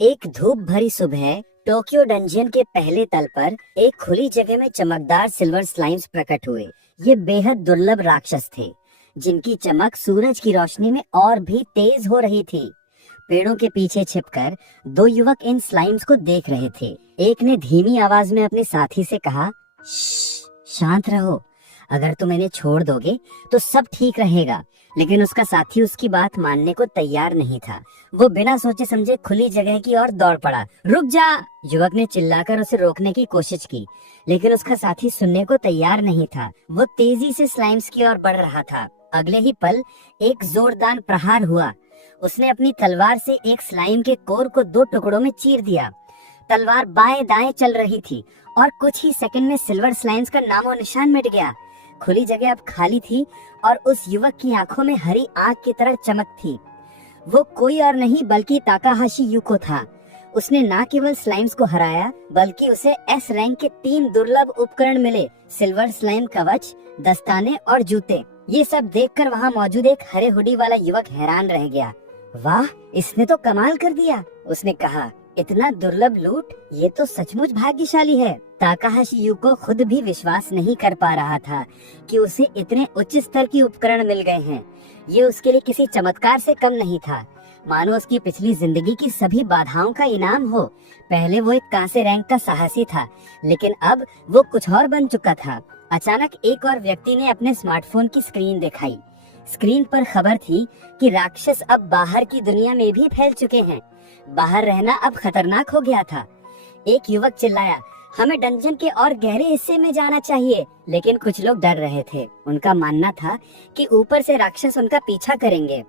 एक धूप भरी सुबह टोक्यो डंजियन के पहले तल पर एक खुली जगह में चमकदार सिल्वर स्लाइम्स प्रकट हुए। ये बेहद दुर्लभ राक्षस थे, जिनकी चमक सूरज की रोशनी में और भी तेज हो रही थी। पेड़ों के पीछे छिपकर दो युवक इन स्लाइम्स को देख रहे थे। एक ने धीमी आवाज में अपने साथी से कहा, शांत रहो, अगर तुम इन्हें छोड़ दोगे तो सब ठीक रहेगा। लेकिन उसका साथी उसकी बात मानने को तैयार नहीं था। वो बिना सोचे समझे खुली जगह की ओर दौड़ पड़ा। रुक जा! युवक ने चिल्लाकर उसे रोकने की कोशिश की, लेकिन उसका साथी सुनने को तैयार नहीं था। वो तेजी से स्लाइम्स की ओर बढ़ रहा था। अगले ही पल एक जोरदार प्रहार हुआ। उसने अपनी तलवार से एक स्लाइम के कोर को दो टुकड़ों में चीर दिया। तलवार बाएं दाएं चल रही थी और कुछ ही सेकंड में सिल्वर स्लाइम्स का नामो निशान मिट गया। खुली जगह अब खाली थी और उस युवक की आंखों में हरी आग की तरह चमक थी। वो कोई और नहीं बल्कि ताकाहाशी यूको था। उसने न केवल स्लाइम्स को हराया, बल्कि उसे एस रैंक के 3 दुर्लभ उपकरण मिले: सिल्वर स्लाइम कवच, दस्ताने और जूते। ये सब देखकर वहाँ मौजूद एक हरे हुडी वाला युवक हैरान रह गया। वाह, इसने तो कमाल कर दिया, उसने कहा। इतना दुर्लभ लूट, ये तो सचमुच भाग्यशाली है। ताकाहाशी यूको खुद भी विश्वास नहीं कर पा रहा था कि उसे इतने उच्च स्तर के उपकरण मिल गए हैं। ये उसके लिए किसी चमत्कार से कम नहीं था, मानो उसकी पिछली जिंदगी की सभी बाधाओं का इनाम हो। पहले वो एक कांसे रैंक का साहसी था, लेकिन अब वो कुछ और बन चुका था। अचानक एक और व्यक्ति ने अपने स्मार्टफोन की स्क्रीन दिखाई। स्क्रीन पर खबर थी कि राक्षस अब बाहर की दुनिया में भी फैल चुके हैं। बाहर रहना अब खतरनाक हो गया था। एक युवक चिल्लाया, हमें डंजन के और गहरे हिस्से में जाना चाहिए। लेकिन कुछ लोग डर रहे थे। उनका मानना था कि ऊपर से राक्षस उनका पीछा करेंगे।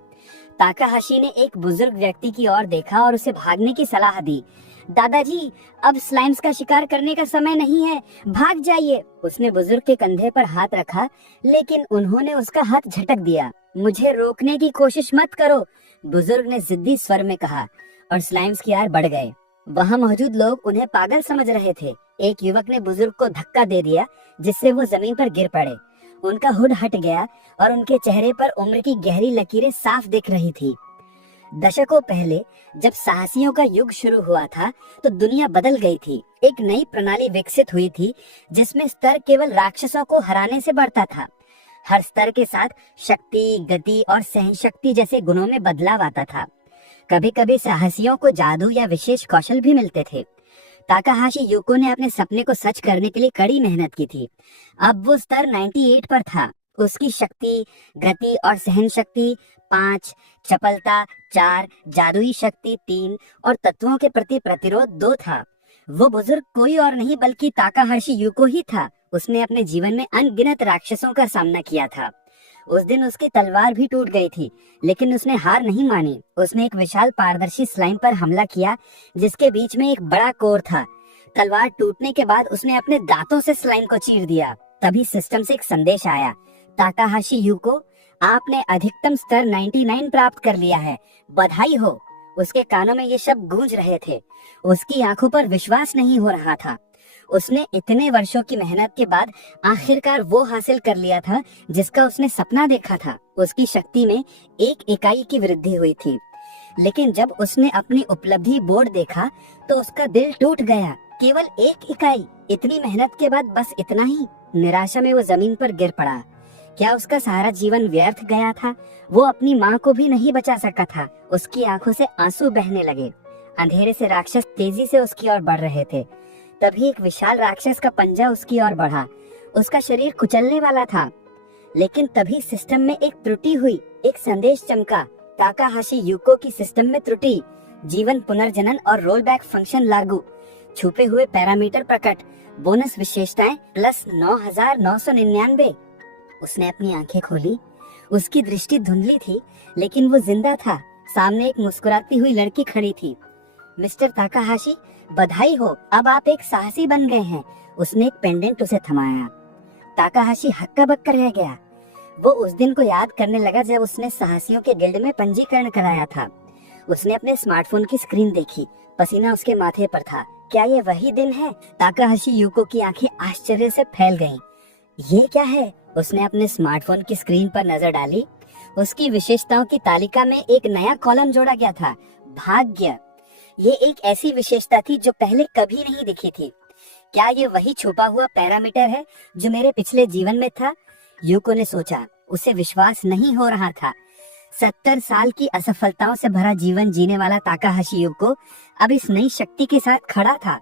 ताकाहाशी ने एक बुजुर्ग व्यक्ति की ओर देखा और उसे भागने की सलाह दी। दादाजी, अब स्लाइम्स का शिकार करने का समय नहीं है, भाग जाइए। उसने बुजुर्ग के कंधे पर हाथ रखा, लेकिन उन्होंने उसका हाथ झटक दिया। मुझे रोकने की कोशिश मत करो, बुजुर्ग ने जिद्दी स्वर में कहा, और स्लाइम्स की ओर बढ़ गए। वहाँ मौजूद लोग उन्हें पागल समझ रहे थे। एक युवक ने बुजुर्ग को धक्का दे दिया, जिससे वो जमीन पर गिर पड़े। उनका हुड हट गया और उनके चेहरे पर उम्र की गहरी लकीरें साफ दिख रही थी। दशकों पहले जब साहसियों का युग शुरू हुआ था, तो दुनिया बदल गई थी। एक नई प्रणाली विकसित हुई थी, जिसमें स्तर केवल राक्षसों को हराने से बढ़ता था। हर स्तर के साथ शक्ति, गति और सहनशक्ति जैसे गुणों में बदलाव आता था। कभी कभी साहसियों को जादू या विशेष कौशल भी मिलते थे। ताकाहाशी यूको ने अपने सपने को सच करने के लिए कड़ी मेहनत की थी। अब वो स्तर 98 पर था। उसकी शक्ति, गति और सहन शक्ति 5, चपलता 4, जादुई शक्ति 3 और तत्वों के प्रति प्रतिरोध 2 था। वो बुजुर्ग कोई और नहीं बल्कि ताकाहाशी यूको ही था। उसने अपने जीवन में अनगिनत राक्षसों का सामना किया था। उस दिन उसकी तलवार भी टूट गई थी, लेकिन उसने हार नहीं मानी। उसने एक विशाल पारदर्शी स्लाइम पर हमला किया, जिसके बीच में एक बड़ा कोर था। तलवार टूटने के बाद उसने अपने दांतों से स्लाइम को चीर दिया। तभी सिस्टम से एक संदेश आया, ताकाहाशी यूको, आपने अधिकतम स्तर 99 प्राप्त कर लिया है, बधाई हो। उसके कानों में ये शब्द गूंज रहे थे। उसकी आंखों पर विश्वास नहीं हो रहा था। उसने इतने वर्षों की मेहनत के बाद आखिरकार वो हासिल कर लिया था जिसका उसने सपना देखा था। उसकी शक्ति में 1 इकाई की वृद्धि हुई थी। लेकिन जब उसने अपनी उपलब्धि बोर्ड देखा तो उसका दिल टूट गया। केवल 1 इकाई, इतनी मेहनत के बाद बस इतना ही। निराशा में वो जमीन पर गिर पड़ा। क्या उसका सारा जीवन व्यर्थ गया था? वो अपनी माँ को भी नहीं बचा सका था। उसकी आंखों से आंसू बहने लगे। अंधेरे से राक्षस तेजी से उसकी ओर बढ़ रहे थे। तभी एक विशाल राक्षस का पंजा उसकी ओर बढ़ा। उसका शरीर कुचलने वाला था, लेकिन तभी सिस्टम में एक त्रुटि हुई। एक संदेश चमका, ताकाहाशी यूको की सिस्टम में त्रुटि, जीवन पुनर्जनन और रोल बैक फंक्शन लागू, छुपे हुए पैरामीटर प्रकट, बोनस विशेषताएं प्लस 9999। उसने अपनी आंखें खोली। उसकी दृष्टि धुंधली थी, लेकिन वो जिंदा था। सामने एक मुस्कुराती हुई लड़की खड़ी थी। मिस्टर ताकाहाशी, बधाई हो, अब आप एक साहसी बन गए हैं। उसने एक पेंडेंट उसे थमाया। ताकाहाशी हक्का बक्का रह गया। वो उस दिन को याद करने लगा जब उसने साहसियों के गिल्ड में पंजीकरण कराया था। उसने अपने स्मार्टफोन की स्क्रीन देखी। पसीना उसके माथे पर था। क्या ये वही दिन है? ताकाहाशी यूको की आंखें आश्चर्य से फैल गईं। ये क्या है? उसने अपने स्मार्टफोन की स्क्रीन पर नजर डाली। उसकी विशेषताओं की तालिका में एक नया कॉलम जोड़ा गया था, भाग्य। ये एक ऐसी विशेषता थी जो पहले कभी नहीं दिखी थी। क्या ये वही छुपा हुआ पैरामीटर है जो मेरे पिछले जीवन में था? यूको ने सोचा। उसे विश्वास नहीं हो रहा था। 70 साल की असफलताओं से भरा जीवन जीने वाला ताकाहाशी यूको अब इस नई शक्ति के साथ खड़ा था।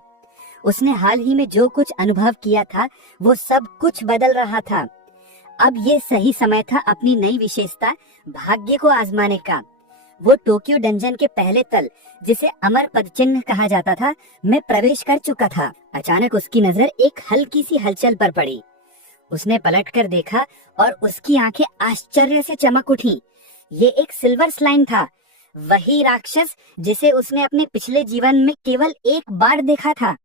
उसने हाल ही में जो कुछ अनुभव किया था वो सब कुछ बदल रहा था। अब ये सही समय था अपनी नई विशेषता भाग्य को आजमाने का। वो टोक्यो डंजन के पहले तल, जिसे अमर पदचिन्ह कहा जाता था, में प्रवेश कर चुका था। अचानक उसकी नजर एक हल्की सी हलचल पर पड़ी। उसने पलटकर देखा और उसकी आंखें आश्चर्य से चमक उठी। ये एक सिल्वर स्लाइम था, वही राक्षस जिसे उसने अपने पिछले जीवन में केवल एक बार देखा था।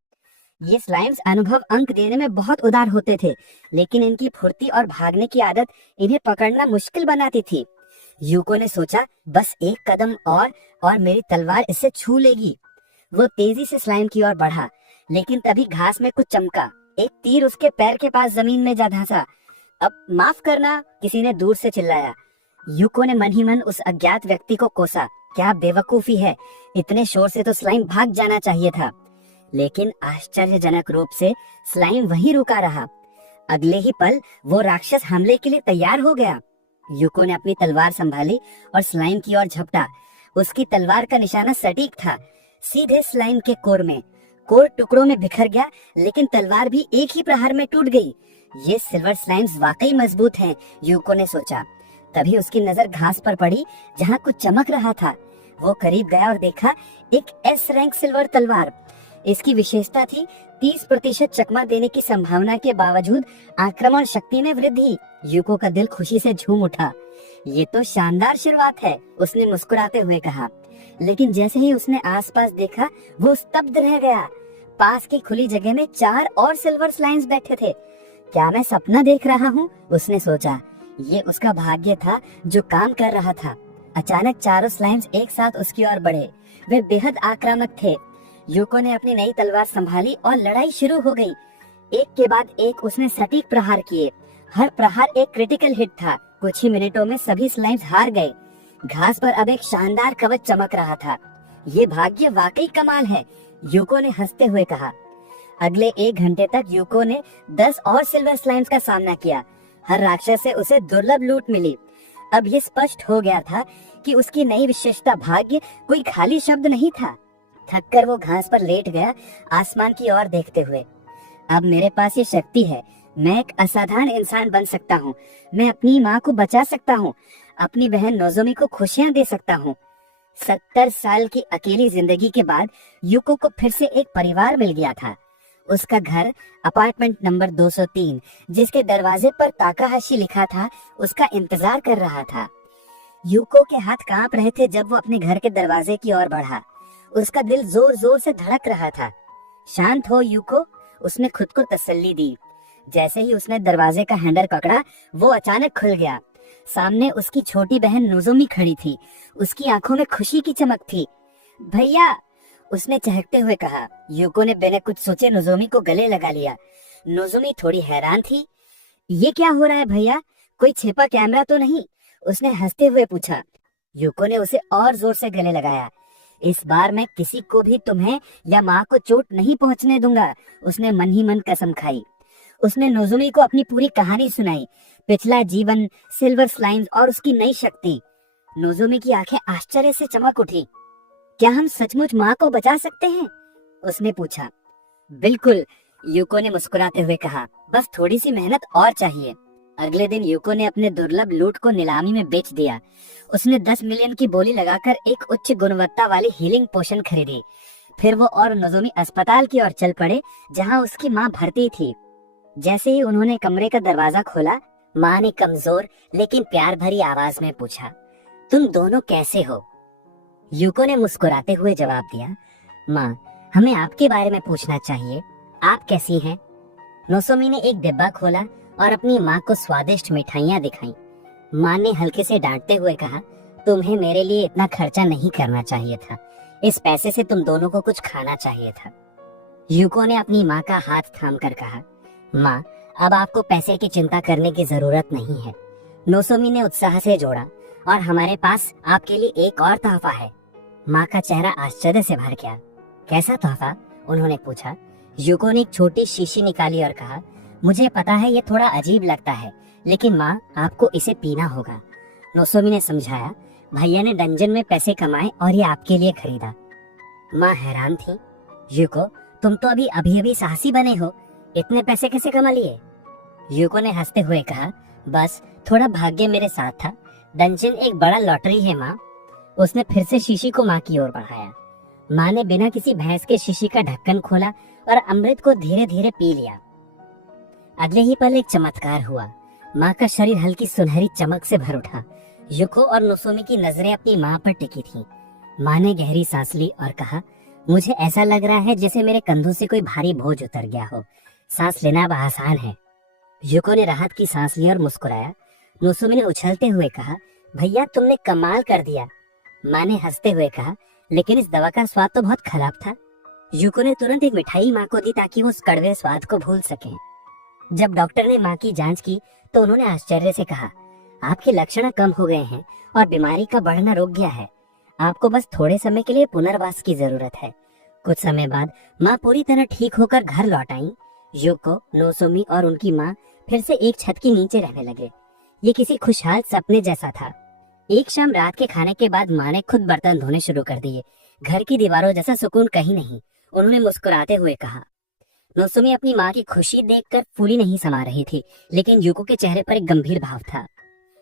ये स्लाइम्स अनुभव अंक देने में बहुत उदार होते थे, लेकिन इनकी फुर्ती और भागने की आदत इन्हें पकड़ना मुश्किल बनाती थी। यूको ने सोचा, बस एक कदम और मेरी तलवार इसे छू लेगी। वो तेजी से स्लाइम की ओर बढ़ा, लेकिन तभी घास में कुछ चमका। एक तीर उसके पैर के पास जमीन में जा धंसा। अब माफ करना, किसी ने दूर से चिल्लाया। यूको ने मन ही मन उस अज्ञात व्यक्ति को कोसा। क्या बेवकूफी है, इतने शोर से तो स्लाइम भाग जाना चाहिए था। लेकिन आश्चर्यजनक रूप से स्लाइम वहीं रुका रहा। अगले ही पल वो राक्षस हमले के लिए तैयार हो गया। यूको ने अपनी तलवार संभाली और स्लाइम की ओर झपटा। उसकी तलवार का निशाना सटीक था, सीधे स्लाइम के कोर में। कोर टुकड़ों में बिखर गया, लेकिन तलवार भी एक ही प्रहार में टूट गई। ये सिल्वर स्लाइम्स वाकई मजबूत हैं, यूको ने सोचा। तभी उसकी नजर घास पर पड़ी, जहाँ कुछ चमक रहा था। वो करीब गया और देखा एक एस रैंक सिल्वर तलवार। इसकी विशेषता थी 30% चकमा देने की संभावना के बावजूद आक्रमण शक्ति में वृद्धि। यूको का दिल खुशी से झूम उठा। ये तो शानदार शुरुआत है, उसने मुस्कुराते हुए कहा। लेकिन जैसे ही उसने आसपास देखा, वो स्तब्ध रह गया। पास की खुली जगह में 4 और सिल्वर स्लाइम्स बैठे थे। क्या मैं सपना देख रहा हूँ, उसने सोचा। ये उसका भाग्य था जो काम कर रहा था। अचानक चारों स्लाइम्स एक साथ उसकी ओर बढ़े। वे बेहद आक्रामक थे। यूको ने अपनी नई तलवार संभाली और लड़ाई शुरू हो गई। एक के बाद एक उसने सटीक प्रहार किए। हर प्रहार एक क्रिटिकल हिट था। कुछ ही मिनटों में सभी स्लाइम्स हार गए। घास पर अब एक शानदार कवच चमक रहा था। ये भाग्य वाकई कमाल है, यूको ने हंसते हुए कहा। अगले 1 घंटे तक यूको ने 10 और सिल्वर स्लाइम्स का सामना किया। हर राक्षस से उसे दुर्लभ लूट मिली। अब ये स्पष्ट हो गया था कि उसकी नई विशेषता भाग्य कोई खाली शब्द नहीं था। थककर वो घास पर लेट गया, आसमान की ओर देखते हुए। अब मेरे पास ये शक्ति है, मैं एक असाधारण इंसान बन सकता हूँ। मैं अपनी माँ को बचा सकता हूँ, अपनी बहन नोजोमी को खुशियाँ दे सकता हूँ। 70 साल की अकेली जिंदगी के बाद यूको को फिर से एक परिवार मिल गया था। उसका घर अपार्टमेंट नंबर 203, जिसके दरवाजे पर ताकाहाशी लिखा था, उसका इंतजार कर रहा था। यूको के हाथ कांप रहे थे जब वो अपने घर के दरवाजे की ओर बढ़ा। उसका दिल जोर जोर से धड़क रहा था। शांत हो यूको, उसने खुद को तसल्ली दी। जैसे ही उसने दरवाजे का हैंडल पकड़ा, वो अचानक खुल गया। सामने उसकी छोटी बहन नोजोमी खड़ी थी। उसकी आंखों में खुशी की चमक थी। भैया, उसने चहकते हुए कहा। यूको ने बिना कुछ सोचे नोजोमी को गले लगा लिया। नोजोमी थोड़ी हैरान थी। ये क्या हो रहा है भैया, कोई छिपा कैमरा तो नहीं? उसने हंसते हुए पूछा। यूको ने उसे और जोर से गले लगाया। इस बार मैं किसी को भी, तुम्हें या माँ को चोट नहीं पहुंचने दूंगा, उसने मन ही मन कसम खाई। उसने नोजोमी को अपनी पूरी कहानी सुनाई, पिछला जीवन, सिल्वर स्लाइम्स और उसकी नई शक्ति। नोजोमी की आंखें आश्चर्य से चमक उठी। क्या हम सचमुच माँ को बचा सकते हैं? उसने पूछा। बिल्कुल, यूको ने मुस्कुराते हुए कहा। बस थोड़ी सी मेहनत और चाहिए। अगले दिन यूको ने अपने दुर्लभ लूट को नीलामी में बेच दिया। उसने 10 मिलियन की बोली लगाकर एक उच्च गुणवत्ता वाली हीलिंग पोशन खरीदी। फिर वो और नोजोमी अस्पताल की ओर चल पड़े, जहाँ उसकी माँ भर्ती थी। जैसे ही उन्होंने कमरे का दरवाजा खोला, माँ ने कमजोर लेकिन प्यार भरी आवाज में पूछा, तुम दोनों कैसे हो? यूको ने मुस्कुराते हुए जवाब दिया, माँ, हमें आपके बारे में पूछना चाहिए, आप कैसी हैं? नोजोमी ने एक डिब्बा खोला और अपनी माँ को स्वादिष्ट मिठाइयाँ दिखाई। माँ ने हल्के से डांटते हुए कहा, तुम्हें मेरे लिए इतना खर्चा नहीं करना चाहिए था। इस पैसे से तुम दोनों को कुछ खाना चाहिए था। यूको ने अपनी माँ का हाथ थामकर कहा, माँ, अब आपको पैसे की चिंता करने की जरूरत नहीं है। नोजोमी ने उत्साह से जोड़ा, और हमारे पास आपके लिए एक और तोहफा है। माँ का चेहरा आश्चर्य से भर गया। कैसा तोहफा? उन्होंने पूछा। यूको ने एक छोटी शीशी निकाली और कहा, मुझे पता है ये थोड़ा अजीब लगता है, लेकिन माँ आपको इसे पीना होगा। नोसोमी ने समझाया, भैया ने डंजन में पैसे कमाए और ये आपके लिए खरीदा। माँ हैरान थी। यूको, तुम तो अभी अभी साहसी बने हो, इतने पैसे कैसे कमा लिए? यूको ने हंसते हुए कहा, बस थोड़ा भाग्य मेरे साथ था। डंजन एक बड़ा लॉटरी है माँ। उसने फिर से शीशी को माँ की ओर बढ़ाया। माँ ने बिना किसी भैंस के शीशी का ढक्कन खोला और अमृत को धीरे धीरे पी लिया। अगले ही पल एक चमत्कार हुआ। माँ का शरीर हल्की सुनहरी चमक से भर उठा। यूको और नोसोमी की नजरें अपनी माँ पर टिकी थीं। माँ ने गहरी सांस ली और कहा, मुझे ऐसा लग रहा है जैसे मेरे कंधों से कोई भारी बोझ उतर गया हो। सांस लेना अब आसान है। यूको ने राहत की सांस ली और मुस्कुराया। नोसोमी ने उछलते हुए कहा, भैया तुमने कमाल कर दिया। माँ ने हंसते हुए कहा, लेकिन इस दवा का स्वाद तो बहुत खराब था। यूको ने तुरंत एक मिठाई माँ को दी ताकि वो उस कड़वे स्वाद को भूल सके। जब डॉक्टर ने माँ की जांच की तो उन्होंने आश्चर्य से कहा, आपके लक्षण कम हो गए हैं और बीमारी का बढ़ना रुक गया है। आपको बस थोड़े समय के लिए पुनर्वास की जरूरत है। कुछ समय बाद माँ पूरी तरह ठीक होकर घर लौट आई। यूको, नोसोमी और उनकी माँ फिर से एक छत के नीचे रहने लगे। ये किसी खुशहाल सपने जैसा था। एक शाम रात के खाने के बाद माँ ने खुद बर्तन धोने शुरू कर दिए। घर की दीवारों जैसा सुकून कहीं नहीं। उन्होंने मुस्कुराते हुए कहा। नोसोमी अपनी माँ की खुशी देखकर फूली नहीं समा रही थी, लेकिन यूको के चेहरे पर एक गंभीर भाव था।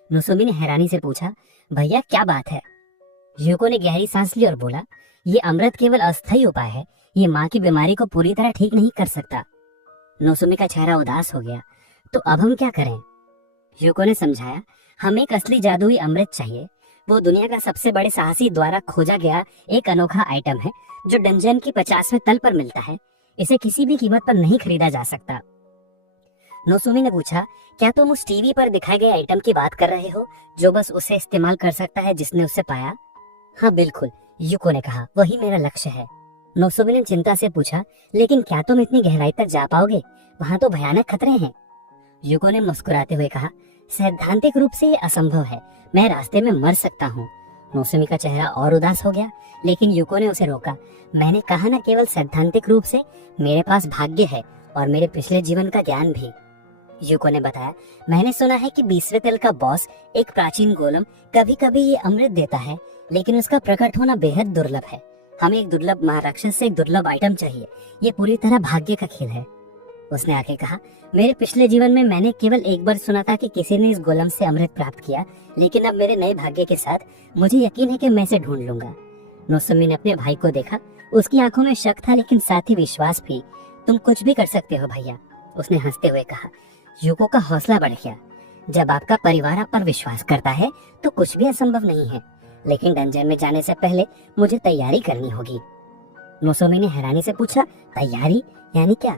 नोसोमी ने हैरानी से पूछा, भैया क्या बात है? यूको ने गहरी सांस ली और बोला, ये अमृत केवल अस्थायी उपाय है, ये माँ की बीमारी को पूरी तरह ठीक नहीं कर सकता। नोसोमी का चेहरा उदास हो गया। तो अब हम क्या करें? यूको ने समझाया, हमें एक असली जादुई अमृत चाहिए। वो दुनिया का सबसे बड़े साहसी द्वारा खोजा गया एक अनोखा आइटम है जो डंजन की 50वें तल पर मिलता है। इसे किसी भी कीमत पर नहीं खरीदा जा सकता। नोसोमी ने पूछा, क्या तुम उस टीवी पर दिखाए गए आइटम की बात कर रहे हो जो बस उसे इस्तेमाल कर सकता है जिसने उसे पाया? हाँ बिल्कुल, यूको ने कहा, वही मेरा लक्ष्य है। नोसोमी ने चिंता से पूछा, लेकिन क्या तुम इतनी गहराई तक जा पाओगे? वहाँ तो भयानक खतरे हैं। यूको ने मुस्कुराते हुए कहा, सैद्धांतिक रूप से ये असंभव है, मैं रास्ते में मर सकता हूँ। नोसोमी का चेहरा और उदास हो गया, लेकिन यूको ने उसे रोका। मैंने कहा ना, केवल सैद्धांतिक रूप से, मेरे पास भाग्य है और मेरे पिछले जीवन का ज्ञान भी। यूको ने बताया, मैंने सुना है कि 20वें तल का बॉस, एक प्राचीन गोलम, कभी कभी ये अमृत देता है, लेकिन उसका प्रकट होना बेहद दुर्लभ है। हमें एक दुर्लभ महाराक्षस से एक दुर्लभ आइटम चाहिए। ये पूरी तरह भाग्य का खेल है। उसने आके कहा, मेरे पिछले जीवन में मैंने केवल एक बार सुना था कि किसी ने इस गोलम से अमृत प्राप्त किया, लेकिन अब मेरे नए भाग्य के साथ मुझे यकीन है कि मैं इसे ढूंढ लूंगा। नोसोमी ने अपने भाई को देखा। उसकी आंखों में शक था, लेकिन साथ ही विश्वास भी। तुम कुछ भी कर सकते हो भैया, उसने हंसते हुए कहा। यूको का हौसला बढ़ गया। जब आपका परिवार आप पर विश्वास करता है तो कुछ भी असंभव नहीं है, लेकिन डंजन में जाने से पहले मुझे तैयारी करनी होगी। नोसोमी ने हैरानी से पूछा, तैयारी यानी क्या?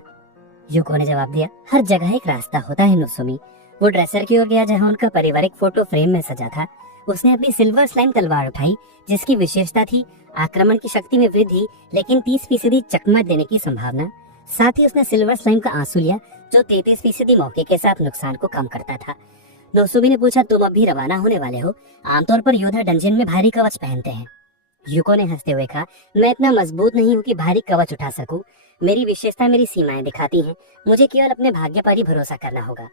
यूको ने जवाब दिया, हर जगह एक रास्ता होता है नोसोमी। वो ड्रेसर की ओर गया जहाँ उनका पारिवारिक फोटो फ्रेम में सजा था। उसने अपनी सिल्वर स्लाइम तलवार उठाई, जिसकी विशेषता थी आक्रमण की शक्ति में वृद्धि, लेकिन 30% चकमा देने की संभावना। साथ ही उसने सिल्वर स्लाइम का आंसू लिया, जो 33% मौके के साथ नुकसान को कम करता था। नोसोमी ने पूछा, तुम अभी रवाना होने वाले हो? आमतौर पर योद्धा डंजन में भारी कवच पहनते हैं। यूको ने हंसते हुए कहा, मैं इतना मजबूत नहीं हूँ कि भारी कवच उठा सकूं। मेरी विशेषता मेरी सीमाएं दिखाती हैं। मुझे केवल अपने भाग्य पर ही भरोसा करना होगा।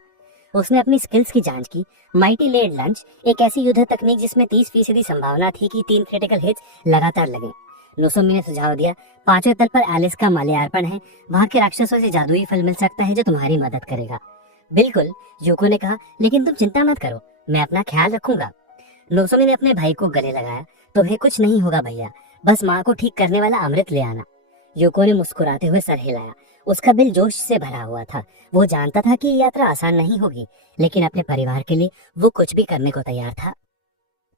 उसने अपनी स्किल्स की जांच की। माइटी लेड लंच, एक ऐसी युद्ध तकनीक जिसमें 30% संभावना थी कि 3 क्रिटिकल हिट्स लगातार लगे। नोसोमी ने सुझाव दिया, 5वें तल पर एलिस का माल्यार्पण है, वहाँ के राक्षसों से जादुई फल मिल सकता है जो तुम्हारी मदद करेगा। बिल्कुल, यूको ने कहा, लेकिन तुम चिंता मत करो, मैं अपना ख्याल रखूंगा। नोसोमी ने अपने भाई को गले लगाया, तुम्हें कुछ नहीं होगा भैया, बस माँ को ठीक करने वाला अमृत ले आना। यूको ने मुस्कुराते हुए सर हिलाया। उसका दिल जोश से भरा हुआ था। वो जानता था कि ये यात्रा आसान नहीं होगी, लेकिन अपने परिवार के लिए वो कुछ भी करने को तैयार था।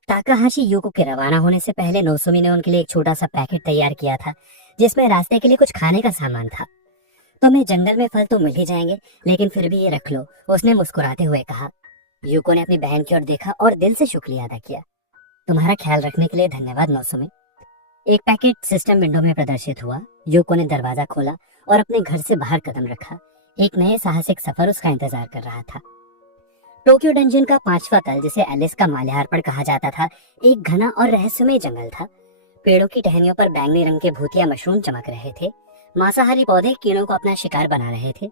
ताकाहाशी यूको के रवाना होने से पहले नोसोमी ने उनके लिए एक छोटा सा पैकेट तैयार किया था, जिसमें रास्ते के लिए कुछ खाने का सामान था। तुम्हें जंगल में फल तो मिल ही जाएंगे, लेकिन फिर भी ये रख लो, उसने मुस्कुराते हुए कहा। यूको ने अपनी बहन की ओर देखा और दिल से शुक्रिया अदा किया। तुम्हारा ख्याल रखने के लिए धन्यवाद नोसोमी। एक पैकेट सिस्टम विंडो में प्रदर्शित हुआ। यूको ने दरवाजा खोला और अपने घर से बाहर कदम रखा। एक नए साहसिक सफर उसका इंतजार कर रहा था। टोक्यो डंजन का 5वां तल, जिसे एलिस का माल्यार्पण कहा जाता था, एक घना और रहस्यमय जंगल था। पेड़ों की टहनियों पर बैंगनी रंग के भूतिया मशरूम चमक रहे थे। मांसाहारी पौधे कीड़ों को अपना शिकार बना रहे थे।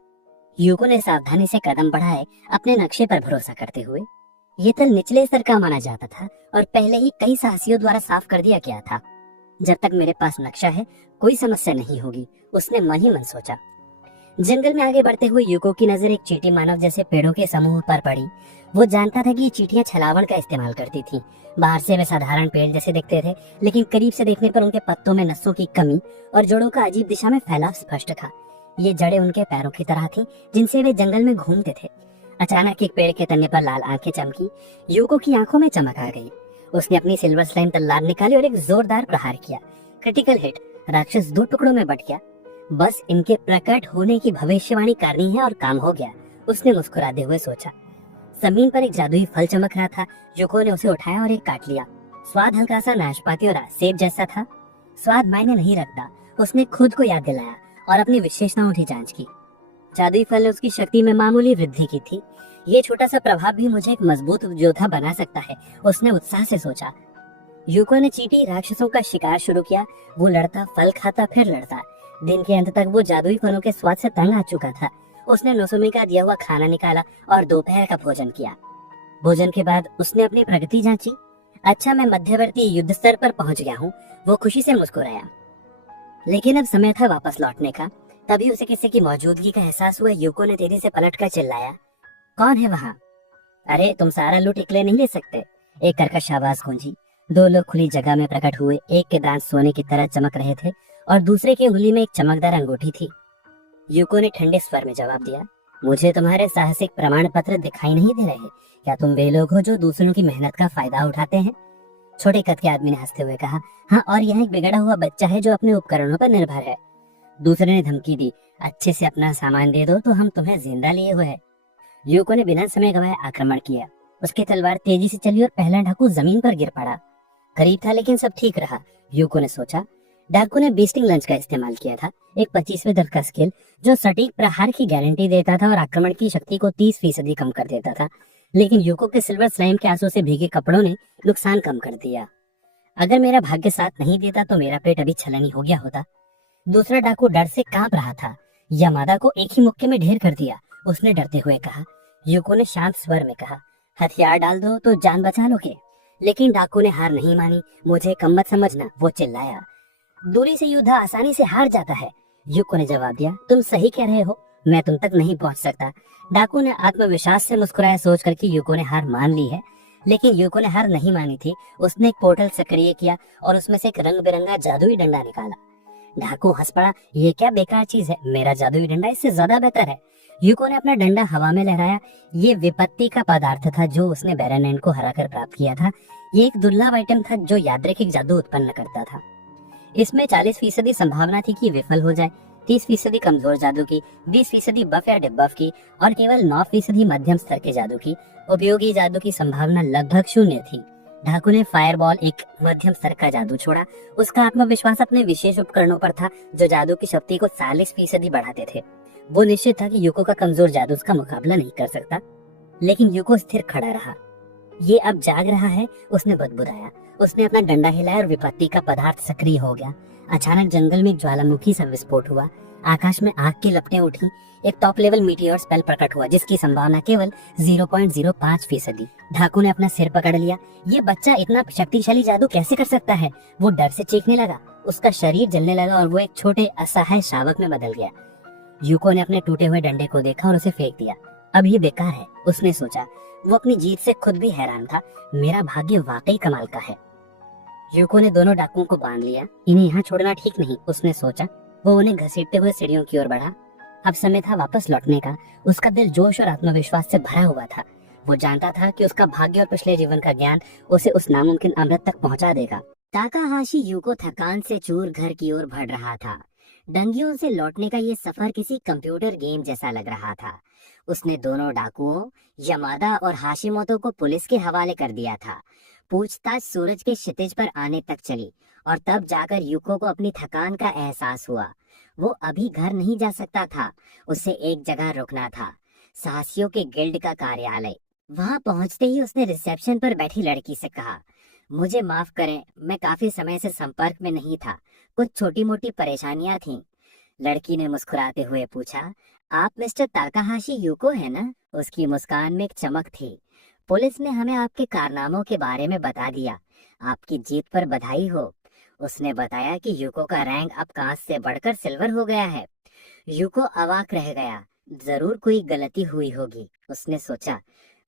यूको ने सावधानी से कदम बढ़ाए, अपने नक्शे पर भरोसा करते हुए। ये तल निचले स्तर का माना जाता था और पहले ही कई साहसियों द्वारा साफ कर दिया गया था। जब तक मेरे पास नक्शा है, कोई समस्या नहीं होगी, उसने मन ही मन सोचा। जंगल में आगे बढ़ते हुए यूको की नजर एक चींटी मानव जैसे पेड़ों के समूह पर पड़ी। वो जानता था कि ये चींटियां छलावड़ का इस्तेमाल करती थीं। बाहर से वे साधारण पेड़ जैसे दिखते थे, लेकिन करीब से देखने पर उनके पत्तों में नसों की कमी और जड़ों का अजीब दिशा में फैलाव स्पष्ट था। ये जड़ें उनके पैरों की तरह थीं, जिनसे वे जंगल में घूमते थे। अचानक एक पेड़ के तने पर लाल आंखें चमकी। यूको की आंखों में चमक आ गई। उसने अपनी सिल्वर स्लाइम तलवार निकाली और एक जोरदार प्रहार किया। Critical hit. राक्षस 2 टुकड़ों में बट गया। बस इनके प्रकट होने की भविष्यवाणी करनी है और काम हो गया, उसने मुस्कुराते हुए सोचा। जमीन पर एक जादुई फल चमक रहा था। यूको ने उसे उठाया और एक काट लिया। स्वाद हल्का सा नाशपाती और सेब जैसा था। स्वाद मायने नहीं रखता, उसने खुद को याद दिलाया और अपनी विशेषताओं की जांच की। जादुई फल ने उसकी शक्ति में मामूली वृद्धि की थी। ये छोटा सा प्रभाव भी मुझे एक मजबूत योद्धा बना सकता है, उसने उत्साह से सोचा। यूको ने चींटी राक्षसों का शिकार शुरू किया। वो लड़ता, फल खाता, फिर लड़ता। दिन के अंत तक वो जादुई फलों के स्वाद से तंग आ चुका था। उसने नोसोमी का दिया हुआ खाना निकाला और दोपहर का भोजन किया। भोजन के बाद उसने अपनी प्रगति जांची। अच्छा, मैं मध्यवर्ती युद्ध स्तर पर पहुंच गया हूँ, वो खुशी से मुस्कुराया। लेकिन अब समय था वापस लौटने का। तभी उसे किसी की मौजूदगी का एहसास हुआ। यूको ने तेजी से पलटकर चिल्लाया, कौन है वहाँ? अरे, तुम सारा लूट अकेले नहीं ले सकते, एक कर्कश आवाज गूंजी। 2 लोग खुली जगह में प्रकट हुए। एक के दांत सोने की तरह चमक रहे थे और दूसरे की उंगली में एक चमकदार अंगूठी थी। यूको ने ठंडे स्वर में जवाब दिया, मुझे तुम्हारे साहसिक प्रमाण पत्र दिखाई नहीं दे रहे। क्या तुम वे लोग हो जो दूसरों की मेहनत का फायदा उठाते हैं? छोटे कद के आदमी ने हंसते हुए कहा, हाँ, और यह एक बिगड़ा हुआ बच्चा है जो अपने उपकरणों पर निर्भर है। दूसरे ने धमकी दी, अच्छे से अपना सामान दे दो तो हम तुम्हें जिंदा लिए हुए हैं। यूको ने बिना समय गवाए आक्रमण किया। उसकी तलवार तेजी से चली और पहला डाकू जमीन पर गिर पड़ा। करीब था लेकिन सब ठीक रहा, यूको ने सोचा। डाकू ने बीस्टिंग लंच का इस्तेमाल किया था, एक 25वें दर का स्किल जो सटीक प्रहार की गारंटी देता था और आक्रमण की शक्ति को 30% कम कर देता था। लेकिन यूको के सिल्वर स्लाइम के आंसू से भीगे कपड़ों ने नुकसान कम कर दिया। अगर मेरा भाग्य साथ नहीं देता तो मेरा पेट अभी छलनी हो गया होता। दूसरा डाकू डर से कांप रहा था। यामादा को एक ही मुक्के में ढेर कर दिया, उसने डरते हुए कहा। यूको ने शांत स्वर में कहा, हथियार डाल दो तो जान बचा लोगे। लेकिन डाकू ने हार नहीं मानी। मुझे कम मत समझना, वो चिल्लाया। दूरी से युद्ध आसानी से हार जाता है। यूको ने जवाब दिया, तुम सही कह रहे हो, मैं तुम तक नहीं पहुंच सकता। डाकू ने आत्मविश्वास से मुस्कुराया, सोच कर कि यूको ने हार मान ली है। लेकिन यूको ने हार नहीं मानी थी। उसने एक पोर्टल सक्रिय किया और उसमें से एक रंग बिरंगा जादुई डंडा निकाला। डाकू हंस पड़ा, ये क्या बेकार चीज है, मेरा जादुई डंडा इससे ज्यादा बेहतर है। यूको ने अपना डंडा हवा में लहराया। ये विपत्ति का पदार्थ था जो उसने बैरनएंड को हराकर प्राप्त किया था। ये एक दुर्लभ आइटम था जो यादृच्छिक जादू उत्पन्न करता था। इसमें 40% संभावना थी कि विफल हो जाए, 30% कमजोर जादू की, 20% बफ या डिबफ की और केवल 9% मध्यम स्तर के जादू की। उपयोगी जादू की संभावना लगभग 0 थी। डाकू ने फायरबॉल, एक मध्यम स्तर का जादू छोड़ा। उसका आत्मविश्वास अपने विशेष उपकरणों पर था जो जादू की शक्ति को 40% बढ़ाते थे। वो निश्चित था कि यूको का कमजोर जादू उसका मुकाबला नहीं कर सकता। लेकिन यूको स्थिर खड़ा रहा। ये अब जाग रहा है, उसने बदबुदाया। उसने अपना डंडा हिलाया और विपत्ति का पदार्थ सक्रिय हो गया। अचानक जंगल में एक ज्वालामुखी सा विस्फोट हुआ। आकाश में आग की लपटें उठी। एक टॉप लेवल मीटियोर स्पेल प्रकट हुआ जिसकी संभावना केवल 0.05%। डाकू ने अपना सिर पकड़ लिया। ये बच्चा इतना शक्तिशाली जादू कैसे कर सकता है? वो डर से चीखने लगा। उसका शरीर जलने लगा और वो एक छोटे असहाय शावक में बदल गया। यूको ने अपने टूटे हुए डंडे को देखा और उसे फेंक दिया। अब ये बेकार है, उसने सोचा। वो अपनी जीत से खुद भी हैरान था। मेरा भाग्य वाकई कमाल का है। यूको ने दोनों डाकुओं को बांध लिया। इन्हें यहाँ छोड़ना ठीक नहीं, उसने सोचा। वो उन्हें घसीटते हुए सीढ़ियों की ओर बढ़ा। अब समय था वापस लौटने का। उसका दिल जोश और आत्मविश्वास से भरा हुआ था। वो जानता था कि उसका भाग्य और पिछले जीवन का ज्ञान उसे उस नामुमकिन अमृत तक पहुंचा देगा। ताकाहाशी यूको थकान से चूर घर की ओर बढ़ रहा था। डंगियों से लौटने का ये सफर किसी कंप्यूटर गेम जैसा लग रहा था। उसने दोनों डाकुओं यामादा और हाशिमोतो को पुलिस के हवाले कर दिया था। पूछताछ सूरज के क्षितिज पर आने तक चली और तब जाकर यूको को अपनी थकान का एहसास हुआ। वो अभी घर नहीं जा सकता था, उसे एक जगह रुकना था, साहसियों के गिल्ड का कार्यालय। वहां पहुंचते ही उसने रिसेप्शन पर बैठी लड़की से कहा, मुझे माफ करें, मैं काफी समय से संपर्क में नहीं था। कुछ छोटी मोटी परेशानियां थीं। लड़की ने मुस्कुराते हुए पूछा, आप मिस्टर ताकाहाशी यूको है ना? उसकी मुस्कान में एक चमक थी। पुलिस ने हमें आपके कारनामों के बारे में बता दिया। आपकी जीत पर बधाई हो। उसने बताया कि यूको का रैंक अब कांच से बढ़कर सिल्वर हो गया है। यूको अवाक रह गया। जरूर कोई गलती हुई होगी, उसने सोचा।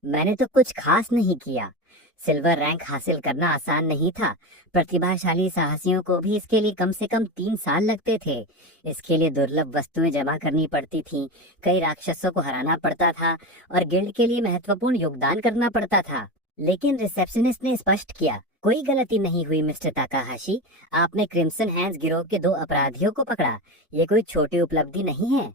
मैंने तो कुछ खास नहीं किया। सिल्वर रैंक हासिल करना आसान नहीं था। प्रतिभाशाली साहसियों को भी इसके लिए कम से कम 3 साल लगते थे। इसके लिए दुर्लभ वस्तुएं जमा करनी पड़ती थीं, कई राक्षसों को हराना पड़ता था और गिल्ड के लिए महत्वपूर्ण योगदान करना पड़ता था। लेकिन रिसेप्शनिस्ट ने स्पष्ट किया, कोई गलती नहीं हुई मिस्टर ताकाहाशी। आपने क्रिम्सन हैंड्स गिरोह के 2 अपराधियों को पकड़ा। ये कोई छोटी उपलब्धि नहीं है।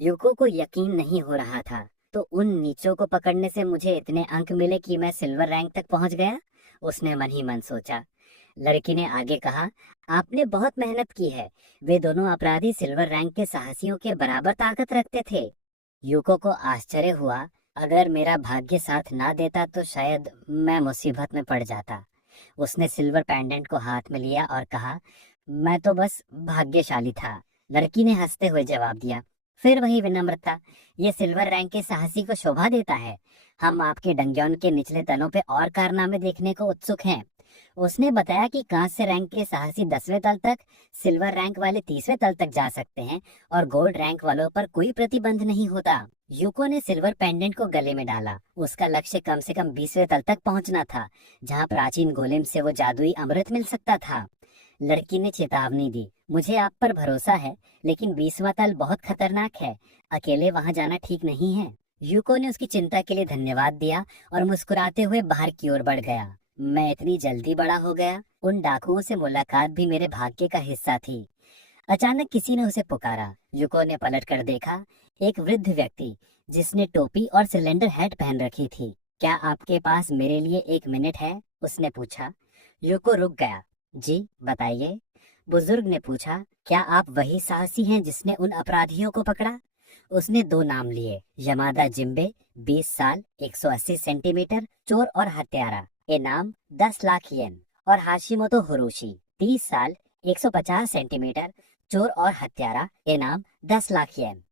यूको को यकीन नहीं हो रहा था। तो उन नीचों को पकड़ने से मुझे इतने अंक मिले कि मैं सिल्वर रैंक तक पहुंच गया, उसने मन ही मन सोचा। लड़की ने आगे कहा, आपने बहुत मेहनत की है। वे दोनों अपराधी सिल्वर रैंक के साहसियों के बराबर ताकत रखते थे। यूको को आश्चर्य हुआ। अगर मेरा भाग्य साथ ना देता तो शायद मैं मुसीबत में पड़ जाता। उसने सिल्वर पेंडेंट को हाथ में लिया और कहा, मैं तो बस भाग्यशाली था। लड़की ने हंसते हुए जवाब दिया, फिर वही विनम्रता। ये सिल्वर रैंक के साहसी को शोभा देता है। हम आपके डंजन के निचले तलों पे और कारनामे देखने को उत्सुक हैं। उसने बताया कि कांच से रैंक के साहसी 10वें तल तक, सिल्वर रैंक वाले 30वें तल तक जा सकते हैं और गोल्ड रैंक वालों पर कोई प्रतिबंध नहीं होता। यूको ने सिल्वर पेंडेंट को गले में डाला। उसका लक्ष्य कम से कम 20वें तल तक पहुंचना था, जहां प्राचीन गोलेम से वो जादुई अमृत मिल सकता था। लड़की ने चेतावनी दी, मुझे आप पर भरोसा है, लेकिन 20वां तल बहुत खतरनाक है। अकेले वहां जाना ठीक नहीं है। यूको ने उसकी चिंता के लिए धन्यवाद दिया और मुस्कुराते हुए बाहर की ओर बढ़ गया। मैं इतनी जल्दी बड़ा हो गया। उन डाकुओं से मुलाकात भी मेरे भाग्य का हिस्सा थी। अचानक किसी ने उसे पुकारा। यूको ने पलट कर देखा। एक वृद्ध व्यक्ति जिसने टोपी और सिलेंडर हैट पहन रखी थी। क्या आपके पास मेरे लिए 1 मिनट है? उसने पूछा। यूको रुक गया। जी बताइए, बुजुर्ग ने पूछा। क्या आप वही साहसी हैं जिसने उन अपराधियों को पकड़ा? उसने 2 नाम लिए, यमादा जिम्बे 20 साल 180 सेंटीमीटर चोर और हत्यारा, इनाम 10 लाख येन, और हाशिमोतो हिरोशी 30 साल 150 सेंटीमीटर चोर और हत्यारा, इनाम 10 लाख येन।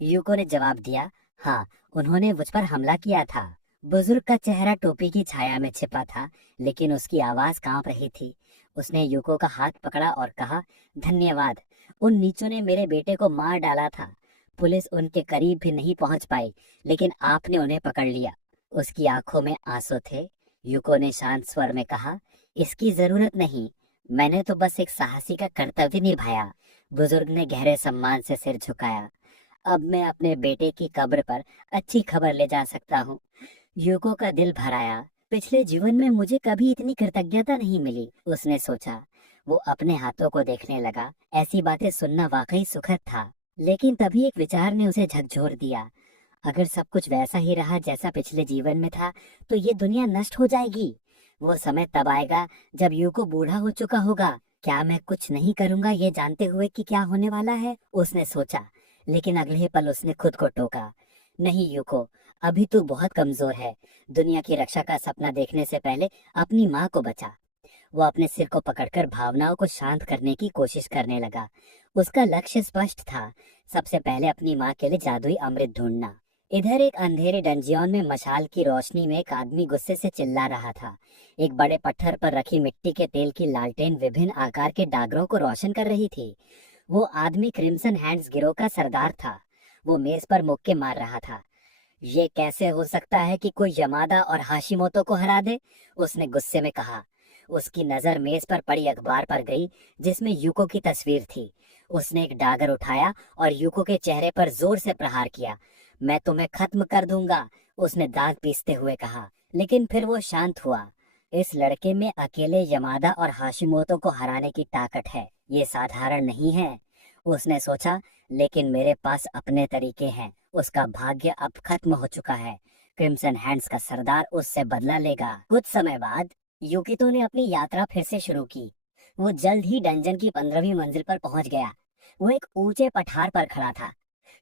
यूको ने जवाब दिया, हाँ, उन्होंने मुझ पर हमला किया था। बुजुर्ग का चेहरा टोपी की छाया में छिपा था, लेकिन उसकी आवाज कांप रही थी। उसने यूको का हाथ पकड़ा और कहा, धन्यवाद। उन नीचों ने मेरे बेटे को मार डाला था। पुलिस उनके करीब भी नहीं पहुंच पाई, लेकिन आपने उन्हें पकड़ लिया। उसकी आंखों में आंसू थे। यूको ने शांत स्वर में कहा, इसकी जरूरत नहीं, मैंने तो बस एक साहसी का कर्तव्य निभाया। बुजुर्ग ने गहरे सम्मान से सिर झुकाया। अब मैं अपने बेटे की कब्र पर अच्छी खबर ले जा सकता हूँ। यूको का दिल भर आया। पिछले जीवन में मुझे कभी इतनी कृतज्ञता नहीं मिली, उसने सोचा। वो अपने हाथों को देखने लगा। ऐसी बातें सुनना वाकई सुखद था। लेकिन तभी एक विचार ने उसे झकझोर दिया। अगर सब कुछ वैसा ही रहा जैसा पिछले जीवन में था, तो ये दुनिया नष्ट हो जाएगी। वो समय तब आएगा जब यूको बूढ़ा हो चुका होगा। क्या मैं कुछ नहीं करूंगा ये जानते हुए कि क्या होने वाला है, उसने सोचा। लेकिन अगले ही पल उसने खुद को टोका, नहीं यूको, अभी तू बहुत कमजोर है। दुनिया की रक्षा का सपना देखने से पहले अपनी माँ को बचा। वो अपने सिर को पकड़कर भावनाओं को शांत करने की कोशिश करने लगा। उसका लक्ष्य स्पष्ट था, सबसे पहले अपनी माँ के लिए जादुई अमृत ढूंढना। इधर एक अंधेरे डंजियन में मशाल की रोशनी में एक आदमी गुस्से से चिल्ला रहा था। एक बड़े पत्थर पर रखी मिट्टी के तेल की लालटेन विभिन्न आकार के डागरों को रोशन कर रही थी। वो आदमी क्रिम्सन हैंड्स गिरोह का सरदार था। वो मेज पर मुक्के मार रहा था। ये कैसे हो सकता है कि कोई यमादा और हाशिमोतो को हरा दे, उसने गुस्से में कहा। उसकी नजर मेज पर पड़ी अखबार पर गई, जिसमें यूको की तस्वीर थी। उसने एक डागर उठाया और यूको के चेहरे पर जोर से प्रहार किया। मैं तुम्हें खत्म कर दूंगा, उसने दांत पीसते हुए कहा। लेकिन फिर वो शांत हुआ। इस लड़के में अकेले यमादा और हाशिमोतो को हराने की ताकत है, ये साधारण नहीं है, उसने सोचा। लेकिन मेरे पास अपने तरीके हैं। उसका भाग्य अब खत्म हो चुका है। क्रिम्सन हैंड्स का सरदार उससे बदला लेगा। कुछ समय बाद युकितो ने अपनी यात्रा फिर से शुरू की। वो जल्द ही डंजन की 15वीं मंजिल पर पहुंच गया। वो एक ऊंचे पठार पर खड़ा था,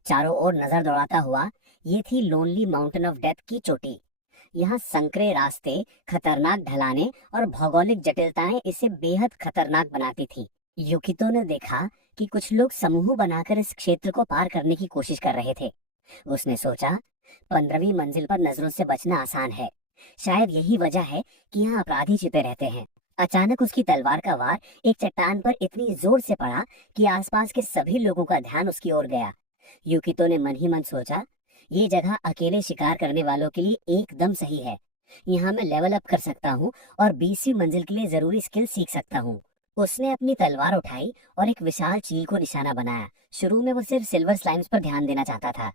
चारों ओर नजर दौड़ाता हुआ। ये थी लोनली माउंटेन ऑफ डेथ की चोटी। यहाँ संकरे रास्ते, खतरनाक ढलाने और भौगोलिक जटिलताएं इसे बेहद खतरनाक बनाती थी। युकितो ने देखा कि कुछ लोग समूह बनाकर इस क्षेत्र को पार करने की कोशिश कर रहे थे। उसने सोचा, 15वीं मंजिल पर नजरों से बचना आसान है। शायद यही वजह है कि यहाँ अपराधी छिपे रहते हैं। अचानक उसकी तलवार का वार एक चट्टान पर इतनी जोर से पड़ा कि आसपास के सभी लोगों का ध्यान उसकी ओर गया। युकितो ने मन ही मन सोचा, ये जगह अकेले शिकार करने वालों के लिए एकदम सही है। यहाँ मैं लेवल अप कर सकता हूँ और 20वीं मंजिल के लिए जरूरी स्किल सीख सकता हूँ। उसने अपनी तलवार उठाई और एक विशाल चील को निशाना बनाया। शुरू में वो सिर्फ सिल्वर स्लाइम्स पर ध्यान देना चाहता था,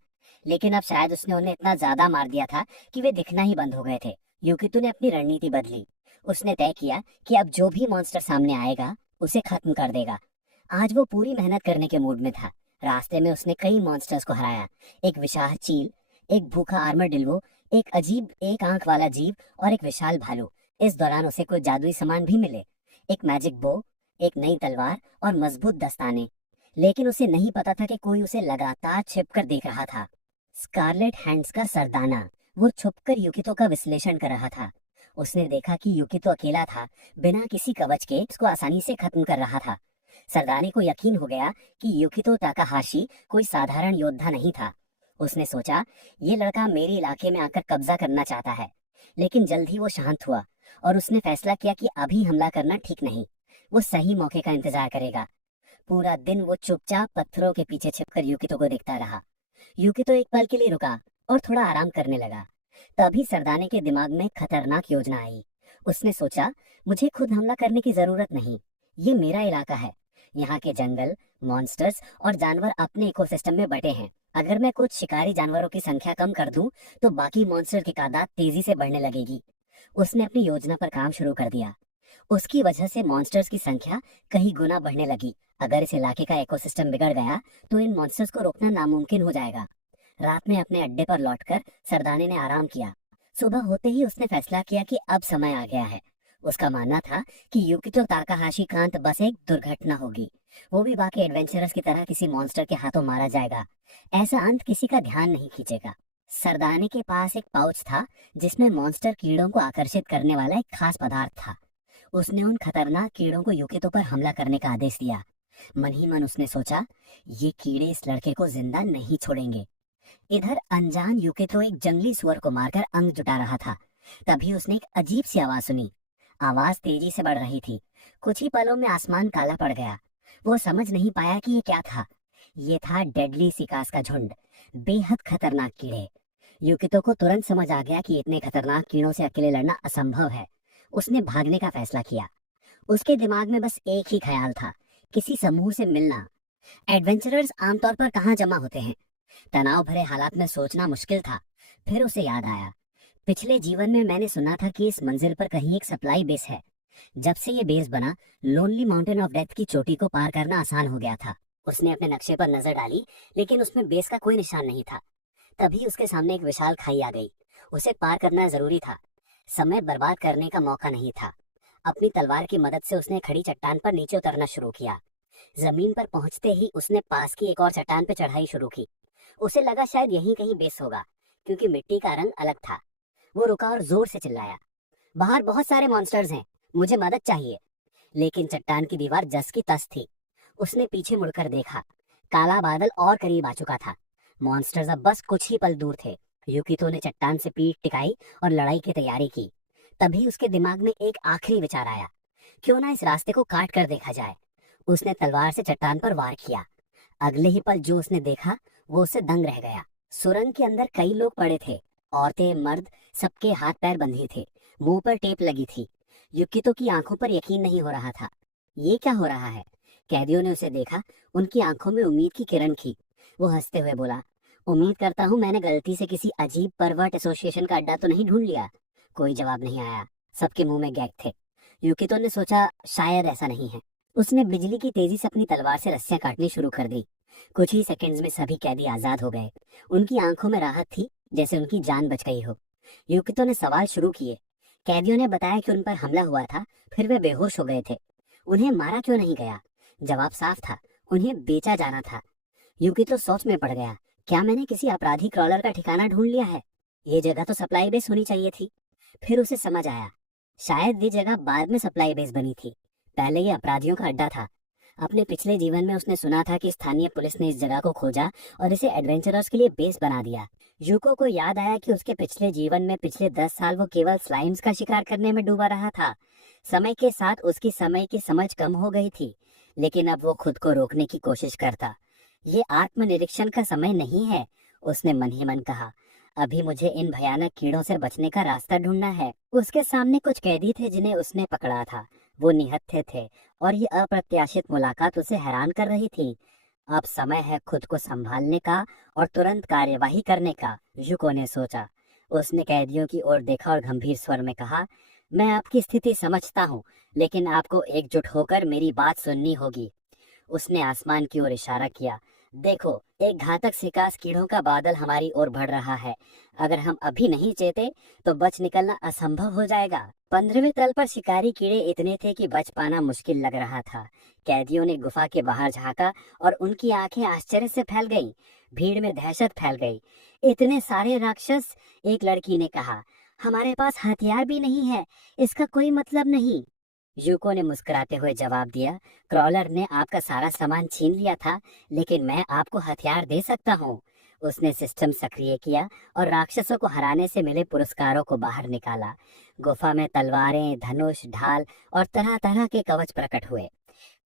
लेकिन अब शायद उसने उन्हें इतना ज्यादा मार दिया था कि वे दिखना ही बंद हो गए थे। युकितो ने अपनी रणनीति बदली। उसने तय किया कि अब जो भी मॉन्स्टर सामने आएगा उसे खत्म कर देगा। आज वो पूरी मेहनत करने के मूड में था। रास्ते में उसने कई मॉन्स्टर्स को हराया। एक विशाल चील, एक भूखा आर्मर डिल्वो, एक अजीब एक आंख वाला जीव और एक विशाल भालू। इस दौरान उसे कुछ जादुई सामान भी मिले, एक मैजिक बो, एक नई तलवार और मजबूत दस्ताने। लेकिन उसे नहीं पता था कि कोई उसे लगातार छिपकर देख रहा था। स्कारलेट हैंड्स का सरदाना। वो छुपकर युकितो का विश्लेषण कर रहा था। उसने देखा कि युकितो अकेला था, बिना किसी कवच के उसको आसानी से खत्म कर रहा था। सरदाने को यकीन हो गया कि युकितो ताकाहाशी कोई साधारण योद्धा नहीं था। उसने सोचा, ये लड़का मेरे इलाके में आकर कब्जा करना चाहता है। लेकिन जल्द ही वो शांत हुआ और उसने फैसला किया कि अभी हमला करना ठीक नहीं। वो सही मौके का इंतजार करेगा। पूरा दिन वो चुपचाप पत्थरों के पीछे छिपकर युकितो को देखता रहा। युकितो एक पल के लिए रुका और थोड़ा आराम करने लगा। तभी सरदाने के दिमाग में खतरनाक योजना आई। उसने सोचा, मुझे खुद हमला करने की जरूरत नहीं। ये मेरा इलाका है। यहाँ के जंगल, मॉन्स्टर्स और जानवर अपने इकोसिस्टम में बटे हैं। अगर मैं कुछ शिकारी जानवरों की संख्या कम कर दूं, तो बाकी मॉन्स्टर की तादाद तेजी से बढ़ने लगेगी। उसने अपनी योजना पर काम शुरू कर दिया। उसकी वजह से मॉन्स्टर्स की संख्या कई गुना बढ़ने लगी। अगर इस इलाके का इकोसिस्टम बिगड़ गया तो इन मॉन्स्टर्स को रोकना नामुमकिन हो जाएगा। रात में अपने अड्डे पर लौटकर सरदाने ने आराम किया। सुबह होते ही उसने फैसला किया कि अब समय आ गया है। उसका मानना था कि युकितो ताकाहाशी का अंत बस एक दुर्घटना होगी। वो भी बाकी एडवेंचरर्स की तरह किसी मॉन्स्टर के हाथों मारा जाएगा। ऐसा अंत किसी का ध्यान नहीं खींचेगा। सरदाने के पास एक पाउच था जिसमें मॉन्स्टर कीड़ों को आकर्षित करने वाला एक खास पदार्थ था। उसने उन खतरनाक कीड़ों को युकितो पर हमला करने का आदेश दिया। मन ही मन उसने सोचा, ये कीड़े इस लड़के को जिंदा नहीं छोड़ेंगे। इधर अनजान युकितो एक जंगली सुअर को मारकर अंग जुटा रहा था। तभी उसने एक अजीब सी आवाज सुनी। आवाज तेजी से बढ़ रही थी। कुछ ही पलों में आसमान काला पड़ गया। वो समझ नहीं पाया कि ये क्या था। ये था डेडली सिकास का झुंड, बेहद खतरनाक कीड़े। युकितो को तुरंत समझ आ गया कि इतने खतरनाक कीड़ों से अकेले लड़ना असंभव है। उसने भागने का फैसला किया। उसके दिमाग में बस एक ही ख्याल था, किसी समूह से मिलना। एडवेंचरर्स आमतौर पर कहाँ जमा होते हैं? तनाव भरे हालात में सोचना मुश्किल था। फिर उसे याद आया, पिछले जीवन में मैंने सुना था कि इस मंजिल पर कहीं एक सप्लाई बेस है। जब से ये बेस बना, लोनली माउंटेन ऑफ डेथ की चोटी को पार करना आसान हो गया था। उसने अपने नक्शे पर नजर डाली, लेकिन उसमें बेस का कोई निशान नहीं था। तभी उसके सामने एक विशाल खाई आ गई। उसे पार करना जरूरी था। समय बर्बाद करने का मौका नहीं था। अपनी तलवार की मदद से उसने खड़ी चट्टान पर नीचे उतरना शुरू किया। जमीन पर पहुंचते ही उसने पास की एक और चट्टान पर चढ़ाई शुरू की। उसे लगा शायद यहीं कहीं बेस होगा, क्योंकि मिट्टी का रंग अलग था। वो रुका और जोर से चिल्लाया, बाहर बहुत सारे मॉन्स्टर्स हैं, मुझे मदद चाहिए। लेकिन चट्टान की दीवार जस की तस थी। उसने पीछे मुड़कर देखा। काला बादल और करीब आ चुका था। मॉन्स्टर्स अब बस कुछ ही पल दूर थे। युकितो ने चट्टान से पीठ टिकाई और लड़ाई की तैयारी की। तभी उसके दिमाग में एक आखिरी विचार आया, क्यों ना इस रास्ते को काट कर देखा जाए। उसने तलवार से चट्टान पर वार किया। अगले ही पल जो उसने देखा वो उससे दंग रह गया। सुरंग के अंदर कई लोग पड़े थे, औरतें, मर्द, सबके हाथ पैर बंधे थे, मुंह पर टेप लगी थी। युकितो की आंखों पर यकीन नहीं हो रहा था। ये क्या हो रहा है? कैदियों ने उसे देखा। उनकी आंखों में उम्मीद की किरण थी। वो हंसते हुए बोला, उम्मीद करता हूँ मैंने गलती से किसी अजीब परवर्ट एसोसिएशन का अड्डा तो नहीं ढूंढ लिया। कोई जवाब नहीं आया। सबके मुंह में गैग थे। युकितो ने सोचा, शायद ऐसा नहीं है। उसने बिजली की तेजी से अपनी तलवार से रस्सियां काटनी शुरू कर दी। कुछ ही सेकंड्स में सभी कैदी आजाद हो गए। उनकी आंखों में राहत थी, जैसे उनकी जान बच गई हो। युकितो ने सवाल शुरू किए। कैदियों ने बताया कि उन पर हमला हुआ था, फिर वे बेहोश हो गए थे। उन्हें मारा क्यों नहीं गया? जवाब साफ था, उन्हें बेचा जाना था। युकितो सोच में पड़ गया, क्या मैंने किसी अपराधी क्रॉलर का ठिकाना ढूंढ लिया है? ये जगह तो सप्लाई बेस होनी चाहिए थी। फिर उसे समझ आया, शायद ये जगह बाद में सप्लाई बेस बनी थी, पहले ये अपराधियों का अड्डा था। अपने पिछले जीवन में उसने सुना था कि स्थानीय पुलिस ने इस जगह को खोजा और इसे एडवेंचरर्स के लिए बेस बना दिया। यूको को याद आया कि उसके पिछले जीवन में पिछले 10 साल वो केवल स्लाइम्स का शिकार करने में डूबा रहा था। समय के साथ उसकी समय की समझ कम हो गई थी, लेकिन अब वो खुद को रोकने की कोशिश करता। ये आत्मनिरीक्षण का समय नहीं है, उसने मन ही मन कहा। अभी मुझे इन भयानक कीड़ों से बचने का रास्ता ढूंढना है। उसके सामने कुछ कैदी थे जिन्हें उसने पकड़ा था। वो निहत्थे थे और ये अप्रत्याशित मुलाकात उसे हैरान कर रही थी। अब समय है खुद को संभालने का और तुरंत कार्यवाही करने का, युको ने सोचा। उसने कैदियों की ओर देखा और गंभीर स्वर में कहा, मैं आपकी स्थिति समझता हूँ, लेकिन आपको एकजुट होकर मेरी बात सुननी होगी। उसने आसमान की ओर इशारा किया। देखो, एक घातक सिकास कीड़ों का बादल हमारी ओर बढ़ रहा है। अगर हम अभी नहीं चेते तो बच निकलना असंभव हो जाएगा। 15वें तल पर शिकारी कीड़े इतने थे कि बच पाना मुश्किल लग रहा था। कैदियों ने गुफा के बाहर झांका और उनकी आंखें आश्चर्य से फैल गईं। भीड़ में दहशत फैल गई। इतने सारे राक्षस, एक लड़की ने कहा। हमारे पास हथियार भी नहीं है, इसका कोई मतलब नहीं। यूको ने मुस्कुराते हुए जवाब दिया, क्रॉलर ने आपका सारा सामान छीन लिया था, लेकिन मैं आपको हथियार दे सकता हूँ। उसने सिस्टम सक्रिय किया और राक्षसों को हराने से मिले पुरस्कारों को बाहर निकाला। गुफा में तलवारें, धनुष, ढाल और तरह तरह के कवच प्रकट हुए।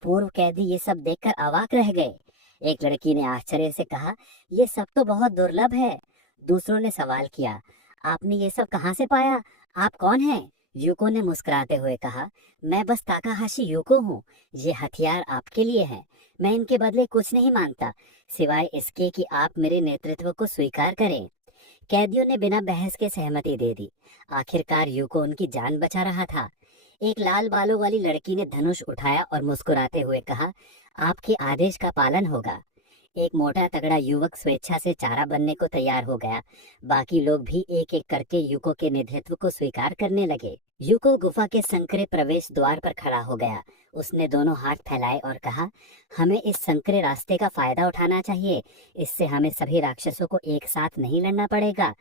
पूर्व कैदी ये सब देखकर अवाक रह गए। एक लड़की ने आश्चर्य से कहा, ये सब तो बहुत दुर्लभ है। दूसरों ने सवाल किया, आपने ये सब कहाँ से पाया? आप कौन हैं? यूको ने मुस्कुराते हुए कहा, मैं बस ताकाहाशी यूको हूँ। ये हथियार आपके लिए हैं। मैं इनके बदले कुछ नहीं मांगता, सिवाय इसके कि आप मेरे नेतृत्व को स्वीकार करें। कैदियों ने बिना बहस के सहमति दे दी। आखिरकार यूको उनकी जान बचा रहा था। एक लाल बालों वाली लड़की ने धनुष उठाया और मुस्कुराते हुए कहा, आपके आदेश का पालन होगा। एक मोटा तगड़ा युवक स्वेच्छा से चारा बनने को तैयार हो गया। बाकी लोग भी एक एक करके यूको के नेतृत्व को स्वीकार करने लगे। यूको गुफा के संकरे प्रवेश द्वार पर खड़ा हो गया। उसने दोनों हाथ फैलाए और कहा, हमें इस संकरे रास्ते का फायदा उठाना चाहिए। इससे हमें सभी राक्षसों को एक साथ नहीं लड़ना पड़ेगा।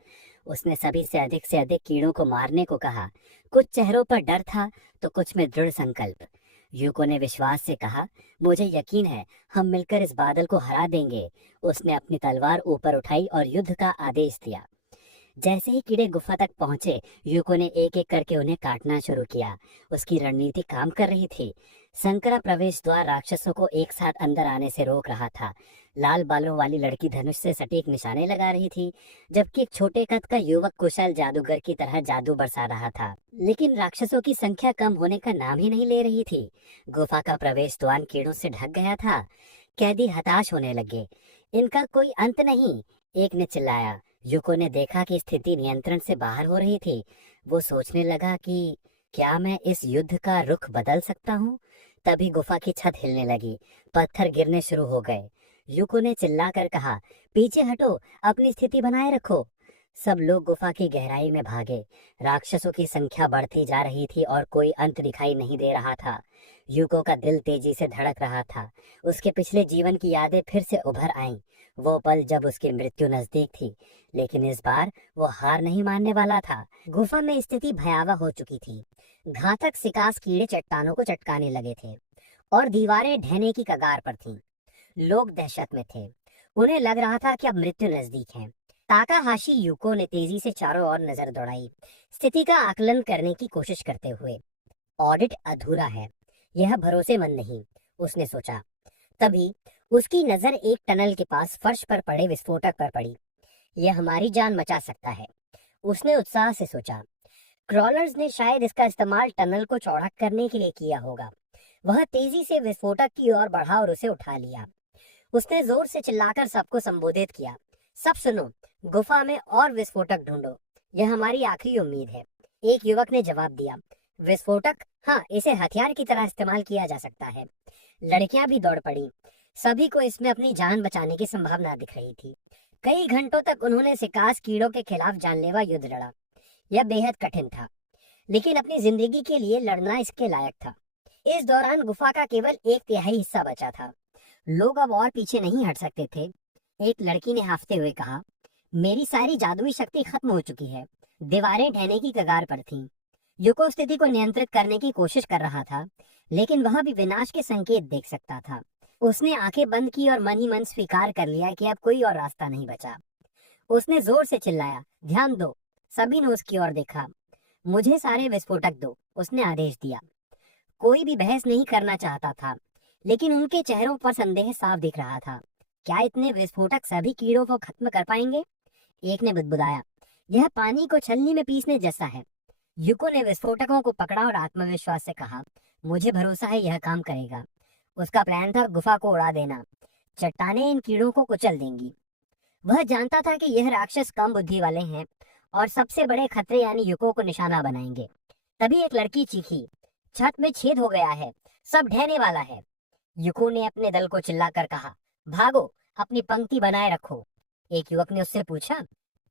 उसने सभी से अधिक कीड़ों को मारने को कहा। कुछ चेहरों पर डर था तो कुछ में दृढ़ संकल्प। यूको ने विश्वास से कहा, मुझे यकीन है हम मिलकर इस बादल को हरा देंगे। उसने अपनी तलवार ऊपर उठाई और युद्ध का आदेश दिया। जैसे ही कीड़े गुफा तक पहुंचे, यूको ने एक एक करके उन्हें काटना शुरू किया। उसकी रणनीति काम कर रही थी। संकरा प्रवेश द्वार राक्षसों को एक साथ अंदर आने से रोक रहा था। लाल बालों वाली लड़की धनुष से सटीक निशाने लगा रही थी, जबकि एक छोटे कद का युवक कुशल जादूगर की तरह जादू बरसा रहा था। लेकिन राक्षसों की संख्या कम होने का नाम ही नहीं ले रही थी। गुफा का प्रवेश द्वार कीड़ों से ढक गया था। कैदी हताश होने लगे। इनका कोई अंत नहीं, एक ने चिल्लाया। यूको ने देखा कि स्थिति नियंत्रण से बाहर हो रही थी। वो सोचने लगा कि क्या मैं इस युद्ध का रुख बदल सकता हूँ? तभी गुफा की छत हिलने लगी, पत्थर गिरने शुरू हो गए। यूको ने चिल्लाकर कहा, पीछे हटो, अपनी स्थिति बनाए रखो। सब लोग गुफा की गहराई में भागे। राक्षसों की संख्या बढ़ती जा रही थी और कोई अंत दिखाई नहीं दे रहा था। यूको का दिल तेजी से धड़क रहा था। उसके पिछले जीवन की यादें फिर से उभर आईं। वो पल जब उसकी मृत्यु नजदीक थी, लेकिन इस बार वो हार नहीं मानने वाला था। गुफा में स्थिति भयावह हो चुकी थी। घातक सिकास कीड़े चट्टानों को चटकाने लगे थे और दीवारें ढहने की कगार पर थीं। लोग दहशत में थे। उन्हें लग रहा था कि अब मृत्यु नजदीक है। ताकाहाशी यूको ने तेजी से चारों ओर नजर दौड़ाई, स्थिति का आकलन करने की कोशिश करते हुए। ऑडिट अधूरा है, यह भरोसेमंद नहीं, उसने सोचा। तभी उसकी नजर एक टनल के पास फर्श पर पड़े विस्फोटक पर पड़ी। यह हमारी जान बचा सकता है, उसने उत्साह से सोचा। क्रॉलर्स ने शायद इसका इस्तेमाल टनल को चौड़ा करने के लिए किया होगा। वह तेजी से विस्फोटक की ओर बढ़ा और उसे उठा लिया। उसने जोर से चिल्लाकर सबको संबोधित किया, सब सुनो, गुफा में और विस्फोटक ढूंढो, यह हमारी आखिरी उम्मीद है। एक युवक ने जवाब दिया, विस्फोटक? हाँ, इसे हथियार की तरह इस्तेमाल किया जा सकता है। लड़कियां भी दौड़ पड़ी। सभी को इसमें अपनी जान बचाने की संभावना दिख रही थी। कई घंटों तक उन्होंने सिकास कीड़ों के खिलाफ जानलेवा युद्ध लड़ा। यह बेहद कठिन था, लेकिन अपनी जिंदगी के लिए लड़ना इसके लायक था। इस दौरान गुफा का केवल 1/3 हिस्सा बचा था। लोग अब और पीछे नहीं हट सकते थे। एक लड़की ने हाफते हुए कहा, मेरी सारी जादुई शक्ति खत्म हो चुकी है। दीवारें ढहने की कगार पर थीं। युको स्थिति को नियंत्रित करने की कोशिश कर रहा था, लेकिन वह भी विनाश के संकेत देख सकता था। उसने आंखें बंद की और मन ही मन स्वीकार कर लिया कि अब कोई और रास्ता नहीं बचा। उसने जोर से चिल्लाया, ध्यान दो। सभी ने उसकी ओर देखा। मुझे सारे विस्फोटक दो, उसने आदेश दिया। कोई भी बहस नहीं करना चाहता था, लेकिन उनके चेहरों पर संदेह साफ दिख रहा था। क्या इतने विस्फोटक सभी कीड़ों को खत्म कर पाएंगे? एक ने बुदबुदाया, यह पानी को छलनी में पीसने जैसा है। युको ने विस्फोटकों को पकड़ा और आत्मविश्वास से कहा, मुझे भरोसा है यह काम करेगा। उसका प्लान था गुफा को उड़ा देना। चट्टानें इन कीड़ों को कुचल देंगी। वह जानता था कि यह राक्षस कम बुद्धि वाले हैं और सबसे बड़े खतरे यानी युको को निशाना बनाएंगे। तभी एक लड़की चीखी, छत में छेद हो गया है, सब ढहने वाला है। युको ने अपने दल को चिल्लाकर कहा, भागो, अपनी पंक्ति बनाए रखो। एक युवक ने उससे पूछा,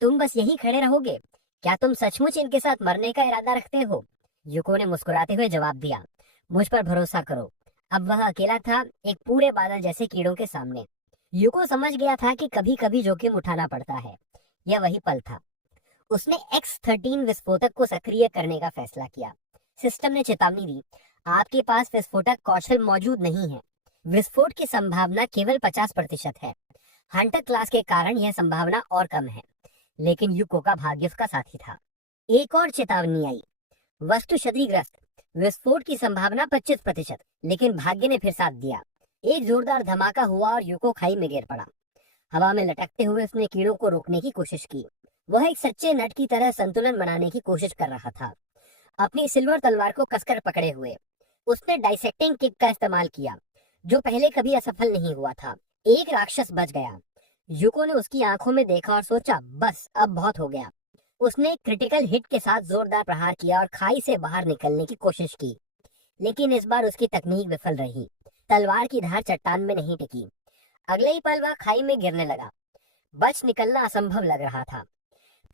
तुम बस यही खड़े रहोगे? क्या तुम सचमुच इनके साथ मरने का इरादा रखते हो? युको ने मुस्कुराते हुए जवाब दिया, मुझ पर भरोसा करो। अब वह अकेला था, एक पूरे बादल जैसे कीड़ों के सामने। युको समझ गया था कि कभी कभी जोखिम उठाना पड़ता है। यह वही पल था। उसने X-13 विस्फोटक को सक्रिय करने का फैसला किया। सिस्टम ने चेतावनी दी, आपके पास विस्फोटक कौशल मौजूद नहीं है। विस्फोट की संभावना केवल 50% है। हंटर क्लास के कारण यह संभावना और कम है। लेकिन युको का भाग्य उसका साथी था। एक और चेतावनी आई, वस्तु क्षतिग्रस्त। विस्फोट की संभावना 25%, लेकिन भाग्य ने फिर साथ दिया। एक जोरदार धमाका हुआ और युको खाई में गिर पड़ा। हवा में लटकते हुए उसने कीड़ों को रोकने की कोशिश की। वह एक सच्चे नट की तरह संतुलन बनाने की कोशिश कर रहा था, अपनी सिल्वर तलवार को कसकर पकड़े हुए। उसने डाइसेक्टिंग किक का इस्तेमाल किया, जो पहले कभी असफल नहीं हुआ था। एक राक्षस बच गया। युको ने उसकी आंखों में देखा और सोचा, बस अब बहुत हो गया। उसने क्रिटिकल हिट के साथ जोरदार प्रहार किया और खाई से बाहर निकलने की कोशिश की, लेकिन इस बार उसकी तकनीक विफल रही। तलवार की धार चट्टान में नहीं टिकी। अगले ही पल वह खाई में गिरने लगा। बच निकलना असंभव लग रहा था।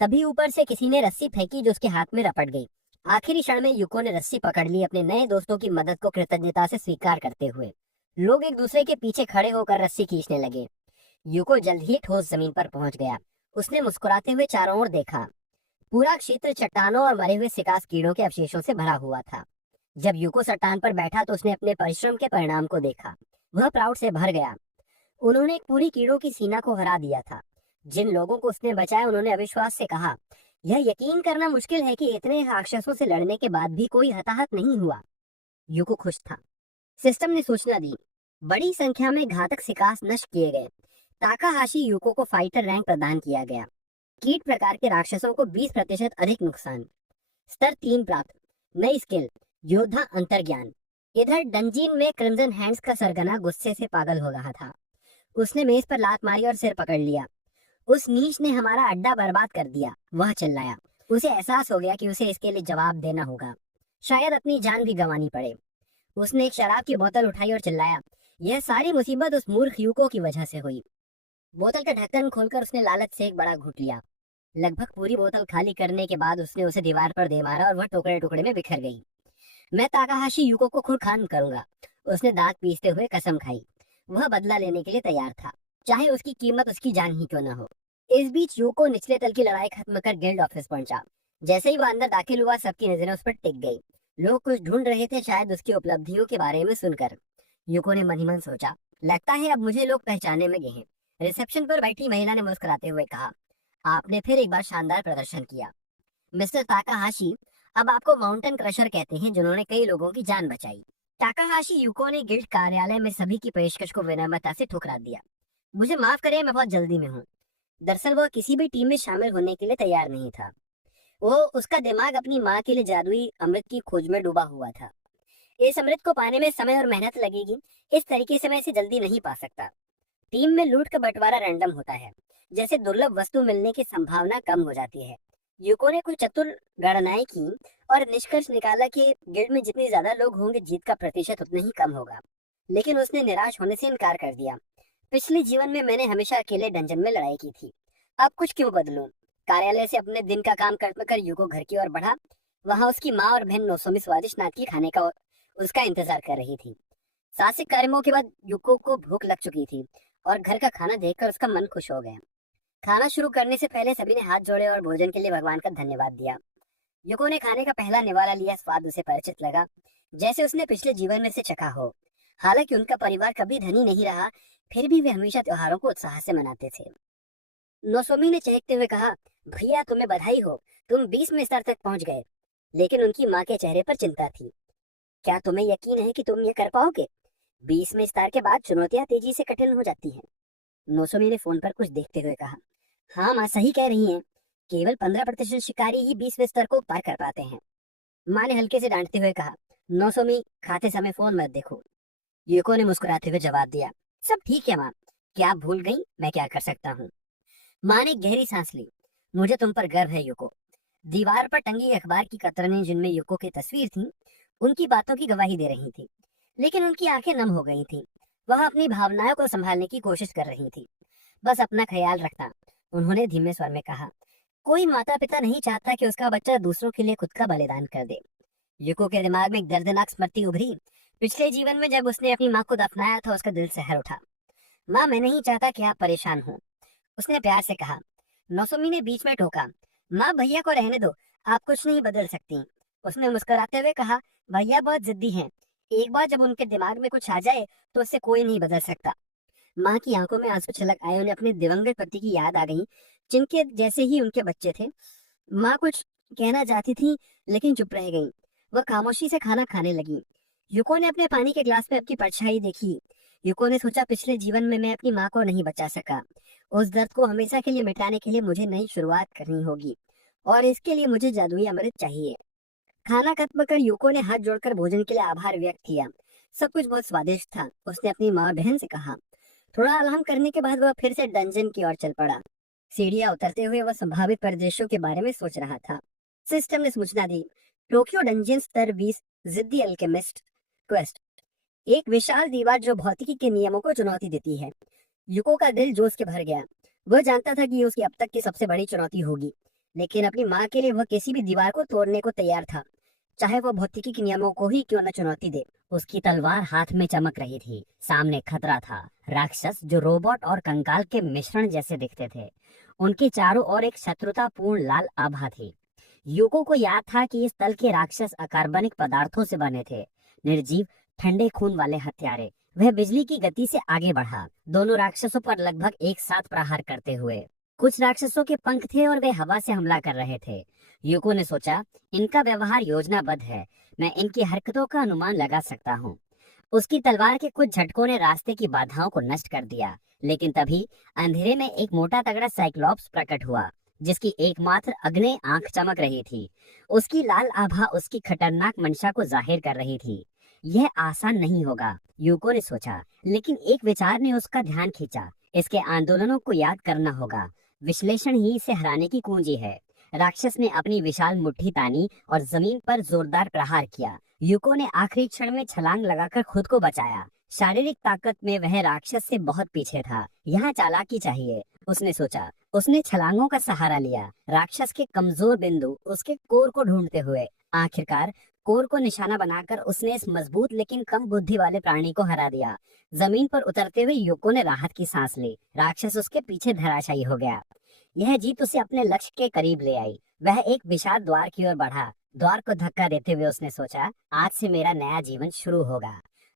तभी ऊपर से किसी ने रस्सी फेंकी जो उसके हाथ में रपट गई। आखिरी क्षण में युको ने रस्सी पकड़ ली, अपने नए दोस्तों की मदद को कृतज्ञता से स्वीकार करते हुए। लोग एक दूसरे के पीछे खड़े होकर रस्सी खींचने लगे। युको जल्द ही ठोस जमीन पर पहुंच गया। उसने मुस्कुराते हुए चारों ओर देखा। पूरा क्षेत्र चट्टानों और मरे हुए सिकास कीड़ों के अवशेषों से भरा हुआ था। जब युको चट्टान पर बैठा तो उसने अपने परिश्रम के परिणाम को देखा। वह प्राउड से भर गया। उन्होंने एक पूरी कीड़ों की सीना को हरा दिया था। जिन लोगों को उसने बचाया उन्होंने अविश्वास से कहा, यह यकीन करना मुश्किल है कि इतने राक्षसों से लड़ने के बाद भी कोई हताहत नहीं हुआ। युको खुश था। सिस्टम ने सूचना दी, बड़ी संख्या में घातक सिकास नष्ट किए गए। ताकाहाशी युको को फाइटर रैंक प्रदान किया गया। कीट प्रकार के राक्षसों को 20% अधिक नुकसान। स्तर 3 प्राप्त। नई स्किल, योद्धा अंतर्ज्ञान। इधर डंजीन में क्रिम्सन हैंड्स का सरगना गुस्से से पागल हो रहा था। उसने मेज पर लात मारी और सिर पकड़ लिया। उस नीच ने हमारा अड्डा बर्बाद कर दिया, वह चिल्लाया। उसे एहसास हो गया कि उसे इसके लिए जवाब देना होगा, शायद अपनी जान भी गंवानी पड़े। उसने एक शराब की बोतल उठाई और चिल्लाया, यह सारी मुसीबत उस मूर्ख युको की वजह से हुई। बोतल का ढक्कन खोलकर उसने लालच से एक बड़ा घूंट लिया। लगभग पूरी बोतल खाली करने के बाद उसने उसे दीवार पर दे मारा और वह टुकड़े टुकड़े में बिखर गई। मैं ताकाहाशी युको को खुद खान करूंगा, उसने दांत पीसते हुए कसम खाई। वह बदला लेने के लिए तैयार था, चाहे उसकी कीमत उसकी जान ही क्यों न हो। इस बीच युको निचले तल की लड़ाई खत्म कर गिल्ड ऑफिस पहुंचा। जैसे ही वह अंदर दाखिल हुआ, सबकी नजरें उस पर टिक गई। लोग कुछ ढूंढ रहे थे, शायद उसकी उपलब्धियों के बारे में सुनकर। युको ने मन ही मन सोचा, लगता है अब मुझे लोग पहचाने में गए हैं। रिसेप्शन पर बैठी महिला ने मुस्कुराते हुए कहा, आपने फिर एक बार शानदार प्रदर्शन किया मिस्टर ताकाहाशी। अब आपको माउंटेन क्रशर कहते हैं, जिन्होंने कई लोगों की जान बचाई। ताकाहाशी युको ने गिल्ड कार्यालय में सभी की पेशकश को विनम्रता से ठुकरा दिया। मुझे माफ करें, मैं बहुत जल्दी में हूँ। दरअसल वह किसी भी टीम में शामिल होने के लिए तैयार नहीं था। वो उसका दिमाग अपनी माँ के लिए जादुई अमृत की खोज में डूबा हुआ था। इस अमृत को पाने में समय और मेहनत लगेगी, इस तरीके से मैं इसे जल्दी नहीं पा सकता। टीम में लूट का बंटवारा रैंडम होता है, जैसे दुर्लभ वस्तु मिलने की संभावना कम हो जाती है। युको ने कुछ चतुर गणनाएं की और निष्कर्ष निकाला कि गिल्ड में जितने ज्यादा लोग होंगे, जीत का प्रतिशत उतना ही कम होगा। लेकिन उसने निराश होने से इनकार कर दिया। पिछले जीवन में मैंने हमेशा अकेले डंजन में लड़ाई की थी, अब कुछ क्यों बदलूं। कार्यालय से अपने दिन का काम खत्म कर युको घर की ओर बढ़ा। वहां उसकी माँ और बहन नोसोमी स्वादिष्ट नाकी खाने का उसका इंतजार कर रही थी। साहसिक कार्यों के बाद युको को भूख लग चुकी थी और घर का खाना देखकर उसका मन खुश हो गया। खाना शुरू करने से पहले सभी ने हाथ जोड़े और भोजन के लिए भगवान का धन्यवाद दिया। युको ने खाने का पहला निवाला लिया। स्वाद उसे परिचित लगा, जैसे उसने पिछले जीवन में से चखा हो। हालांकि उनका परिवार कभी धनी नहीं रहा, फिर भी वे हमेशा त्योहारों को उत्साह से मनाते थे। नोसोमी ने चहकते हुए कहा, भैया तुम्हें बधाई हो, तुम 20वें स्तर तक पहुंच गए। लेकिन उनकी माँ के चेहरे पर चिंता थी। क्या तुम्हें यकीन है कि तुम ये कर पाओगे? 20वें स्तर के बाद चुनौतियां तेजी से कठिन हो जाती हैं। नोसोमी ने फोन पर कुछ देखते हुए कहा, हाँ माँ सही कह रही हैं, केवल 15% शिकारी ही 20वें स्तर को पार कर पाते हैं। माँ ने हल्के से डांटते हुए कहा, नोसोमी खाते समय फोन मत देखो। युको ने मुस्कुराते हुए जवाब दिया, सब ठीक है माँ, क्या आप भूल गई? मैं क्या कर सकता हूँ? माँ ने गहरी सांस ली। मुझे तुम पर गर्व है युको। दीवार पर टंगी अखबार की कतरनें जिनमें युको की तस्वीर थी, उनकी बातों की गवाही दे रही थी। लेकिन उनकी आंखें नम हो गई थीं। वह अपनी भावनाओं को संभालने की कोशिश कर रही थी। बस अपना ख्याल रखना, उन्होंने धीमे स्वर में कहा। कोई माता पिता नहीं चाहता कि उसका बच्चा दूसरों के लिए खुद का बलिदान कर दे। युको के दिमाग में एक दर्दनाक स्मृति उभरी। पिछले जीवन में जब उसने अपनी माँ को दफनाया था, उसका दिल सहर उठा। माँ, मैं नहीं चाहता कि आप परेशान हो, उसने प्यार से कहा। नौसुमी ने बीच में टोका, माँ भैया को रहने दो, आप कुछ नहीं बदल सकती। उसने मुस्कुराते हुए कहा, भैया बहुत जिद्दी हैं, एक बार जब उनके दिमाग में कुछ आ जाए तो उससे कोई नहीं बदल सकता। माँ की आंखों में आंसू छलक आए। उन्हें अपने दिवंगत पति की याद आ गई, जिनके जैसे ही उनके बच्चे थे। माँ कुछ कहना चाहती थी, लेकिन चुप रह गई। वह खामोशी से खाना खाने लगी। युको ने अपने पानी के ग्लास में अपनी परछाई देखी। युको ने सोचा, पिछले जीवन में मैं अपनी माँ को नहीं बचा सका। उस दर्द को हमेशा के लिए मिटाने के लिए मुझे नई शुरुआत करनी होगी, और इसके लिए मुझे जादुई अमृत चाहिए। खाना खत्म कर युको ने हाथ जोड़कर भोजन के लिए आभार व्यक्त किया। सब कुछ बहुत स्वादिष्ट था, उसने अपनी माँ बहन से कहा। थोड़ा आराम करने के बाद वह फिर से डंजन की ओर चल पड़ा। सीढ़ियां उतरते हुए वह संभावित परिदृश्यों के बारे में सोच रहा था। सिस्टम ने सूचना दी, टोक्यो डंजियन स्तर 20, जिद्दी अल्केमिस्ट क्वेस्ट। एक विशाल दीवार जो भौतिकी के नियमों को चुनौती देती है। युको का दिल जोश के भर गया। वह जानता था कि ये उसकी अब तक की सबसे बड़ी चुनौती होगी, लेकिन अपनी माँ के लिए वह किसी भी दीवार को तोड़ने को तैयार था, चाहे वह भौतिकी के नियमों को ही क्यों न चुनौती दे। उसकी तलवार हाथ में चमक रही थी। सामने खतरा था, राक्षस जो रोबोट और कंकाल के मिश्रण जैसे दिखते थे। उनके चारों ओर एक शत्रुतापूर्ण लाल आभा थी। युको को याद था कि इस तल के राक्षस अकार्बनिक पदार्थों से बने थे, निर्जीव, ठंडे खून वाले हत्यारे। वह बिजली की गति से आगे बढ़ा, दोनों राक्षसों पर लगभग एक साथ प्रहार करते हुए। कुछ राक्षसों के पंख थे और वे हवा से हमला कर रहे थे। युको ने सोचा, इनका व्यवहार योजनाबद्ध है, मैं इनकी हरकतों का अनुमान लगा सकता हूँ। उसकी तलवार के कुछ झटकों ने रास्ते की बाधाओं को नष्ट कर दिया, लेकिन तभी अंधेरे में एक मोटा तगड़ा साइक्लॉप्स प्रकट हुआ, जिसकी एकमात्र अग्नि आंख चमक रही थी। उसकी लाल आभा उसकी खतरनाक मंशा को जाहिर कर रही थी। यह आसान नहीं होगा, यूको ने सोचा, लेकिन एक विचार ने उसका ध्यान खींचा। इसके आंदोलनों को याद करना होगा, विश्लेषण ही इसे हराने की कुंजी है। राक्षस ने अपनी विशाल मुट्ठी तानी और जमीन पर जोरदार प्रहार किया। यूको ने आखिरी क्षण में छलांग लगाकर खुद को बचाया। शारीरिक ताकत में वह राक्षस से बहुत पीछे था। यहाँ चालाकी चाहिए, उसने सोचा। उसने छलांगों का सहारा लिया, राक्षस के कमजोर बिंदु, उसके कोर को ढूंढते हुए। आखिरकार कोर को निशाना बनाकर उसने इस मजबूत लेकिन कम बुद्धि वाले प्राणी को हरा दिया। जमीन पर उतरते हुए युको ने राहत की सांस ली। राक्षस उसके पीछे धराशायी हो गया। यह जीत उसे अपने लक्ष्य के करीब ले आई। वह एक विशाल द्वार की ओर बढ़ा। द्वार को धक्का देते हुए उसने सोचा, आज से मेरा नया जीवन शुरू होगा।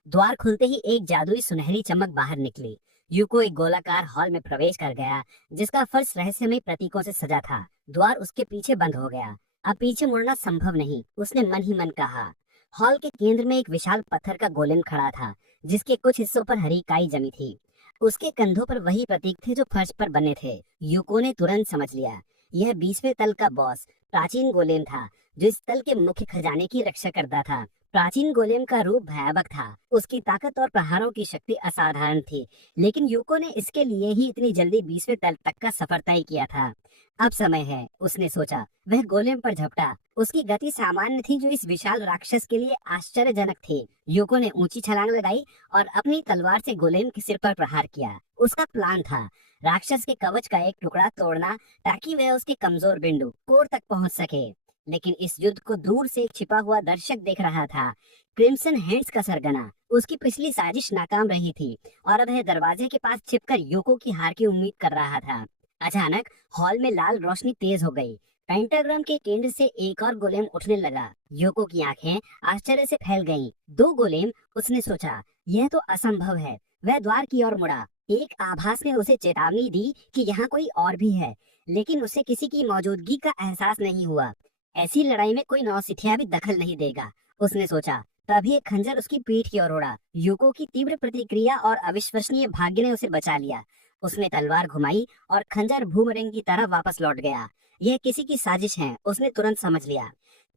द्वार खुलते ही एक जादुई सुनहरी चमक बाहर निकली। यूको एक गोलाकार हॉल में प्रवेश कर गया, जिसका फर्श रहस्यमय प्रतीकों से सजा था। द्वार उसके पीछे बंद हो गया। अब पीछे मुड़ना संभव नहीं, उसने मन ही मन कहा। हॉल के केंद्र में एक विशाल पत्थर का गोलेम खड़ा था, जिसके कुछ हिस्सों पर हरी काई जमी थी। उसके कंधों पर वही प्रतीक थे जो फर्श पर बने थे। यूको ने तुरंत समझ लिया, यह 20वें तल का बॉस प्राचीन गोलेम था, जो इस तल के मुख्य खजाने की रक्षा करता था। प्राचीन गोलेम का रूप भयावह था, उसकी ताकत और प्रहारों की शक्ति असाधारण थी, लेकिन यूको ने इसके लिए ही इतनी जल्दी 20वें तल तक का सफर तय किया था। अब समय है, उसने सोचा। वह गोलेम पर झपटा। उसकी गति सामान्य थी, जो इस विशाल राक्षस के लिए आश्चर्यजनक थी। यूको ने ऊंची छलांग लगाई और अपनी तलवार से गोलेम के सिर पर प्रहार किया। उसका प्लान था राक्षस के कवच का एक टुकड़ा तोड़ना, ताकि वह उसके कमजोर बिंदु कोर तक पहुंच सके। लेकिन इस युद्ध को दूर से एक छिपा हुआ दर्शक देख रहा था, क्रिम्सन हैंड्स का सरगना। उसकी पिछली साजिश नाकाम रही थी और अब वह दरवाजे के पास छिपकर यूको की हार की उम्मीद कर रहा था। अचानक हॉल में लाल रोशनी तेज हो गई। पेंटाग्राम के केंद्र से एक और गोलेम उठने लगा। यूको की आंखें आश्चर्य से फैल गईं। दो गोलेम, उसने सोचा, यह तो असंभव है। वह द्वार की ओर मुड़ा। एक आभास ने उसे चेतावनी दी कि यहाँ कोई और भी है, लेकिन उसे किसी की मौजूदगी का एहसास नहीं हुआ। ऐसी लड़ाई में कोई नौसिखिया भी दखल नहीं देगा, उसने सोचा। तभी एक खंजर उसकी पीठ की ओर उड़ा। यूको की तीव्र प्रतिक्रिया और अविश्वसनीय भाग्य ने उसे बचा लिया। उसने तलवार घुमाई और खंजर बूमरैंग की तरह वापस लौट गया। यह किसी की साजिश है, उसने तुरंत समझ लिया।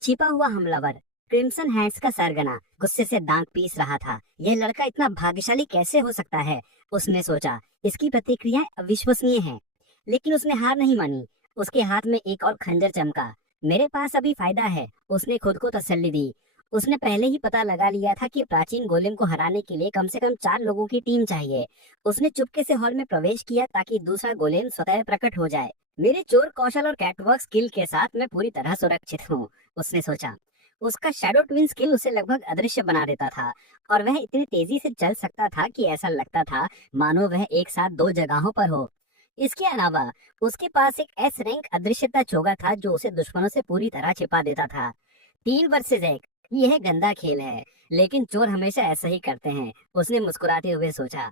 छिपा हुआ हमलावर क्रिम्सन हैंड्स का सरगना गुस्से से दांत पीस रहा था। यह लड़का इतना भाग्यशाली कैसे हो सकता है, उसने सोचा। इसकी प्रतिक्रियाएं अविश्वसनीय हैं। लेकिन उसने हार नहीं मानी। उसके हाथ में एक और खंजर चमका। मेरे पास अभी फायदा है, उसने खुद को तसल्ली दी। उसने पहले ही पता लगा लिया था कि प्राचीन गोलेम को हराने के लिए कम से कम 4 लोगों की टीम चाहिए। उसने चुपके से हॉल में प्रवेश किया ताकि दूसरा गोलेम स्वतः प्रकट हो जाए। मेरे चोर कौशल और कैटवॉक स्किल के साथ मैं पूरी तरह सुरक्षित हूँ, उसने सोचा। उसका शैडो ट्विन स्किल उसे लगभग अदृश्य बना देता था और वह इतनी तेजी से चल सकता था कि ऐसा लगता था मानो वह एक साथ 2 जगहों पर हो। इसके अलावा उसके पास एक एस रैंक अदृश्यता चोगा था जो उसे दुश्मनों से पूरी तरह छिपा देता था। 3 वर्सेस 1, यह गंदा खेल है, लेकिन चोर हमेशा ऐसा ही करते हैं, उसने मुस्कुराते हुए सोचा।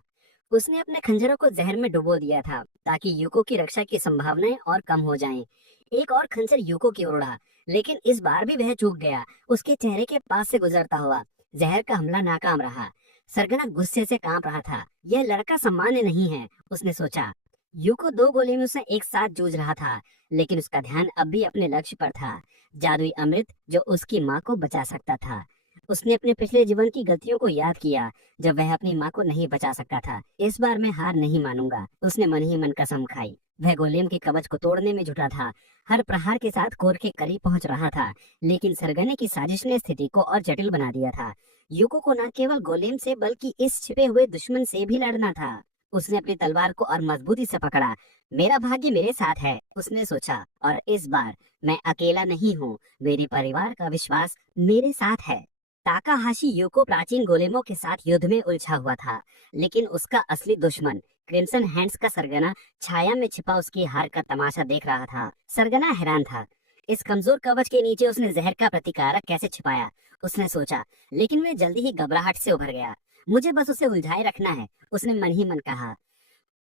उसने अपने खंजरों को जहर में डुबो दिया था ताकि यूको की रक्षा की संभावनाएं और कम हो जाएं। एक और खंजर यूको की ओर उड़ा, लेकिन इस बार भी वह चूक गया। उसके चेहरे के पास से गुजरता हुआ जहर का हमला नाकाम रहा। सरगना गुस्से से कांप रहा था। यह लड़का सामान्य नहीं है, उसने सोचा। यूको 2 गोलियों से एक साथ जूझ रहा था, लेकिन उसका ध्यान अब भी अपने लक्ष्य पर था, जादुई अमृत जो उसकी माँ को बचा सकता था। उसने अपने पिछले जीवन की गलतियों को याद किया जब वह अपनी माँ को नहीं बचा सकता था। इस बार मैं हार नहीं मानूंगा, उसने मन ही मन कसम खाई। वह गोलेम के कवच को तोड़ने में जुटा था। हर प्रहार के साथ कोर के करीब पहुंच रहा था, लेकिन सरगने की साजिश ने स्थिति को और जटिल बना दिया था। यूको को न केवल गोलेम से बल्कि इस छिपे हुए दुश्मन से भी लड़ना था। उसने अपनी तलवार को और मजबूती से पकड़ा। मेरा भाग्य मेरे साथ है, उसने सोचा, और इस बार मैं अकेला नहीं हूँ। मेरे परिवार का विश्वास मेरे साथ है। ताकाहाशी यूको प्राचीन गोलेमों के साथ युद्ध में उलझा हुआ था, लेकिन उसका असली दुश्मन क्रिम्सन हैंड्स का सरगना छाया में छिपा उसकी हार का तमाशा देख रहा था। सरगना हैरान था। इस कमजोर कवच के नीचे उसने जहर का प्रतिकारक कैसे छिपाया, उसने सोचा। लेकिन वह जल्दी ही घबराहट से उभर गया। मुझे बस उसे उलझाए रखना है, उसने मन ही मन कहा।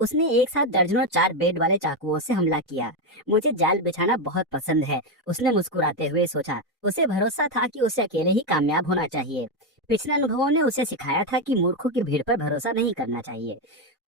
उसने एक साथ दर्जनों 4 बेड वाले चाकुओं से हमला किया। मुझे जाल बिछाना बहुत पसंद है, उसने मुस्कुराते हुए सोचा। उसे भरोसा था कि उसे अकेले ही कामयाब होना चाहिए। पिछले अनुभवों ने उसे सिखाया था कि मूर्खों की भीड़ पर भरोसा नहीं करना चाहिए।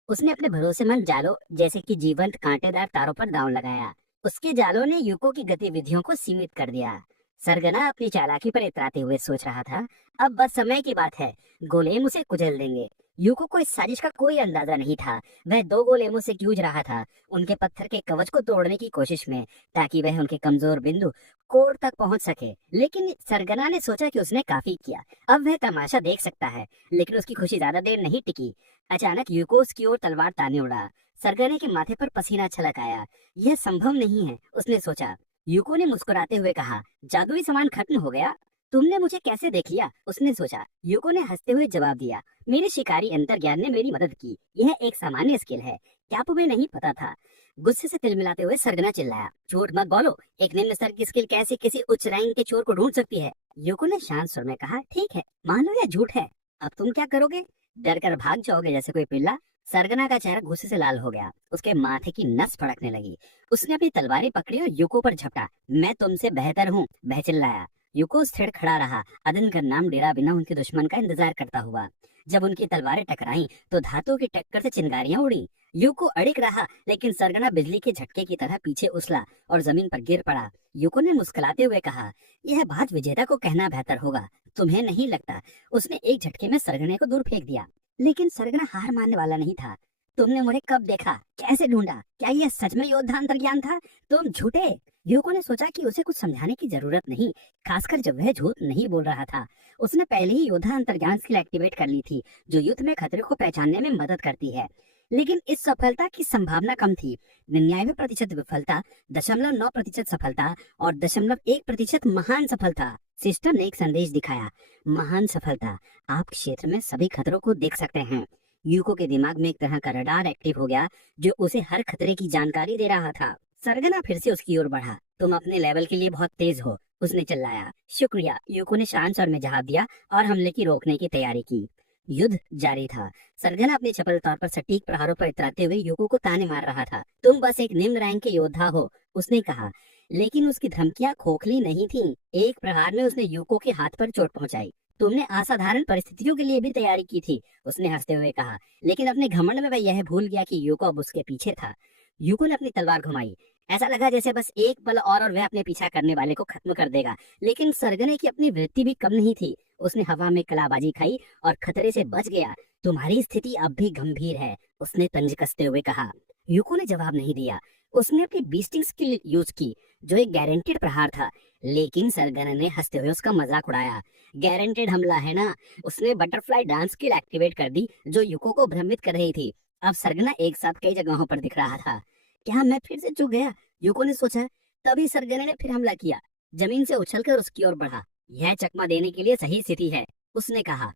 उसने अपने भरोसेमंद जालों जैसे कि जीवंत कांटेदार तारों पर दांव लगाया। उसके जालों ने यूको की गतिविधियों को सीमित कर दिया। सरगना अपनी चालाकी पर इतराते हुए सोच रहा था, अब बस समय की बात है, गोलेम उसे कुचल देंगे। यूको को इस साजिश का कोई अंदाजा नहीं था। वह 2 गोलेमों से जूझ रहा था, उनके पत्थर के कवच को तोड़ने की कोशिश में, ताकि वह उनके कमजोर बिंदु कोर तक पहुंच सके। लेकिन सरगना ने सोचा कि उसने काफी किया, अब वह तमाशा देख सकता है। लेकिन उसकी खुशी ज्यादा देर नहीं टिकी। अचानक यूको उसकी ओर तलवार ताने उड़ा। सरगने के माथे पर पसीना छलक आया। यह संभव नहीं है, उसने सोचा। यूको ने मुस्कुराते हुए कहा, जादुई सामान खत्म हो गया, तुमने मुझे कैसे देख लिया, उसने सोचा। यूको ने हंसते हुए जवाब दिया, मेरे शिकारी अंतर्ज्ञान ने मेरी मदद की। यह एक सामान्य स्किल है, क्या तुम्हें नहीं पता था? गुस्से से तिलमिलाते हुए सरगना चिल्लाया, झूठ मत बोलो, एक निम्न स्तर की स्किल कैसे किसी उच्च रैंक के चोर को ढूंढ सकती है? यूको ने शांत स्वर में कहा, ठीक है, मान लो यह झूठ है, अब तुम क्या करोगे? डर कर भाग जाओगे जैसे कोई पिल्ला? सरगना का चेहरा गुस्से से लाल हो गया। उसके माथे की नस फड़कने लगी। उसने अपनी तलवारें पकड़ी और यूको पर झपटा। मैं तुमसे बेहतर हूँ, वह चिल्लाया। यूको स्थिर खड़ा रहा, अदन का नाम डेरा बिना उनके दुश्मन का इंतजार करता हुआ। जब उनकी तलवारें टकराईं, तो धातु की टक्कर से चिंगारियां उड़ी। यूको अड़िग रहा, लेकिन सरगना बिजली के झटके की तरह पीछे उछला और जमीन पर गिर पड़ा। यूको ने मुस्कुराते हुए कहा, यह बात विजेता को कहना बेहतर होगा, तुम्हें नहीं लगता? उसने एक झटके में सरगने को दूर फेंक दिया। लेकिन सरगना हार मानने वाला नहीं था। तुमने मुझे कब देखा, कैसे ढूंढा, क्या यह सच में योद्धा अंतर्ज्ञान था? तुम झूठे। यूको ने सोचा कि उसे कुछ समझाने की जरूरत नहीं, खासकर जब वह झूठ नहीं बोल रहा था। उसने पहले ही योद्धा अंतर्ज्ञान स्किल एक्टिवेट कर ली थी, जो युद्ध में खतरे को पहचानने में मदद करती है। लेकिन इस सफलता की संभावना कम थी। 99% विफलता, 0.9% सफलता और 0.1% महान सफलता। सिस्टम ने एक संदेश दिखाया, महान सफलता, आप क्षेत्र में सभी खतरों को देख सकते हैं। यूको के दिमाग में एक तरह का रडार एक्टिव हो गया जो उसे हर खतरे की जानकारी दे रहा था। सरगना फिर से उसकी ओर बढ़ा। तुम अपने लेवल के लिए बहुत तेज हो, उसने चिल्लाया। शुक्रिया, यूको ने शांत स्वर में जवाब दिया और हमले की रोकने की तैयारी की। युद्ध जारी था। सरगना अपने चपल तौर पर सटीक प्रहारों पर इतराते हुए यूको को ताने मार रहा था। तुम बस एक निम्न रैंक के योद्धा हो, उसने कहा। लेकिन उसकी धमकियां खोखली नहीं थीं। एक प्रहार में उसने यूको के हाथ पर चोट पहुंचाई। तुमने असाधारण परिस्थितियों के लिए भी तैयारी की थी, उसने हंसते हुए कहा। लेकिन अपने घमंड में वह यह भूल गया कि यूको अब उसके पीछे था। यूको ने अपनी तलवार घुमाई। ऐसा लगा जैसे बस एक पल और वह अपने पीछा करने वाले को खत्म कर देगा। लेकिन सरगने की अपनी वृत्ति भी कम नहीं थी। उसने हवा में कलाबाजी खाई और खतरे से बच गया। तुम्हारी स्थिति अब भी गंभीर है, उसने तंज कसते हुए कहा। यूको ने जवाब नहीं दिया। उसने अपनी बीस्टिंग स्किल यूज की, जो एक गारंटेड प्रहार था। लेकिन सरगना ने हंसते हुए उसका मजाक उड़ाया। गारंटेड हमला है ना? उसने बटरफ्लाई डांस स्किल एक्टिवेट कर दी, जो यूको को भ्रमित कर रही थी। अब सरगना एक साथ कई जगहों पर दिख रहा था। क्या मैं फिर से चूक गया? यूको ने सोचा। तभी सरगने ने फिर हमला किया। जमीन से उछलकर उसकी ओर बढ़ा। यह चकमा देने के लिए सही स्थिति है, उसने कहा।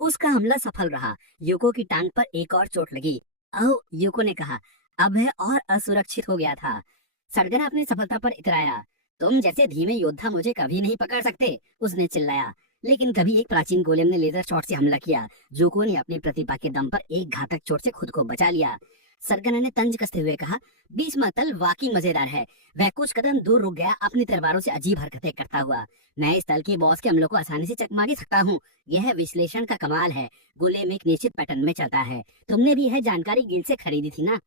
उसका हमला सफल रहा। यूको की टांग पर एक और चोट लगी। ओह, यूको ने कहा। अब वह और असुरक्षित हो गया था। सरगना अपनी सफलता पर इतराया। तुम जैसे धीमे योद्धा मुझे कभी नहीं पकड़ सकते, उसने चिल्लाया। लेकिन तभी एक प्राचीन गोलेम ने लेजर शॉट से हमला किया। यूको ने अपनी प्रतिभा के दम पर एक घातक चोट से खुद को बचा लिया। सरगना ने तंज कसते हुए कहा, बीच तल वाकई मजेदार है। वह कुछ कदम दूर रुक गया, अपनी तलवारों से अजीब हरकतें करता हुआ। मैं इस तल के बॉस के हमलों को आसानी से चकमा दे सकता हूँ। यह विश्लेषण का कमाल है। गोलेम एक निश्चित पैटर्न में चलता है। तुमने भी यह जानकारी गिल्ड से खरीदी थी ना?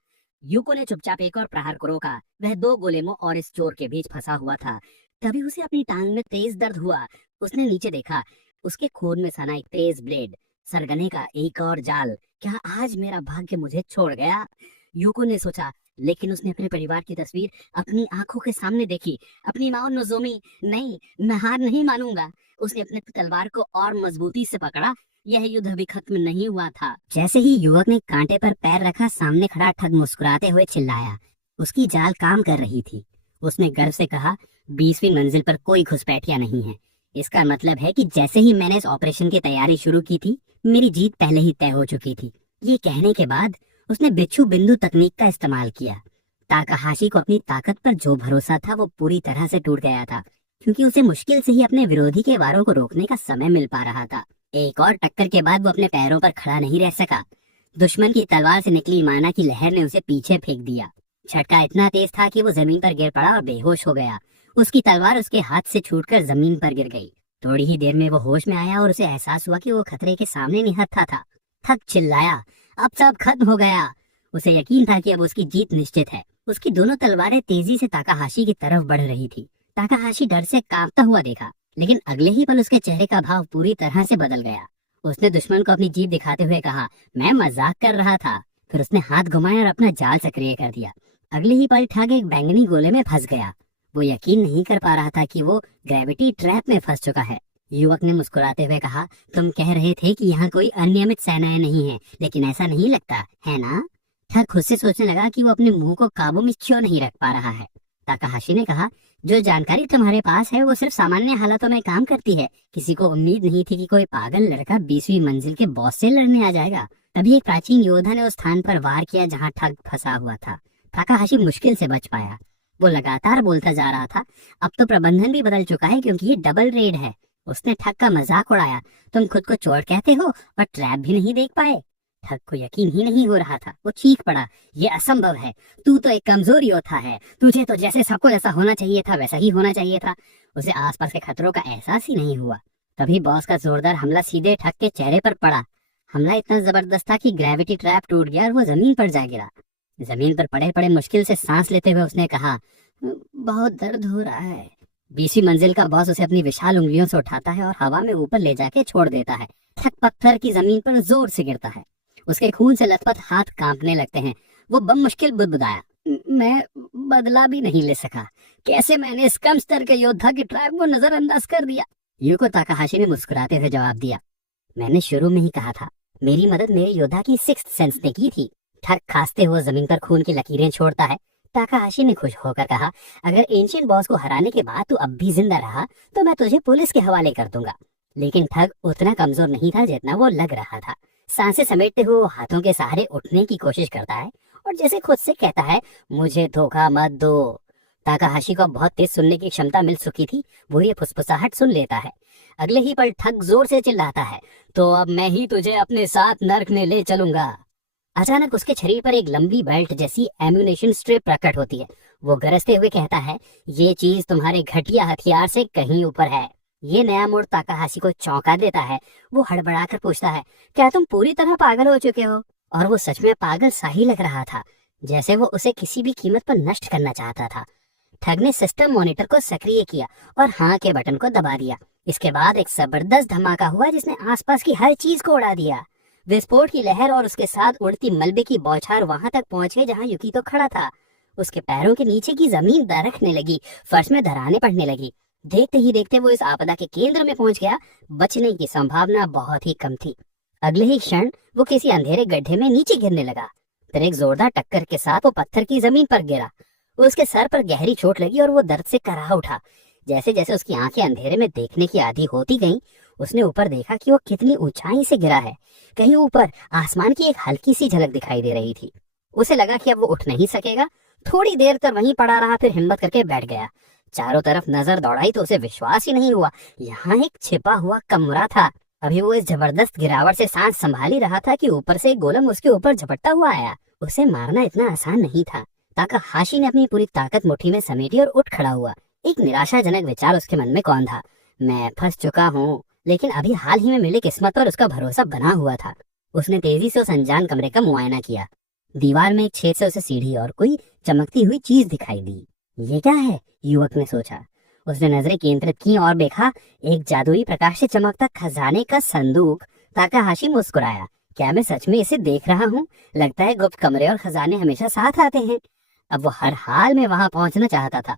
यूको ने चुपचाप एक और प्रहार को रोका। वह दो गोलेमों और इस चोर के बीच फंसा हुआ था। तभी उसे अपनी टांग में तेज दर्द हुआ। उसने नीचे देखा। उसके खून में सना एक तेज ब्लेड। सरगने का एक और जाल। क्या आज मेरा भाग्य मुझे छोड़ गया? यूको ने सोचा। लेकिन उसने अपने परिवार की तस्वीर अपनी आंखों के सामने देखी। अपनी माँ नोजोमी। नहीं, मैं हार नहीं मानूंगा। उसने अपने तलवार को और मजबूती से पकड़ा। यह युद्ध अभी खत्म नहीं हुआ था। जैसे ही युवक ने कांटे पर पैर रखा, सामने खड़ा ठग मुस्कुराते हुए चिल्लाया। उसकी जाल काम कर रही थी। उसने गर्व से कहा, 20वीं मंजिल पर कोई घुसपैठिया नहीं है। इसका मतलब है कि जैसे ही मैंने इस ऑपरेशन की तैयारी शुरू की थी, मेरी जीत पहले ही तय हो चुकी थी। ये कहने के बाद उसने बिच्छू बिंदु तकनीक का इस्तेमाल किया। ताकाहाशी को अपनी ताकत पर जो भरोसा था वो पूरी तरह से टूट गया था, क्योंकि उसे मुश्किल से ही अपने विरोधी के वारों को रोकने का समय मिल पा रहा था। एक और टक्कर के बाद वो अपने पैरों पर खड़ा नहीं रह सका। दुश्मन की तलवार से निकली माना की लहर ने उसे पीछे फेंक दिया। झटका इतना तेज था कि वो जमीन पर गिर पड़ा और बेहोश हो गया। उसकी तलवार उसके हाथ से छूटकर जमीन पर गिर गई। थोड़ी ही देर में वो होश में आया और उसे एहसास हुआ कि वो खतरे के सामने निहत्था था। थक चिल्लाया, अब सब खत्म हो गया। उसे यकीन था कि अब उसकी जीत निश्चित है। उसकी दोनों तलवारें तेजी से ताकाहाशी की तरफ बढ़ रही थी। ताकाहाशी डर से कांपता हुआ देखा, लेकिन अगले ही पल उसके चेहरे का भाव पूरी तरह से बदल गया। उसने दुश्मन को अपनी जीत दिखाते हुए कहा, मैं मजाक कर रहा था। फिर उसने हाथ घुमाया और अपना जाल सक्रिय कर दिया। अगले ही पल ठग एक बैंगनी गोले में फंस गया। वो यकीन नहीं कर पा रहा था कि वो ग्रेविटी ट्रैप में फंस चुका है। युवक ने मुस्कुराते हुए कहा, तुम कह रहे थे कि यहाँ कोई अनियमित सेनाएं नहीं है, लेकिन ऐसा नहीं लगता है ना? ठग खुद से सोचने लगा कि वो अपने मुंह को काबू में क्यों नहीं रख पा रहा है। ताकाहाशी ने कहा, जो जानकारी तुम्हारे पास है वो सिर्फ सामान्य हालातों में काम करती है। किसी को उम्मीद नहीं थी कि कोई पागल लड़का 20वीं मंजिल के बॉस से लड़ने आ जाएगा। तभी एक प्राचीन योद्धा ने उस स्थान पर वार किया जहाँ ठग फंसा हुआ था। ताकाहाशी मुश्किल से बच पाया। वो लगातार बोलता जा रहा था, अब तो प्रबंधन भी बदल चुका है क्योंकि ये डबल रेड है। उसने ठग का मजाक उड़ाया, तुम खुद को चोर कहते हो और ट्रैप भी नहीं देख पाए। ठग को यकीन ही नहीं हो रहा था। वो चीख पड़ा, ये असंभव है। तू तो एक कमजोर योद्धा है। तुझे तो जैसे सबको जैसा होना चाहिए था वैसा ही होना चाहिए था। उसे आसपास के खतरों का एहसास ही नहीं हुआ। तभी बॉस का जोरदार हमला सीधे ठग के चेहरे पर पड़ा। हमला इतना जबरदस्त था कि ग्रेविटी ट्रैप टूट गया और वो जमीन पर जा गिरा। जमीन पर पड़े पड़े मुश्किल से सांस लेते हुए उसने कहा, बहुत दर्द हो रहा है। 20वीं मंजिल का बॉस उसे अपनी विशाल उंगलियों से उठाता है और हवा में ऊपर ले जाके छोड़ देता है। ठग पत्थर की जमीन पर जोर से गिरता है। उसके खून से लथपथ हाथ कांपने लगते हैं। वो बम मुश्किल बुदबुदाया, मैं बदला भी नहीं ले सका। कैसे मैंने इस कम स्तर के योद्धा की ट्रैप को नजरअंदाज कर दिया? यूको ताकाहाशी ने मुस्कुराते हुए जवाब दिया, मैंने शुरू में ही कहा था, मेरी मदद मेरे योद्धा की सिक्स्थ सेंस ने की थी। ठग खांसते हुए जमीन पर खून की लकीरें छोड़ता है। ताकाहाशी ने खुश होकर कहा, अगर एंशिएंट बॉस को हराने के बाद तू अब भी जिंदा रहा तो मैं तुझे पुलिस के हवाले कर दूंगा। लेकिन ठग उतना कमजोर नहीं था जितना वो लग रहा था। सांसें समेटते हुए वो हाथों के सहारे उठने की कोशिश करता है और जैसे खुद से कहता है, मुझे धोखा मत दो। ताकाहाशी को बहुत तेज सुनने की क्षमता मिल चुकी थी, वो ये फुसफुसाहट सुन लेता है। अगले ही पल ठग जोर से चिल्लाता है, तो अब मैं ही तुझे अपने साथ नर्क में ले चलूंगा। अचानक उसके शरीर पर एक लंबी बेल्ट जैसी एम्यूनेशन स्ट्रिप प्रकट होती है। वो गरजते हुए कहता है, ये चीज तुम्हारे घटिया हथियार से कहीं ऊपर है। ये नया मोड़ ताकाहाशी को चौंका देता है। वो हड़बड़ाकर पूछता है, क्या तुम पूरी तरह पागल हो चुके हो? और वो सच में पागल सा ही लग रहा था, जैसे वो उसे किसी भी कीमत पर नष्ट करना चाहता था। ठग ने सिस्टम मॉनिटर को सक्रिय किया और हाँ के बटन को दबा दिया। इसके बाद एक जबरदस्त धमाका हुआ जिसने आसपास की हर चीज को उड़ा दिया। विस्फोट की लहर और उसके साथ उड़ती मलबे की बौछार वहां तक पहुंच गई जहां युकी तो खड़ा था। उसके पैरों के नीचे की जमीन दरकने लगी, फर्श में दरारें पड़ने लगी। देखते ही देखते वो इस आपदा के केंद्र में पहुंच गया। बचने की संभावना बहुत ही कम थी। अगले ही क्षण वो किसी अंधेरे गड्ढे में नीचे गिरने लगा। फिर एक जोरदार टक्कर के साथ वो पत्थर की जमीन पर गिरा। उसके सर पर गहरी चोट लगी और वो दर्द से कराह उठा। जैसे जैसे उसकी आंखें अंधेरे में देखने की आदी होती गईं, उसने ऊपर देखा कि वो कितनी ऊंचाई से गिरा है। कहीं ऊपर आसमान की एक हल्की सी झलक दिखाई दे रही थी। उसे लगा कि अब वो उठ नहीं सकेगा। थोड़ी देर तक वहीं पड़ा रहा, फिर हिम्मत करके बैठ गया। चारों तरफ नजर दौड़ाई तो उसे विश्वास ही नहीं हुआ। यहाँ एक छिपा हुआ कमरा था। अभी वो इस जबरदस्त गिरावट से सांस संभाल ही रहा था कि ऊपर से एक गोलम उसके ऊपर झपटता हुआ आया। उसे मारना इतना आसान नहीं था। ताकाहाशी ने अपनी पूरी ताकत मुट्ठी में समेटी और उठ खड़ा हुआ। एक निराशाजनक विचार उसके मन में कौन था, मैं फंस चुका हूँ। लेकिन अभी हाल ही में मिली किस्मत पर उसका भरोसा बना हुआ था। उसने तेजी से उस अनजान कमरे का मुआयना किया। दीवार में एक छेद से उसे सीढ़ी और कोई चमकती हुई चीज दिखाई दी। ये क्या है, युवक ने सोचा। उसने नजरें केंद्रित की और देखा एक जादुई प्रकाश से चमकता खजाने का संदूक। ताकाहाशी मुस्कुराया, क्या मैं सच में इसे देख रहा हूँ? लगता है गुप्त कमरे और खजाने हमेशा साथ आते हैं। अब वो हर हाल में वहां पहुंचना चाहता था।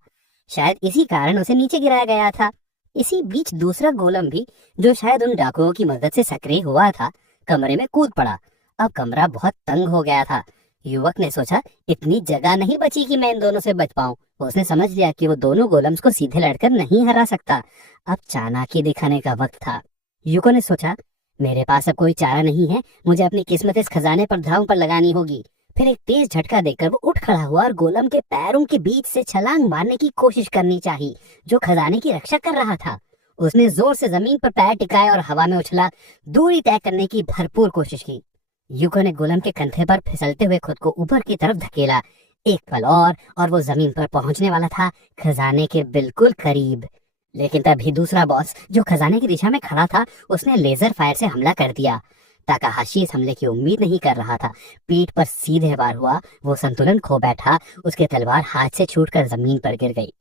शायद इसी कारण उसे नीचे गिराया गया था। इसी बीच दूसरा गोलम भी, जो शायद उन डाकुओं की मदद से सक्रिय हुआ था, कमरे में कूद पड़ा। अब कमरा बहुत तंग हो गया था। युवक ने सोचा, इतनी जगह नहीं बची कि मैं इन दोनों से बच पाऊं। उसने समझ लिया कि वो दोनों गोलम्स को सीधे लड़कर नहीं हरा सकता। अब चालाकी दिखाने का वक्त था। युवक ने सोचा, मेरे पास अब कोई चारा नहीं है, मुझे अपनी किस्मत इस खजाने पर दांव पर लगानी होगी। फिर एक तेज झटका देकर वो उठ खड़ा हुआ और गोलम के पैरों के बीच से छलांग मारने की कोशिश करनी चाहिए, जो खजाने की रक्षा कर रहा था। उसने जोर से जमीन पर पैर टिकाए और हवा में उछला, दूरी तय करने की भरपूर कोशिश की। युको ने गोलम के कंधे पर फिसलते हुए खुद को ऊपर की तरफ धकेला। एक पल और वो जमीन पर पहुंचने वाला था, खजाने के बिल्कुल करीब। लेकिन तभी दूसरा बॉस, जो खजाने की दिशा में खड़ा था, उसने लेजर फायर से हमला कर दिया। ताकाहाशी इस हमले की उम्मीद नहीं कर रहा था। पीठ पर सीधे वार हुआ, वो संतुलन खो बैठा। उसकी तलवार हाथ से छूटकर जमीन पर गिर गई।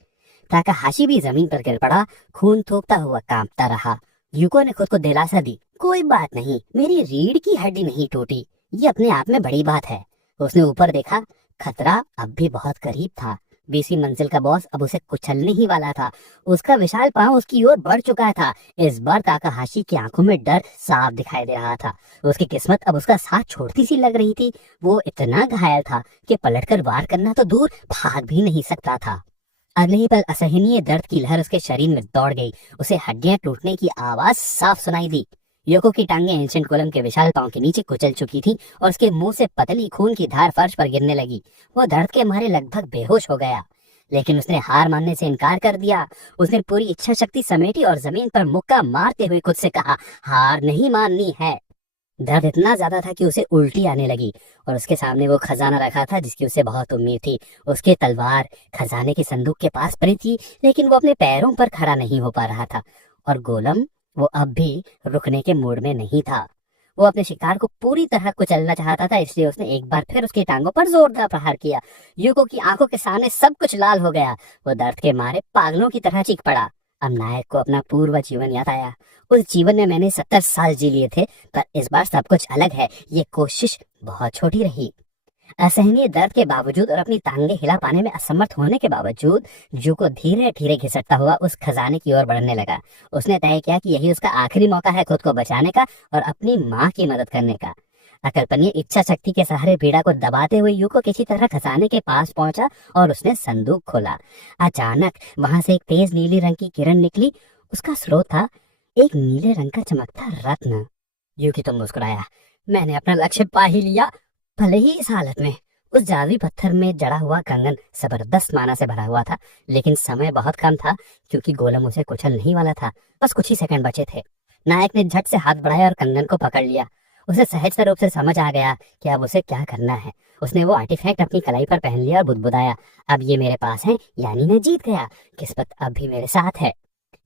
ताकाहाशी भी जमीन पर गिर पड़ा, खून थूकता हुआ कांपता रहा। युको ने खुद को दिलासा दी, कोई बात नहीं, मेरी रीढ़ की हड्डी नहीं टूटी, ये अपने आप में बड़ी बात है। उसने ऊपर देखा, खतरा अब भी बहुत करीब था। 20वीं मंजिल का बॉस अब उसे कुचलने ही वाला था। उसका विशाल पांव उसकी ओर बढ़ चुका था। इस बार ताकाहाशी की आंखों में डर साफ दिखाई दे रहा था। उसकी किस्मत अब उसका साथ छोड़ती सी लग रही थी। वो इतना घायल था कि पलटकर वार करना तो दूर, भाग भी नहीं सकता था। अगले ही पल असहनीय दर्द की लहर उसके शरीर में दौड़ गई। उसे हड्डियां टूटने की आवाज साफ सुनाई दी। योको की टांगें एंशिएंट गोलम के विशाल पांव के नीचे कुचल चुकी थी और उसके मुंह से पतली खून की धार फर्श पर गिरने लगी। वो दर्द के मारे लगभग बेहोश हो गया, लेकिन उसने हार मानने से इनकार कर दिया। उसने पूरी इच्छा शक्ति समेटी और जमीन पर मुक्का मारते हुए खुद से कहा, हार नहीं माननी है। दर्द इतना ज्यादा था कि उसे उल्टी आने लगी और उसके सामने वो खजाना रखा था जिसकी उसे बहुत उम्मीद थी। उसकी तलवार खजाने के संदूक के पास पड़ी थी, लेकिन वो अपने पैरों पर खड़ा नहीं हो पा रहा था। और गोलम, वो अब भी रुकने के मूड में नहीं था। वो अपने शिकार को पूरी तरह कुचलना चाहता था, इसलिए उसने एक बार फिर उसकी टांगों पर जोरदार प्रहार किया। युको की आंखों के सामने सब कुछ लाल हो गया। वो दर्द के मारे पागलों की तरह चीख पड़ा। अब नायक को अपना पूर्व जीवन याद आया। उस जीवन में मैंने 70 साल जी लिए थे, पर इस बार सब कुछ अलग है। ये कोशिश बहुत छोटी रही। असहनीय दर्द के बावजूद और अपनी टांगे हिला पाने में असमर्थ होने के बावजूद जुको धीरे धीरे घिसटता हुआ उस खजाने की ओर बढ़ने लगा। उसने तय किया कि यही उसका आखिरी मौका है खुद को बचाने का और अपनी माँ की मदद करने का। अकल्पनीय इच्छा शक्ति के सहारे पीड़ा को दबाते हुए युको किसी तरह खजाने के पास पहुंचा और उसने संदूक खोला। अचानक वहां से एक तेज नीली रंग की किरण निकली। उसका स्रोत था एक नीले रंग का चमकता रत्न। युकी तो मुस्कुराया। मैंने अपना लक्ष्य पा ही लिया, भले ही इस हालत में। उस जादुई पत्थर में जड़ा हुआ कंगन जबरदस्त माना से भरा हुआ था, लेकिन समय बहुत कम था क्योंकि गोलम उसे कुचल नहीं वाला था। बस कुछ ही सेकंड बचे थे। नायक ने झट से हाथ बढ़ाया और कंगन को पकड़ लिया। उसे सहज रूप से समझ आ गया कि अब उसे क्या करना है। उसने वो आर्टिफैक्ट अपनी कलाई पर पहन लिया और बुदबुदाया, अब ये मेरे पास है, यानी मैं जीत गया। किस्मत अब भी मेरे साथ है।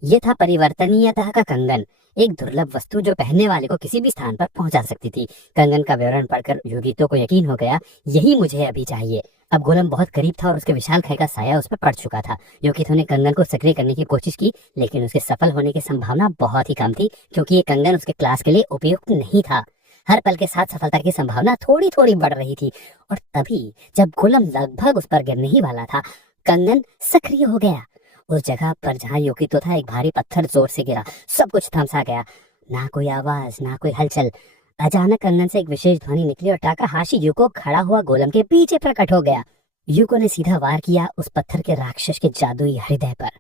ये था परिवर्तनीयता का कंगन, एक दुर्लभ वस्तु जो पहनने वाले को किसी भी स्थान पर पहुंचा सकती थी। कंगन का विवरण पढ़कर योगितो को यकीन हो गया, यही मुझे अभी चाहिए। अब गोलम बहुत करीब था और उसके विशालकाय का साया उस पर पड़ चुका था। योगितो ने कंगन को सक्रिय करने की कोशिश की, लेकिन उसके सफल होने की संभावना बहुत ही कम थी क्योंकि ये कंगन उसके क्लास के लिए उपयुक्त नहीं था। हर पल के साथ सफलता की संभावना थोड़ी थोड़ी बढ़ रही थी और तभी जब गोलम लगभग उस पर गिरने ही वाला था, कंगन सक्रिय हो गया। उस जगह पर जहाँ योगितो था, एक भारी पत्थर जोर से गिरा। सब कुछ थमसा गया, ना कोई आवाज, ना कोई हलचल। अचानक कंगन से एक विशेष ध्वनि निकली और टाकाहाशी यूको खड़ा हुआ गोलम के पीछे प्रकट हो गया। यूको ने सीधा वार किया उस पत्थर के राक्षस के जादुई हृदय पर।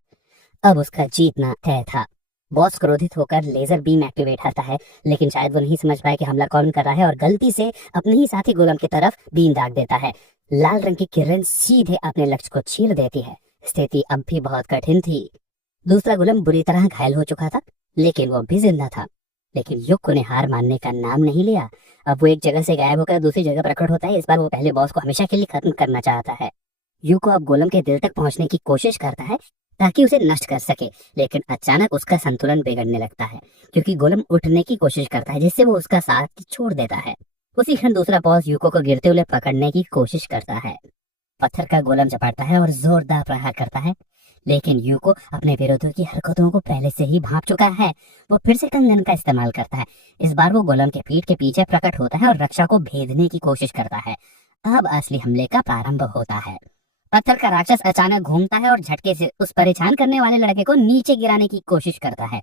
अब उसका जीतना तय था। बॉस क्रोधित होकर लेजर बीम एक्टिवेट करता है, लेकिन शायद वो नहीं समझ पाया कि हमला कौन कर रहा है और गलती से अपने ही साथी गोलम की तरफ बीम दाग देता है। लाल रंग की किरण सीधे अपने लक्ष्य को चीर देती है। स्थिति अब भी बहुत कठिन थी। दूसरा गोलम बुरी तरह घायल हो चुका था, लेकिन वो भी जिंदा था। लेकिन युक्को ने हार मानने का नाम नहीं लिया। अब वो एक जगह से गायब होकर दूसरी जगह प्रकट होता है। इस बार वो पहले बॉस को हमेशा के लिए खत्म करना चाहता है। युको अब गोलम के दिल तक पहुंचने की कोशिश करता है ताकि उसे नष्ट कर सके, लेकिन अचानक उसका संतुलन बिगड़ने लगता है क्योंकि गोलम उठने की कोशिश करता है, जिससे वो उसका साथ छोड़ देता है। उसी क्षण दूसरा बॉस युको को गिरते हुए पकड़ने की कोशिश करता है। पत्थर का गोलम झपटता है और जोरदार प्रहार करता है, लेकिन यूको अपने विरोधियों की हरकतों को पहले से ही भांप चुका है। वो फिर से कंगन का इस्तेमाल करता है। इस बार वो गोलम के पीठ के पीछे प्रकट होता है और रक्षा को भेदने की कोशिश करता है। अब असली हमले का प्रारंभ होता है। पत्थर का राक्षस अचानक घूमता है और झटके से उस परेशान करने वाले लड़के को नीचे गिराने की कोशिश करता है।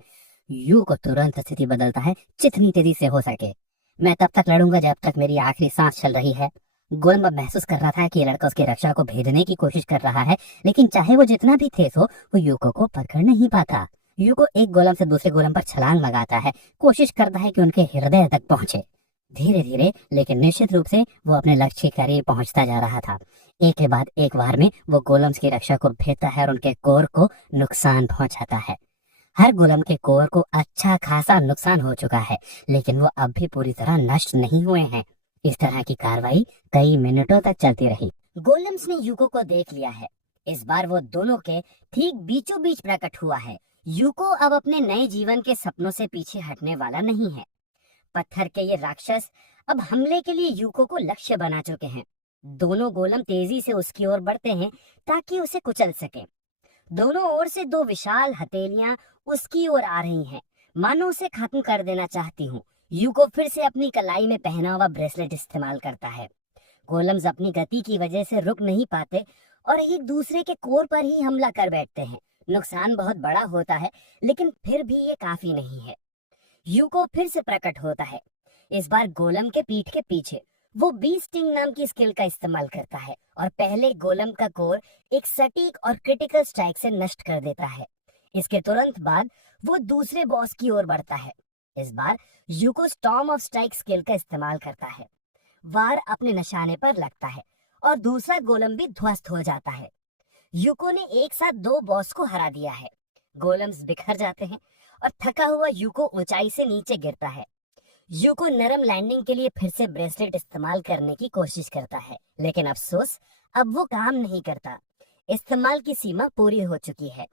यू को तुरंत स्थिति बदलता है, जितनी तेजी से हो सके। मैं तब तक लड़ूंगा जब तक मेरी आखिरी सांस चल रही है। गोलम अब महसूस कर रहा था कि ये लड़का उसकी रक्षा को भेदने की कोशिश कर रहा है, लेकिन चाहे वो जितना भी तेज हो, वो यूको को पकड़ नहीं पाता। यूको एक गोलम से दूसरे गोलम पर छलांग लगाता है, कोशिश करता है कि उनके हृदय तक पहुंचे। धीरे धीरे लेकिन निश्चित रूप से वो अपने लक्ष्य के करीब पहुंचता जा रहा था। एक के बाद एक वार में वो गोलम्स की रक्षा को भेदता है और उनके कोर को नुकसान पहुंचाता है। हर गोलम के कोर को अच्छा खासा नुकसान हो चुका है, लेकिन वो अब भी पूरी तरह नष्ट नहीं हुए हैं। इस तरह की कार्रवाई कई मिनटों तक चलती रही। गोलम्स ने यूको को देख लिया है। इस बार वो दोनों के ठीक बीचों बीच प्रकट हुआ है। यूको अब अपने नए जीवन के सपनों से पीछे हटने वाला नहीं है। पत्थर के ये राक्षस अब हमले के लिए यूको को लक्ष्य बना चुके हैं। दोनों गोलम तेजी से उसकी ओर बढ़ते हैं ताकि उसे कुचल सके। दोनों ओर से दो विशाल हथेलियां उसकी ओर आ रही हैं, मानो उसे खत्म कर देना चाहती हूँ। यूको फिर से अपनी कलाई में पहना हुआ ब्रेसलेट इस्तेमाल करता है। गोलम्स अपनी गति की वजह से रुक नहीं पाते और एक दूसरे के कोर पर ही हमला कर बैठते हैं। नुकसान बहुत बड़ा होता है, लेकिन फिर भी ये काफी नहीं है। यूको फिर से प्रकट होता है, इस बार गोलम के पीठ के पीछे। वो बी स्टिंग नाम की स्किल का इस्तेमाल करता है और पहले गोलम का कोर एक सटीक और क्रिटिकल स्ट्राइक से नष्ट कर देता है। इसके तुरंत बाद वो दूसरे बॉस की ओर बढ़ता है। इस बार Yuko storm of strike skill का इस्तेमाल करता है। वार अपने निशाने पर लगता है और दूसरा गोलम भी ध्वस्त हो जाता है। यूको ने एक साथ दो बॉस को हरा दिया है। गोलम्स बिखर जाते हैं और थका हुआ यूको ऊंचाई से नीचे गिरता है। यूको नरम लैंडिंग के लिए फिर से ब्रेसलेट इस्तेमाल करने की कोशिश करता है, लेकिन अफसोस अब वो काम नहीं करता। इस्तेमाल की सीमा पूरी हो चुकी है।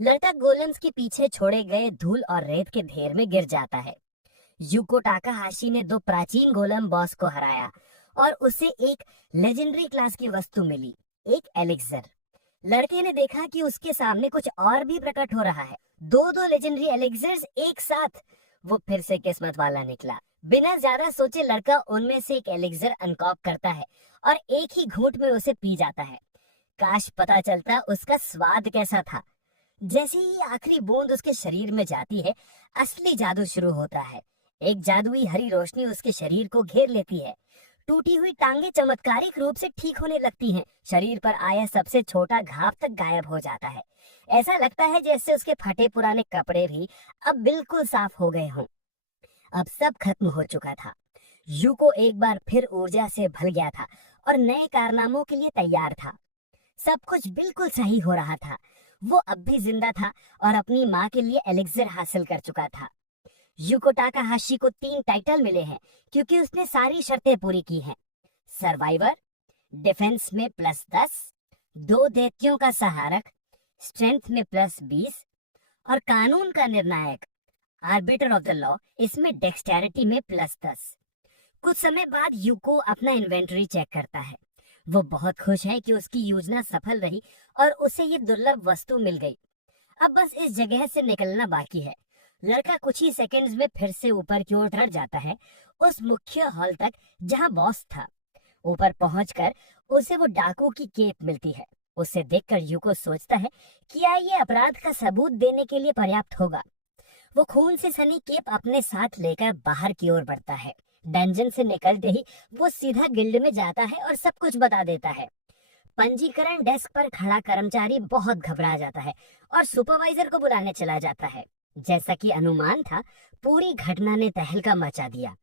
लड़का गोलम्स के पीछे छोड़े गए धूल और रेत के ढेर में गिर जाता है। यूको टाकाहाशी ने दो प्राचीन गोलम बॉस को हराया और उसे एक लेजेंडरी क्लास की वस्तु मिली, एक एलिक्सर। लड़के ने देखा कि उसके सामने कुछ और भी प्रकट हो रहा है। दो दो लेजेंडरी एलिक्सर्स एक साथ। वो फिर से किस्मत वाला निकला। बिना ज्यादा सोचे लड़का उनमें से एक एलिक्सर अनकॉक करता है और एक ही घूंट में उसे पी जाता है। काश पता चलता उसका स्वाद कैसा था। जैसे ही आखिरी बूंद उसके शरीर में जाती है, असली जादू शुरू होता है। एक जादुई हरी रोशनी उसके शरीर को घेर लेती है। टूटी हुई टांगे चमत्कारिक रूप से ठीक होने लगती हैं। शरीर पर आया सबसे छोटा घाव तक गायब हो जाता है। ऐसा लगता है जैसे उसके फटे पुराने कपड़े भी अब बिल्कुल साफ हो गए हों। अब सब खत्म हो चुका था। यूको एक बार फिर ऊर्जा से भर गया था और नए कारनामों के लिए तैयार था। सब कुछ बिल्कुल सही हो रहा था। वो अब भी जिंदा था और अपनी माँ के लिए एलिक्सिर हासिल कर चुका था। यूको टाकाहाशी को 3 टाइटल मिले हैं क्योंकि उसने सारी शर्तें पूरी की हैं। सर्वाइवर, डिफेंस में +10, 2 दैत्यों का सहारक, स्ट्रेंथ में +20 और कानून का निर्णायक, आर्बिटर ऑफ द लॉ, इसमें डेक्सटेरिटी में +10। कुछ समय बाद यूको अपना इन्वेंटरी चेक करता है। वो बहुत खुश है कि उसकी योजना सफल रही और उसे ये दुर्लभ वस्तु मिल गई। अब बस इस जगह से निकलना बाकी है। लड़का कुछ ही सेकंड्स में फिर से ऊपर की ओर चढ़ जाता है, उस मुख्य हॉल तक जहां बॉस था। ऊपर पहुंचकर उसे वो डाकू की केप मिलती है। उसे देखकर यूको सोचता है कि क्या ये अपराध का सबूत देने के लिए पर्याप्त होगा। वो खून से सनी केप अपने साथ लेकर बाहर की ओर बढ़ता है। डंजन से निकलते ही वो सीधा गिल्ड में जाता है और सब कुछ बता देता है। पंजीकरण डेस्क पर खड़ा कर्मचारी बहुत घबरा जाता है और सुपरवाइजर को बुलाने चला जाता है। जैसा कि अनुमान था, पूरी घटना ने तहलका मचा दिया।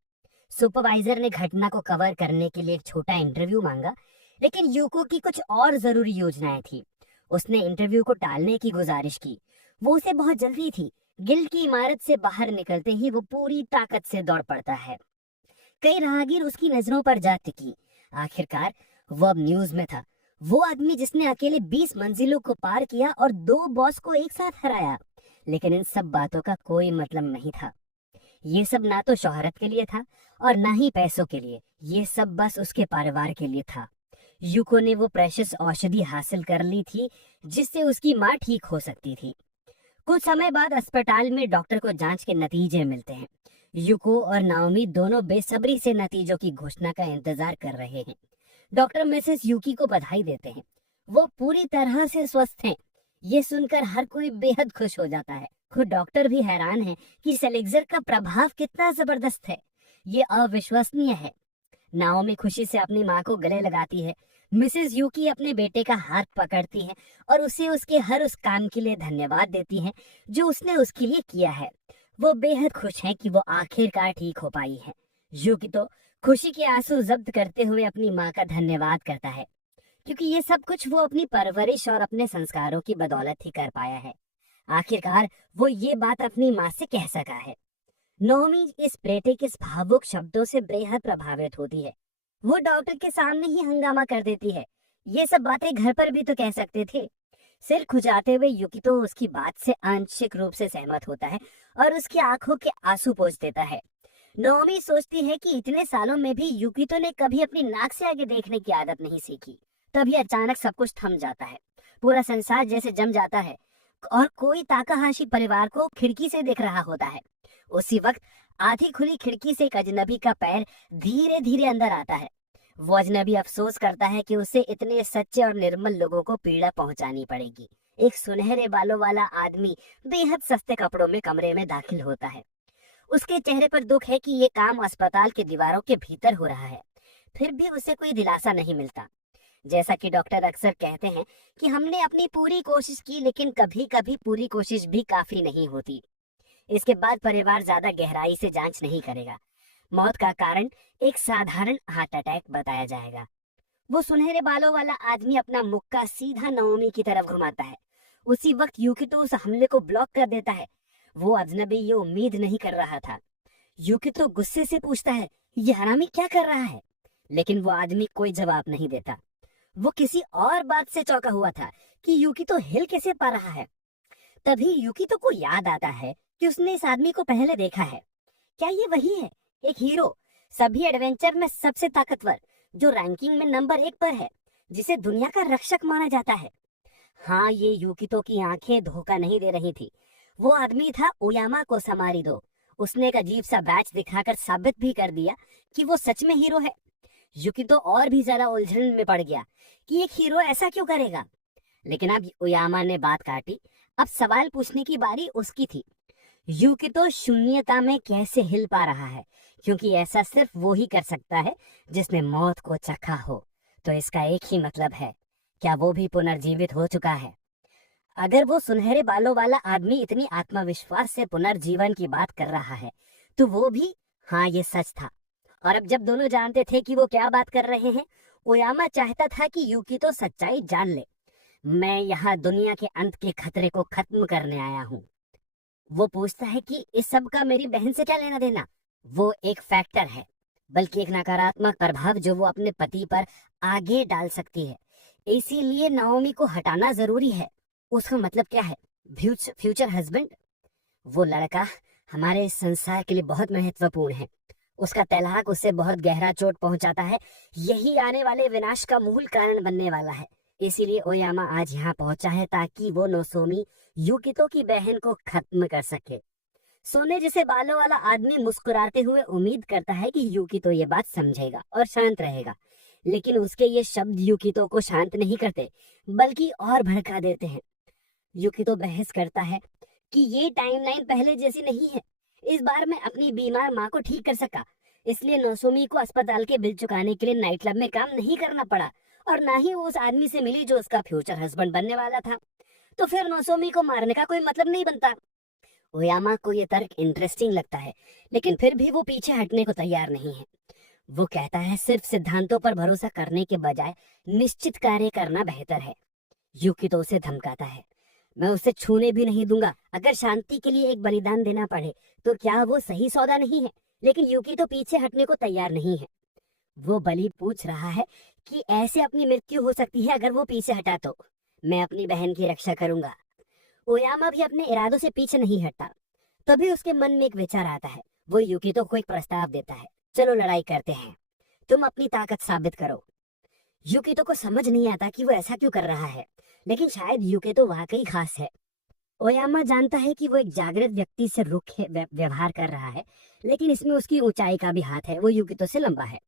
सुपरवाइजर ने घटना को कवर करने के लिए एक छोटा इंटरव्यू मांगा, लेकिन यूको की कुछ और जरूरी योजनाएं थी। उसने इंटरव्यू को टालने की गुजारिश की। वो उसे बहुत जल्दी थी। गिल्ड की इमारत से बाहर निकलते ही वो पूरी ताकत से दौड़ पड़ता है। कई राहगीर उसकी नजरों पर जा टिकी। आखिरकार वो अब न्यूज में था। वो आदमी जिसने अकेले 20 मंजिलों को पार किया और 2 बॉस को एक साथ हराया। लेकिन इन सब बातों का कोई मतलब नहीं था। ये सब ना तो शोहरत के लिए था और ना ही पैसों के लिए। ये सब बस उसके परिवार के लिए था। यूको ने वो प्रेशियस औषधि हासिल कर ली थी जिससे उसकी माँ ठीक हो सकती थी। कुछ समय बाद अस्पताल में डॉक्टर को जांच के नतीजे मिलते हैं। यूको और नाओमी दोनों बेसब्री से नतीजों की घोषणा का इंतजार कर रहे हैं। डॉक्टर मिसेस यूकी को बधाई देते हैं। वो पूरी तरह से स्वस्थ हैं। ये सुनकर हर कोई बेहद खुश हो जाता है। खुद डॉक्टर भी हैरान है कि सेलेक्सर का प्रभाव कितना जबरदस्त है। ये अविश्वसनीय है। नाओमी खुशी से अपनी माँ को गले लगाती है। मिसेस यूकी अपने बेटे का हाथ पकड़ती है और उसे उसके हर उस काम के लिए धन्यवाद देती है जो उसने उसके लिए किया है। वो बेहद खुश है कि वो आखिरकार ठीक हो पाई है। यूकी तो खुशी के आंसू जब्त करते हुए अपनी माँ का धन्यवाद करता है, क्योंकि ये सब कुछ वो अपनी परवरिश और अपने संस्कारों की बदौलत ही कर पाया है। आखिरकार वो ये बात अपनी माँ से कह सका है। नोमी इस बेटे के इस भावुक शब्दों से बेहद प्रभावित होती है। वो डॉक्टर के सामने ही हंगामा कर देती है। ये सब बातें घर पर भी तो कह सकते थे। सिर खुजाते हुए युकितो उसकी बात से आंशिक रूप से सहमत होता है और उसकी आंखों के आंसू पोंछ देता है। नोमी सोचती है कि इतने सालों में भी युकितो ने कभी अपनी नाक से आगे देखने की आदत नहीं सीखी। तभी अचानक सब कुछ थम जाता है। पूरा संसार जैसे जम जाता है और कोई ताकाहाशी परिवार को खिड़की से देख रहा होता है। उसी वक्त आधी खुली खिड़की से एक अजनबी का पैर धीरे धीरे अंदर आता है। वो अजनबी अफसोस करता है कि उसे इतने सच्चे और निर्मल लोगों को पीड़ा पहुंचानी पड़ेगी। एक सुनहरे बालों वाला आदमी बेहद सस्ते कपड़ों में कमरे में दाखिल होता है। उसके चेहरे पर दुख है कि ये काम अस्पताल के दीवारों के भीतर हो रहा है। फिर भी उसे कोई दिलासा नहीं मिलता। जैसा कि डॉक्टर अक्सर कहते हैं कि हमने अपनी पूरी कोशिश की, लेकिन कभी कभी पूरी कोशिश भी काफी नहीं होती। इसके बाद परिवार ज्यादा गहराई से जांच नहीं करेगा। मौत का कारण एक साधारण हार्ट अटैक बताया जाएगा। वो सुनहरे बालों वाला आदमी अपना मुक्का सीधा नओमी की तरफ घुमाता है। उसी वक्त यूकितो उस हमले को ब्लॉक कर देता है। वो अजनबी ये उम्मीद नहीं कर रहा था। यूकितो गुस्से से पूछता है, ये हरामी क्या कर रहा है? लेकिन वो आदमी कोई जवाब नहीं देता। वो किसी और बात से चौंका हुआ था कि यूकितो हिल कैसे पा रहा है। तभी यूकितो को याद आता है कि उसने इस आदमी को पहले देखा है। क्या ये वही है, एक हीरो, सभी एडवेंचर में सबसे ताकतवर, जो रैंकिंग में नंबर 1 पर है, जिसे दुनिया का रक्षक माना जाता है? हाँ, ये यूकितो की आंखें धोखा नहीं दे रही थी। वो आदमी था ओयामा कोसामारिदो। उसने एक अजीब सा बैच दिखाकर साबित भी कर दिया कि वो सच में हीरो है। यूकितो और भी ज्यादा उलझन में पड़ गया कि एक हीरो ऐसा क्यों करेगा। लेकिन अब ओयामा ने बात काटी। अब सवाल पूछने की बारी उसकी थी। यूकितो शून्यता में कैसे हिल पा रहा है, क्योंकि ऐसा सिर्फ वो ही कर सकता है जिसने मौत को चखा हो। तो इसका एक ही मतलब है, क्या वो भी पुनर्जीवित हो चुका है? अगर वो सुनहरे बालों वाला आदमी इतनी आत्मविश्वास से पुनर्जीवन की बात कर रहा है, तो वो भी, हाँ ये सच था। और अब जब दोनों जानते थे कि वो क्या बात कर रहे हैं, ओयामा चाहता था कि यूकितो सच्चाई जान ले। मैं यहाँ दुनिया के अंत के खतरे को खत्म करने आया हूँ। वो पूछता है कि इस सब का मेरी बहन से क्या लेना देना। वो एक फैक्टर है, बल्कि एक नकारात्मक प्रभाव जो वो अपने पति पर आगे डाल सकती है। इसीलिए नाओमी को हटाना जरूरी है। उसका मतलब क्या है? Future husband. वो लड़का हमारे इस संसार के लिए बहुत महत्वपूर्ण है। उसका तलाक उससे बहुत गहरा चोट पहुंचाता है। यही आने वाले विनाश का मूल कारण बनने वाला है। इसीलिए ओयामा आज यहाँ पहुंचा है ताकि वो नोसोमी यूकितो की बहन को खत्म कर सके। सोने जैसे बालों वाला आदमी मुस्कुराते हुए उम्मीद करता है कि यूकितो ये बात समझेगा और शांत रहेगा, लेकिन उसके ये शब्द यूकितो को शांत नहीं करते, बल्कि और भड़का देते हैं। यूकितो बहस करता है कि ये टाइमलाइन पहले जैसी नहीं है। इस बार मैं अपनी बीमार माँ को ठीक कर सका, इसलिए नोसोमी को अस्पताल के बिल चुकाने के लिए नाइट क्लब में काम नहीं करना पड़ा, और ना ही वो उस आदमी से मिली जो उसका फ्यूचर हस्बैंड बनने वाला था। तो फिर नोसोमी को मारने का कोई मतलब नहीं बनता। ओयामा को ये तर्क इंटरेस्टिंग लगता है, लेकिन फिर भी वो पीछे हटने को तैयार नहीं है। वो कहता है सिर्फ सिद्धांतों पर भरोसा करने के बजाय निश्चित कार्य करना बेहतर है। यूकितो उसे धमकाता है, मैं उसे छूने भी नहीं दूंगा। अगर शांति के लिए एक बलिदान देना पड़े तो क्या वो सही सौदा नहीं है? लेकिन यूकितो पीछे हटने को तैयार नहीं है। वो बलि पूछ रहा है कि ऐसे अपनी मृत्यु हो सकती है अगर वो पीछे हटा तो। मैं अपनी बहन की रक्षा करूंगा। ओयामा भी अपने इरादों से पीछे नहीं हटता। तभी उसके मन में एक विचार आता है। वो यूकितो को एक प्रस्ताव देता है, चलो लड़ाई करते हैं, तुम अपनी ताकत साबित करो। यूकितो को समझ नहीं आता कि वो ऐसा क्यों कर रहा है, लेकिन शायद यूकितो वाकई खास है। ओयामा जानता है कि वो एक जागृत व्यक्ति से रुखे व्यवहार कर रहा है, लेकिन इसमें उसकी ऊंचाई का भी हाथ है। वो यूकितो से लंबा है।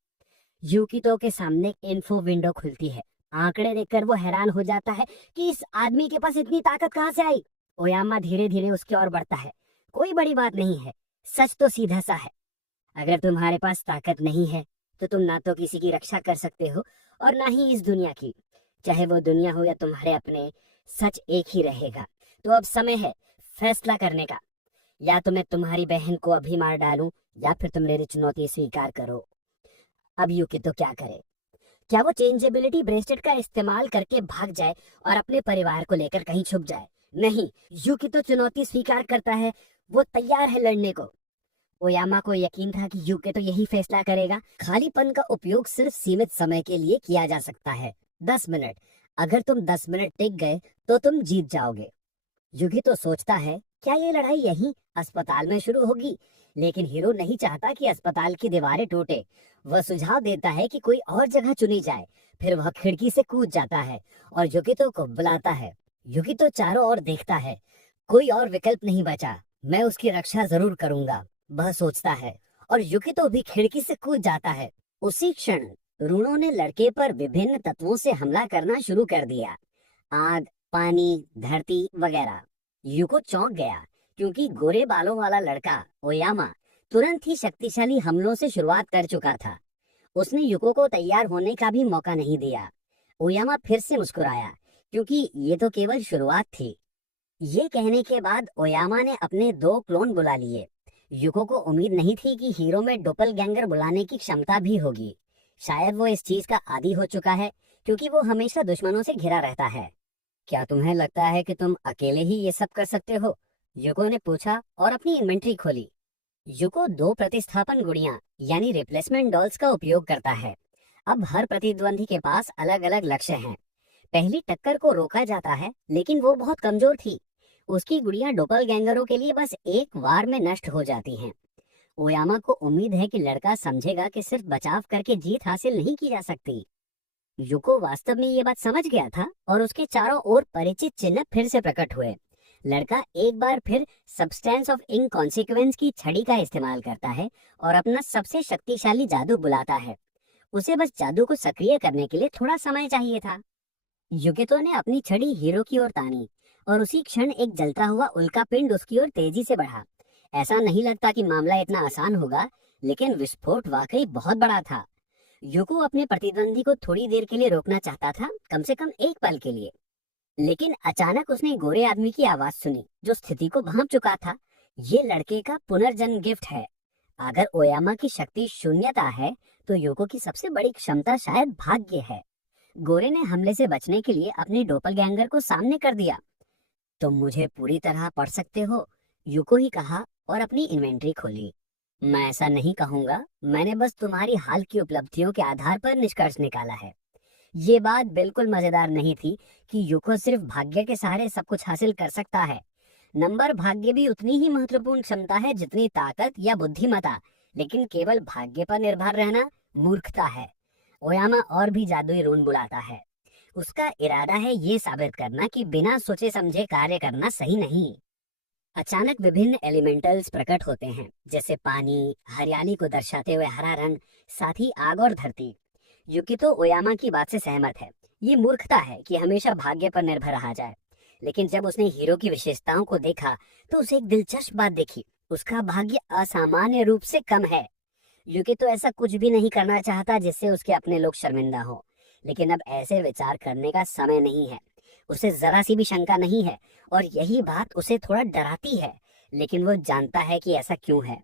यूकितो के सामने एक इन्फो विंडो खुलती है। आंकड़े देखकर वो हैरान हो जाता है कि इस आदमी के पास इतनी ताकत कहाँ से आई। ओयामा धीरे धीरे उसकी ओर बढ़ता है। कोई बड़ी बात नहीं है, सच तो सीधा सा है। अगर तुम्हारे पास ताकत नहीं है तो तुम ना तो किसी की रक्षा कर सकते हो और ना ही इस दुनिया की। चाहे वो दुनिया हो या तुम्हारे अपने, सच एक ही रहेगा। तो अब समय है फैसला करने का। या तो मैं तुम्हारी बहन को अभी मार डालूं, या फिर तुम मेरी चुनौती स्वीकार करो। अब यूकितो क्या करे? क्या वो चेंजेबिलिटी ब्रेसलेट का इस्तेमाल करके भाग जाए और अपने परिवार को लेकर कहीं छुप जाए? नहीं, यूकितो चुनौती स्वीकार करता है। वो तैयार है लड़ने को। ओयामा को यकीन था कि यूकितो यही फैसला करेगा। खालीपन का उपयोग सिर्फ सीमित समय के लिए किया जा सकता है, 10 मिनट। अगर तुम 10 मिनट टिक गए तो तुम जीत जाओगे। यूकितो सोचता है, क्या ये लड़ाई यहीं अस्पताल में शुरू होगी? लेकिन हीरो नहीं चाहता कि अस्पताल की दीवारें टूटे। वह सुझाव देता है कि कोई और जगह चुनी जाए। फिर वह खिड़की से कूद जाता है और यूकितो को बुलाता है। यूकितो चारों ओर देखता है, कोई और विकल्प नहीं बचा। मैं उसकी रक्षा जरूर करूंगा, वह सोचता है, और यूकितो भी खिड़की से कूद जाता है। उसी क्षण रूनो ने लड़के पर विभिन्न तत्वों से हमला करना शुरू कर दिया। आग, पानी, धरती वगैरह। यूको चौंक गया, क्योंकि गोरे बालों वाला लड़का ओयामा तुरंत ही शक्तिशाली हमलों से शुरुआत कर चुका था। उसने युको को तैयार होने का भी मौका नहीं दिया। ओयामा फिर से मुस्कुराया, क्योंकि ये तो केवल शुरुआत थी। ये कहने के बाद ओयामा ने अपने 2 क्लोन बुला लिए। युको को उम्मीद नहीं थी कि हीरो में डोपलगैंगर बुलाने की क्षमता भी होगी। शायद वो इस चीज का आदी हो चुका है, क्योंकि वो हमेशा दुश्मनों से घिरा रहता है। क्या तुम्हें लगता है कि तुम अकेले ही ये सब कर सकते हो? युको ने पूछा और अपनी इन्वेंट्री खोली। युको 2 प्रतिस्थापन गुड़ियां यानी रिप्लेसमेंट डॉल्स का उपयोग करता है। अब हर प्रतिद्वंदी के पास अलग अलग लक्ष्य हैं। पहली टक्कर को रोका जाता है, लेकिन वो बहुत कमजोर थी। उसकी गुड़ियां डोपलगैंगरों के लिए बस एक वार में नष्ट हो जाती हैं। ओयामा को उम्मीद है कि लड़का समझेगा कि सिर्फ बचाव करके जीत हासिल नहीं की जा सकती। युको वास्तव में ये बात समझ गया था और उसके चारों ओर परिचित चिन्ह फिर से प्रकट हुए। लड़का एक बार फिर सब्सटेंस ऑफ इनकॉन्सिक्वेंस की छड़ी का इस्तेमाल करता है और अपना सबसे शक्तिशाली जादू बुलाता है। उसे बस जादू को सक्रिय करने के लिए थोड़ा समय चाहिए था। युकितो ने अपनी छड़ी हीरो की ओर तानी और उसी क्षण एक जलता हुआ उल्का पिंड उसकी ओर तेजी से बढ़ा। ऐसा नहीं लगता कि मामला इतना आसान होगा, लेकिन विस्फोट वाकई बहुत बड़ा था। युको अपने प्रतिद्वंदी को थोड़ी देर के लिए रोकना चाहता था, कम से कम एक पल के लिए। लेकिन अचानक उसने गोरे आदमी की आवाज सुनी, जो स्थिति को भांप चुका था। ये लड़के का पुनर्जन्म गिफ्ट है। अगर ओयामा की शक्ति शून्यता है, तो यूको की सबसे बड़ी क्षमता शायद भाग्य है। गोरे ने हमले से बचने के लिए अपनी डोपलगैंगर को सामने कर दिया। तुम मुझे पूरी तरह पढ़ सकते हो, यूको ही कहा और अपनी इन्वेंट्री खोली। मैं ऐसा नहीं कहूंगा, मैंने बस तुम्हारी हाल की उपलब्धियों के आधार पर निष्कर्ष निकाला है। ये बात बिल्कुल मजेदार नहीं थी कि यूको सिर्फ भाग्य के सहारे सब कुछ हासिल कर सकता है। नंबर भाग्य भी उतनी ही महत्वपूर्ण क्षमता है जितनी ताकत या बुद्धिमत्ता, लेकिन केवल भाग्य पर निर्भर रहना मूर्खता है। ओयामा और भी जादुई रून बुलाता है। उसका इरादा है ये साबित करना कि बिना सोचे समझे कार्य करना सही नहीं। अचानक विभिन्न एलिमेंटल्स प्रकट होते हैं, जैसे पानी, हरियाली को दर्शाते हुए हरा रंग, साथ ही आग और धरती। युकितो ओयामा की बात से सहमत है। ये मूर्खता है कि हमेशा भाग्य पर निर्भर रहा जाए। लेकिन जब उसने हीरो की विशेषताओं को देखा तो उसे एक दिलचस्प बात देखी। उसका भाग्य असामान्य रूप से कम है। युकितो ऐसा कुछ भी नहीं करना चाहता जिससे उसके अपने लोग शर्मिंदा हो, लेकिन अब ऐसे विचार करने का समय नहीं है। उसे जरा सी भी शंका नहीं है और यही बात उसे थोड़ा डराती है, लेकिन वो जानता है कि ऐसा क्यों है।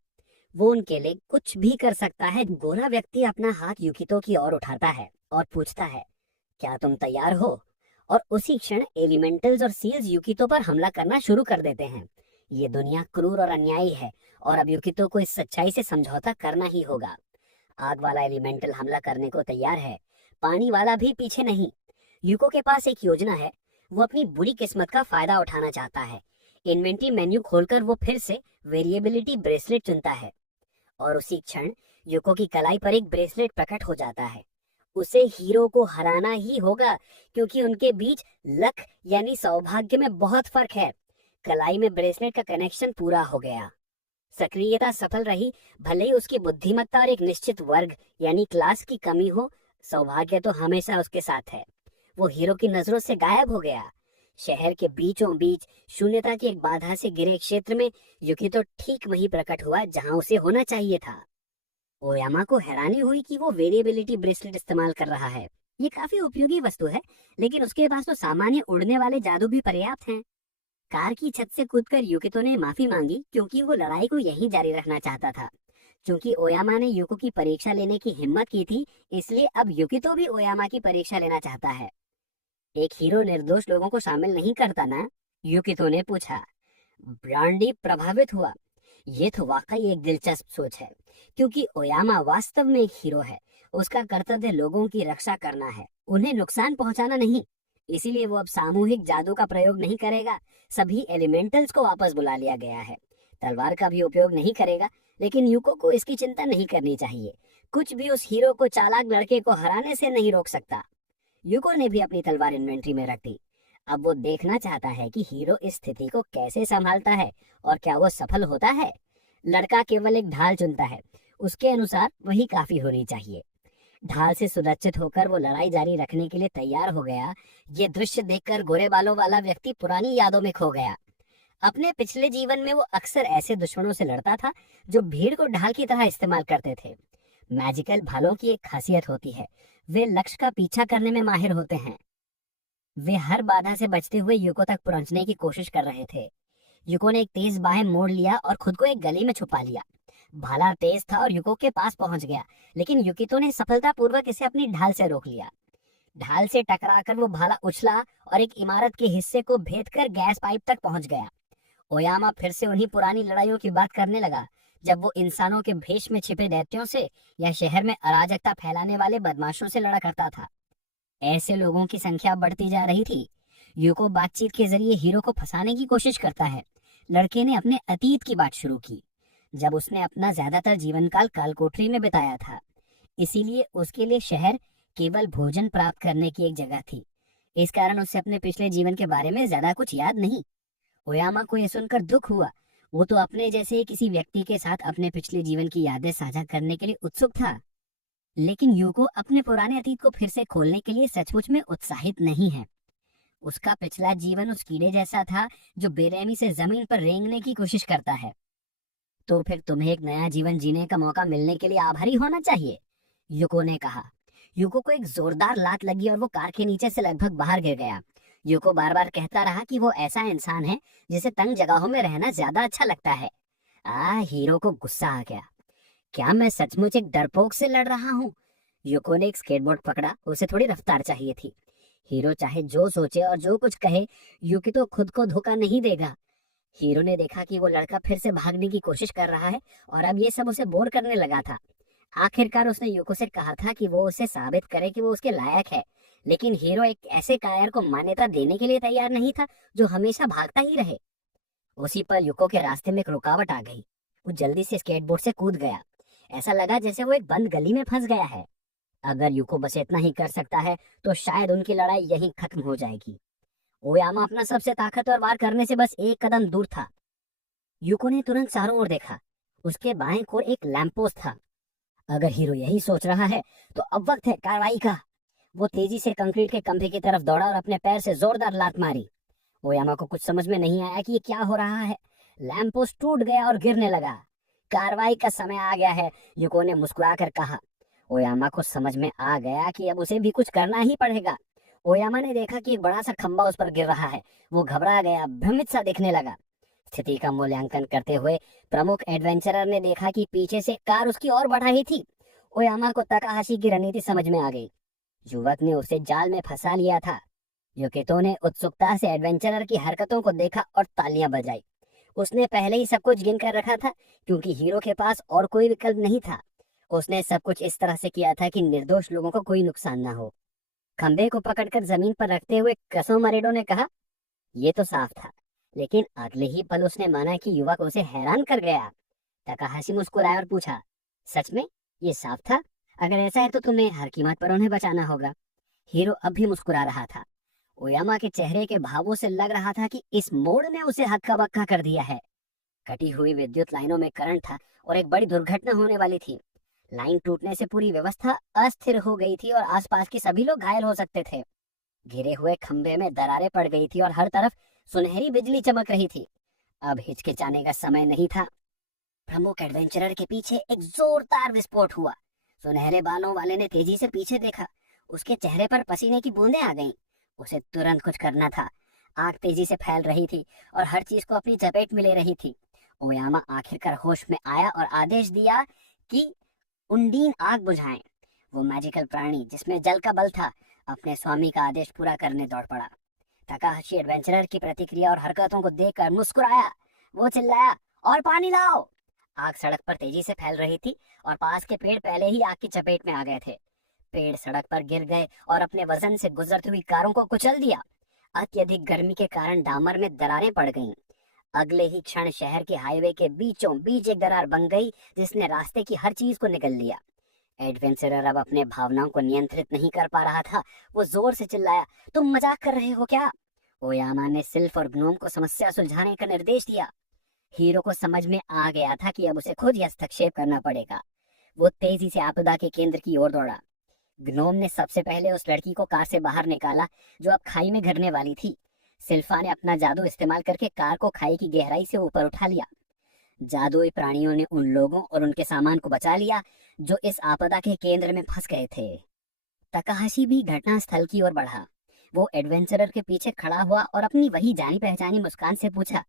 वो उनके लिए कुछ भी कर सकता है। गोरा व्यक्ति अपना हाथ युकितो की ओर उठाता है और पूछता है, क्या तुम तैयार हो? और उसी क्षण एलिमेंटल्स और सील्स युकितो पर हमला करना शुरू कर देते हैं। ये दुनिया क्रूर और अन्यायी है और अब युकितो को इस सच्चाई से समझौता करना ही होगा। आग वाला एलिमेंटल हमला करने को तैयार है, पानी वाला भी पीछे नहीं। यूको के पास एक योजना है। वो अपनी बुरी किस्मत का फायदा उठाना चाहता है। इन्वेंट्री मेन्यू खोलकर वो फिर से वेरिएबिलिटी ब्रेसलेट चुनता है और उसी क्षण यूको की कलाई पर एक ब्रेसलेट प्रकट हो जाता है। उसे हीरो को हराना ही होगा, क्योंकि उनके बीच लक यानी सौभाग्य में बहुत फर्क है। कलाई में ब्रेसलेट का कनेक्शन पूरा हो गया। सक्रियता सफल रही, भले ही उसकी बुद्धिमत्ता और एक निश्चित वर्ग यानी क्लास की कमी हो, सौभाग्य तो हमेशा उसके साथ है। वो हीरो की नजरों से गायब हो गया। शहर के बीचों बीच शून्यता की एक बाधा से घिरे क्षेत्र में युकी तो ठीक वहीं प्रकट हुआ जहां उसे होना चाहिए था। ओयामा को हैरानी हुई कि वो वेरिएबिलिटी ब्रेसलेट इस्तेमाल कर रहा है। ये काफी उपयोगी वस्तु है, लेकिन उसके पास तो सामान्य उड़ने वाले जादू भी पर्याप्त हैं। कार की छत से कूदकर युकितो ने माफी मांगी, क्योंकि वो लड़ाई को यहीं जारी रखना चाहता था। क्योंकि ओयामा ने युको की परीक्षा लेने की हिम्मत की थी, इसलिए अब युकितो भी ओयामा की परीक्षा लेना चाहता है। एक हीरो निर्दोष लोगों को शामिल नहीं करता ना? युकितो ने पूछा। ब्रांडी प्रभावित हुआ। ये तो वाकई एक दिलचस्प सोच है, क्योंकि ओयामा वास्तव में एक हीरो है। उसका कर्तव्य लोगों की रक्षा करना है, उन्हें नुकसान पहुंचाना नहीं। इसीलिए वो अब सामूहिक जादू का प्रयोग नहीं करेगा। सभी एलिमेंटल्स को वापस बुला लिया गया है। तलवार का भी उपयोग नहीं करेगा, लेकिन यूको को इसकी चिंता नहीं करनी चाहिए। कुछ भी उस हीरो को चालाक लड़के को हराने से नहीं रोक सकता। यूको ने भी अपनी तलवार इन्वेंट्री में रख दी। अब वो देखना चाहता है कि हीरो इस स्थिति को कैसे संभालता है और क्या वो सफल होता है। लड़का केवल एक ढाल चुनता है, उसके अनुसार वही काफी होनी चाहिए। ढाल से सुरक्षित होकर वो लड़ाई जारी रखने के लिए तैयार हो गया। ये दृश्य देखकर गोरे बालों वाला व्यक्ति पुरानी यादों में खो गया। अपने पिछले जीवन में वो अक्सर ऐसे दुश्मनों से लड़ता था जो भीड़ को ढाल की तरह इस्तेमाल करते थे। मैजिकल भालों की एक खासियत होती है, वे लक्ष्य का पीछा करने में माहिर होते हैं। वे हर बाधा से बचते हुए युको तक पहुंचने की कोशिश कर रहे थे। युको ने एक तेज बाहें मोड़ लिया और खुद को एक गली में छुपा लिया। भाला तेज था और युको के पास पहुंच गया, लेकिन युकितो ने सफलतापूर्वक इसे अपनी ढाल से रोक लिया। ढाल से टकराकर वो भाला उछला और एक इमारत के हिस्से को भेदकर गैस पाइप तक पहुंच गया। ओयामा फिर से उन्हीं पुरानी लड़ाइयों की बात करने लगा, जब वो इंसानों के भेष में छिपे दैत्यों से या शहर में अराजकता फैलाने वाले बदमाशों से लड़ा करता था। ऐसे लोगों की संख्या बढ़ती जा रही थी। युको बातचीत के जरिए हीरो को फंसाने की कोशिश करता है। लड़के ने अपने अतीत की बात शुरू की, जब उसने अपना ज्यादातर जीवन काल कालकोठरी में बिताया था। इसीलिए उसके लिए शहर केवल भोजन प्राप्त करने की एक जगह थी। इस कारण उसे अपने पिछले जीवन के बारे में ज्यादा कुछ याद नहीं। ओयामा को यह सुनकर दुख हुआ। वो तो अपने जैसे किसी व्यक्ति के साथ अपने पिछले जीवन की यादें साझा करने के लिए उत्सुक था, लेकिन यूको अपने पुराने अतीत को फिर से खोलने के लिए सचमुच में उत्साहित नहीं है। उसका पिछला जीवन उस कीड़े जैसा था जो बेरहमी से जमीन पर रेंगने की कोशिश करता है। तो फिर तुम्हें एक नया जीवन जीने का मौका मिलने के लिए आभारी होना चाहिए, युको ने कहा। युको को एक जोरदार लात लगी और वो कार के नीचे से लगभग बाहर गिर गया। युको बार बार कहता रहा कि वो ऐसा इंसान है जिसे तंग जगहों में रहना ज्यादा अच्छा लगता है। हीरो को गुस्सा आ गया। क्या मैं सचमुच एक डरपोक से लड़ रहा हूँ? युको ने एक स्केटबोर्ड पकड़ा, उसे थोड़ी रफ्तार चाहिए थी। हीरो चाहे जो सोचे और जो कुछ कहे, युकी तो खुद को धोखा नहीं देगा। हीरो ने देखा कि वो लड़का फिर से भागने की कोशिश कर रहा है और अब ये सब उसे बोर करने लगा था। आखिरकार उसने युको से कहा था कि वो उसे साबित करे कि वो उसके लायक है, लेकिन हीरो एक ऐसे कायर को मान्यता देने के लिए तैयार नहीं था जो हमेशा भागता ही रहे। उसी पल युको के रास्ते में एक रुकावट आ गई। वो जल्दी से स्केटबोर्ड से कूद गया। ऐसा लगा जैसे वो एक बंद गली में फंस गया है। अगर युको बस इतना ही कर सकता है तो शायद उनकी लड़ाई यहीं खत्म हो जाएगी। ओयामा अपना सबसे ताकतवर वार करने से बस एक कदम दूर था। युको ने तुरंत चारों ओर देखा। उसके बाएं ओर एक लैंपपोस्ट था। अगर हीरो यही सोच रहा है तो अब वक्त है कार्रवाई का। वो तेजी से कंक्रीट के खंभे की तरफ दौड़ा और अपने पैर से जोरदार लात मारी। ओयामा को कुछ समझ में नहीं आया कि ये क्या हो रहा है। लैंप पोस्ट टूट गया और गिरने लगा। कार्रवाई का समय आ गया है, युको ने मुस्कुराकर कहा। ओयामा को समझ में आ गया कि अब उसे भी कुछ करना ही पड़ेगा। ओयामा ने देखा कि एक बड़ा सा खंभा उस पर गिर रहा है। वो घबरा गया, भ्रमित सा दिखने लगा। स्थिति का मूल्यांकन करते हुए प्रमुख एडवेंचरर ने देखा कि पीछे से कार उसकी ओर बढ़ रही थी। ओयामा को तकाहाशी की रणनीति समझ में आ गई। युवक ने उसे जाल में फंसा लिया था। युकितो ने उत्सुकता से एडवेंचरर की हरकतों को देखा और तालियां बजाई। उसने पहले ही सब कुछ गिन कर रखा था, क्योंकि हीरो के पास और कोई विकल्प नहीं था। उसने सब कुछ इस तरह से किया था कि निर्दोष लोगों को कोई नुकसान ना हो। खंबे को पकड़कर जमीन पर रखते हुए कसो मरेडो ने कहा, ये तो साफ था। लेकिन अगले ही पल उसने माना कि युवक उसे हैरान कर गया। तकाहाशी मुस्कुराया और पूछा, सच में ये साफ था? अगर ऐसा है तो तुम्हें हर कीमत पर उन्हें बचाना होगा। हीरो अब भी मुस्कुरा रहा था। ओयामा के चेहरे के भावों से लग रहा था कि इस मोड़ ने उसे हक्का बक्का कर दिया है। कटी हुई विद्युत लाइनों में करंट था और एक बड़ी दुर्घटना होने वाली थी। लाइन टूटने से पूरी व्यवस्था अस्थिर हो गई थी और आसपास के सभी लोग घायल हो सकते थे। घिरे हुए खंबे में दरारें पड़ गई थी और हर तरफ सुनहरी बिजली चमक रही थी। अब हिचकिचाने का समय नहीं था। प्रमुख एडवेंचरर के पीछे एक जोरदार विस्फोट हुआ। सुनहरे बालों वाले ने तेजी से पीछे देखा। उसके चेहरे पर पसीने की बूंदें आ गईं। उसे तुरंत कुछ करना था। आग तेजी से फैल रही थी और हर चीज को अपनी चपेट में ले रही थी। ओयामा आखिरकार होश में आया और आदेश दिया कि उंडीन आग बुझाएं। वो मैजिकल प्राणी जिसमें जल का बल था, अपने स्वामी का आदेश पूरा करने दौड़ पड़ा। तकाहाशी एडवेंचरर की प्रतिक्रिया और हरकतों को देखकर मुस्कुराया। वो चिल्लाया, और पानी लाओ। आग सड़क पर तेजी से फैल रही थी और पास के पेड़ पहले ही आग की चपेट में आ गए थे। पेड़ सड़क पर गिर गए और अपने वजन से गुजरती हुई कारों को कुचल दिया। अत्यधिक गर्मी के कारण डामर में दरारें पड़ गईं। अगले ही क्षण शहर के हाईवे के बीचों बीच एक दरार बन गई जिसने रास्ते की हर चीज को निगल लिया। एडवेंचरर अब अपने भावनाओं को नियंत्रित नहीं कर पा रहा था। वो जोर से चिल्लाया, तुम मजाक कर रहे हो क्या? ओयामा ने सिल्फ और ग्नोम को समस्या सुलझाने का निर्देश दिया। हीरो को समझ में आ गया था कि अब उसे खुद ही हस्तक्षेप करना पड़ेगा। वो तेजी से आपदा के केंद्र की ओर दौड़ा। ग्नोम ने सबसे पहले उस लड़की को कार से बाहर निकाला जो अब खाई में गिरने वाली थी। सिल्फा ने अपना जादू इस्तेमाल करके कार को खाई की गहराई से ऊपर उठा लिया। जादुई प्राणियों ने उन लोगों और उनके सामान को बचा लिया जो इस आपदा के केंद्र में फंस गए थे। तकाहाशी भी घटना स्थल की ओर बढ़ा। वो एडवेंचरर के पीछे खड़ा हुआ और अपनी वही जानी पहचानी मुस्कान से पूछा,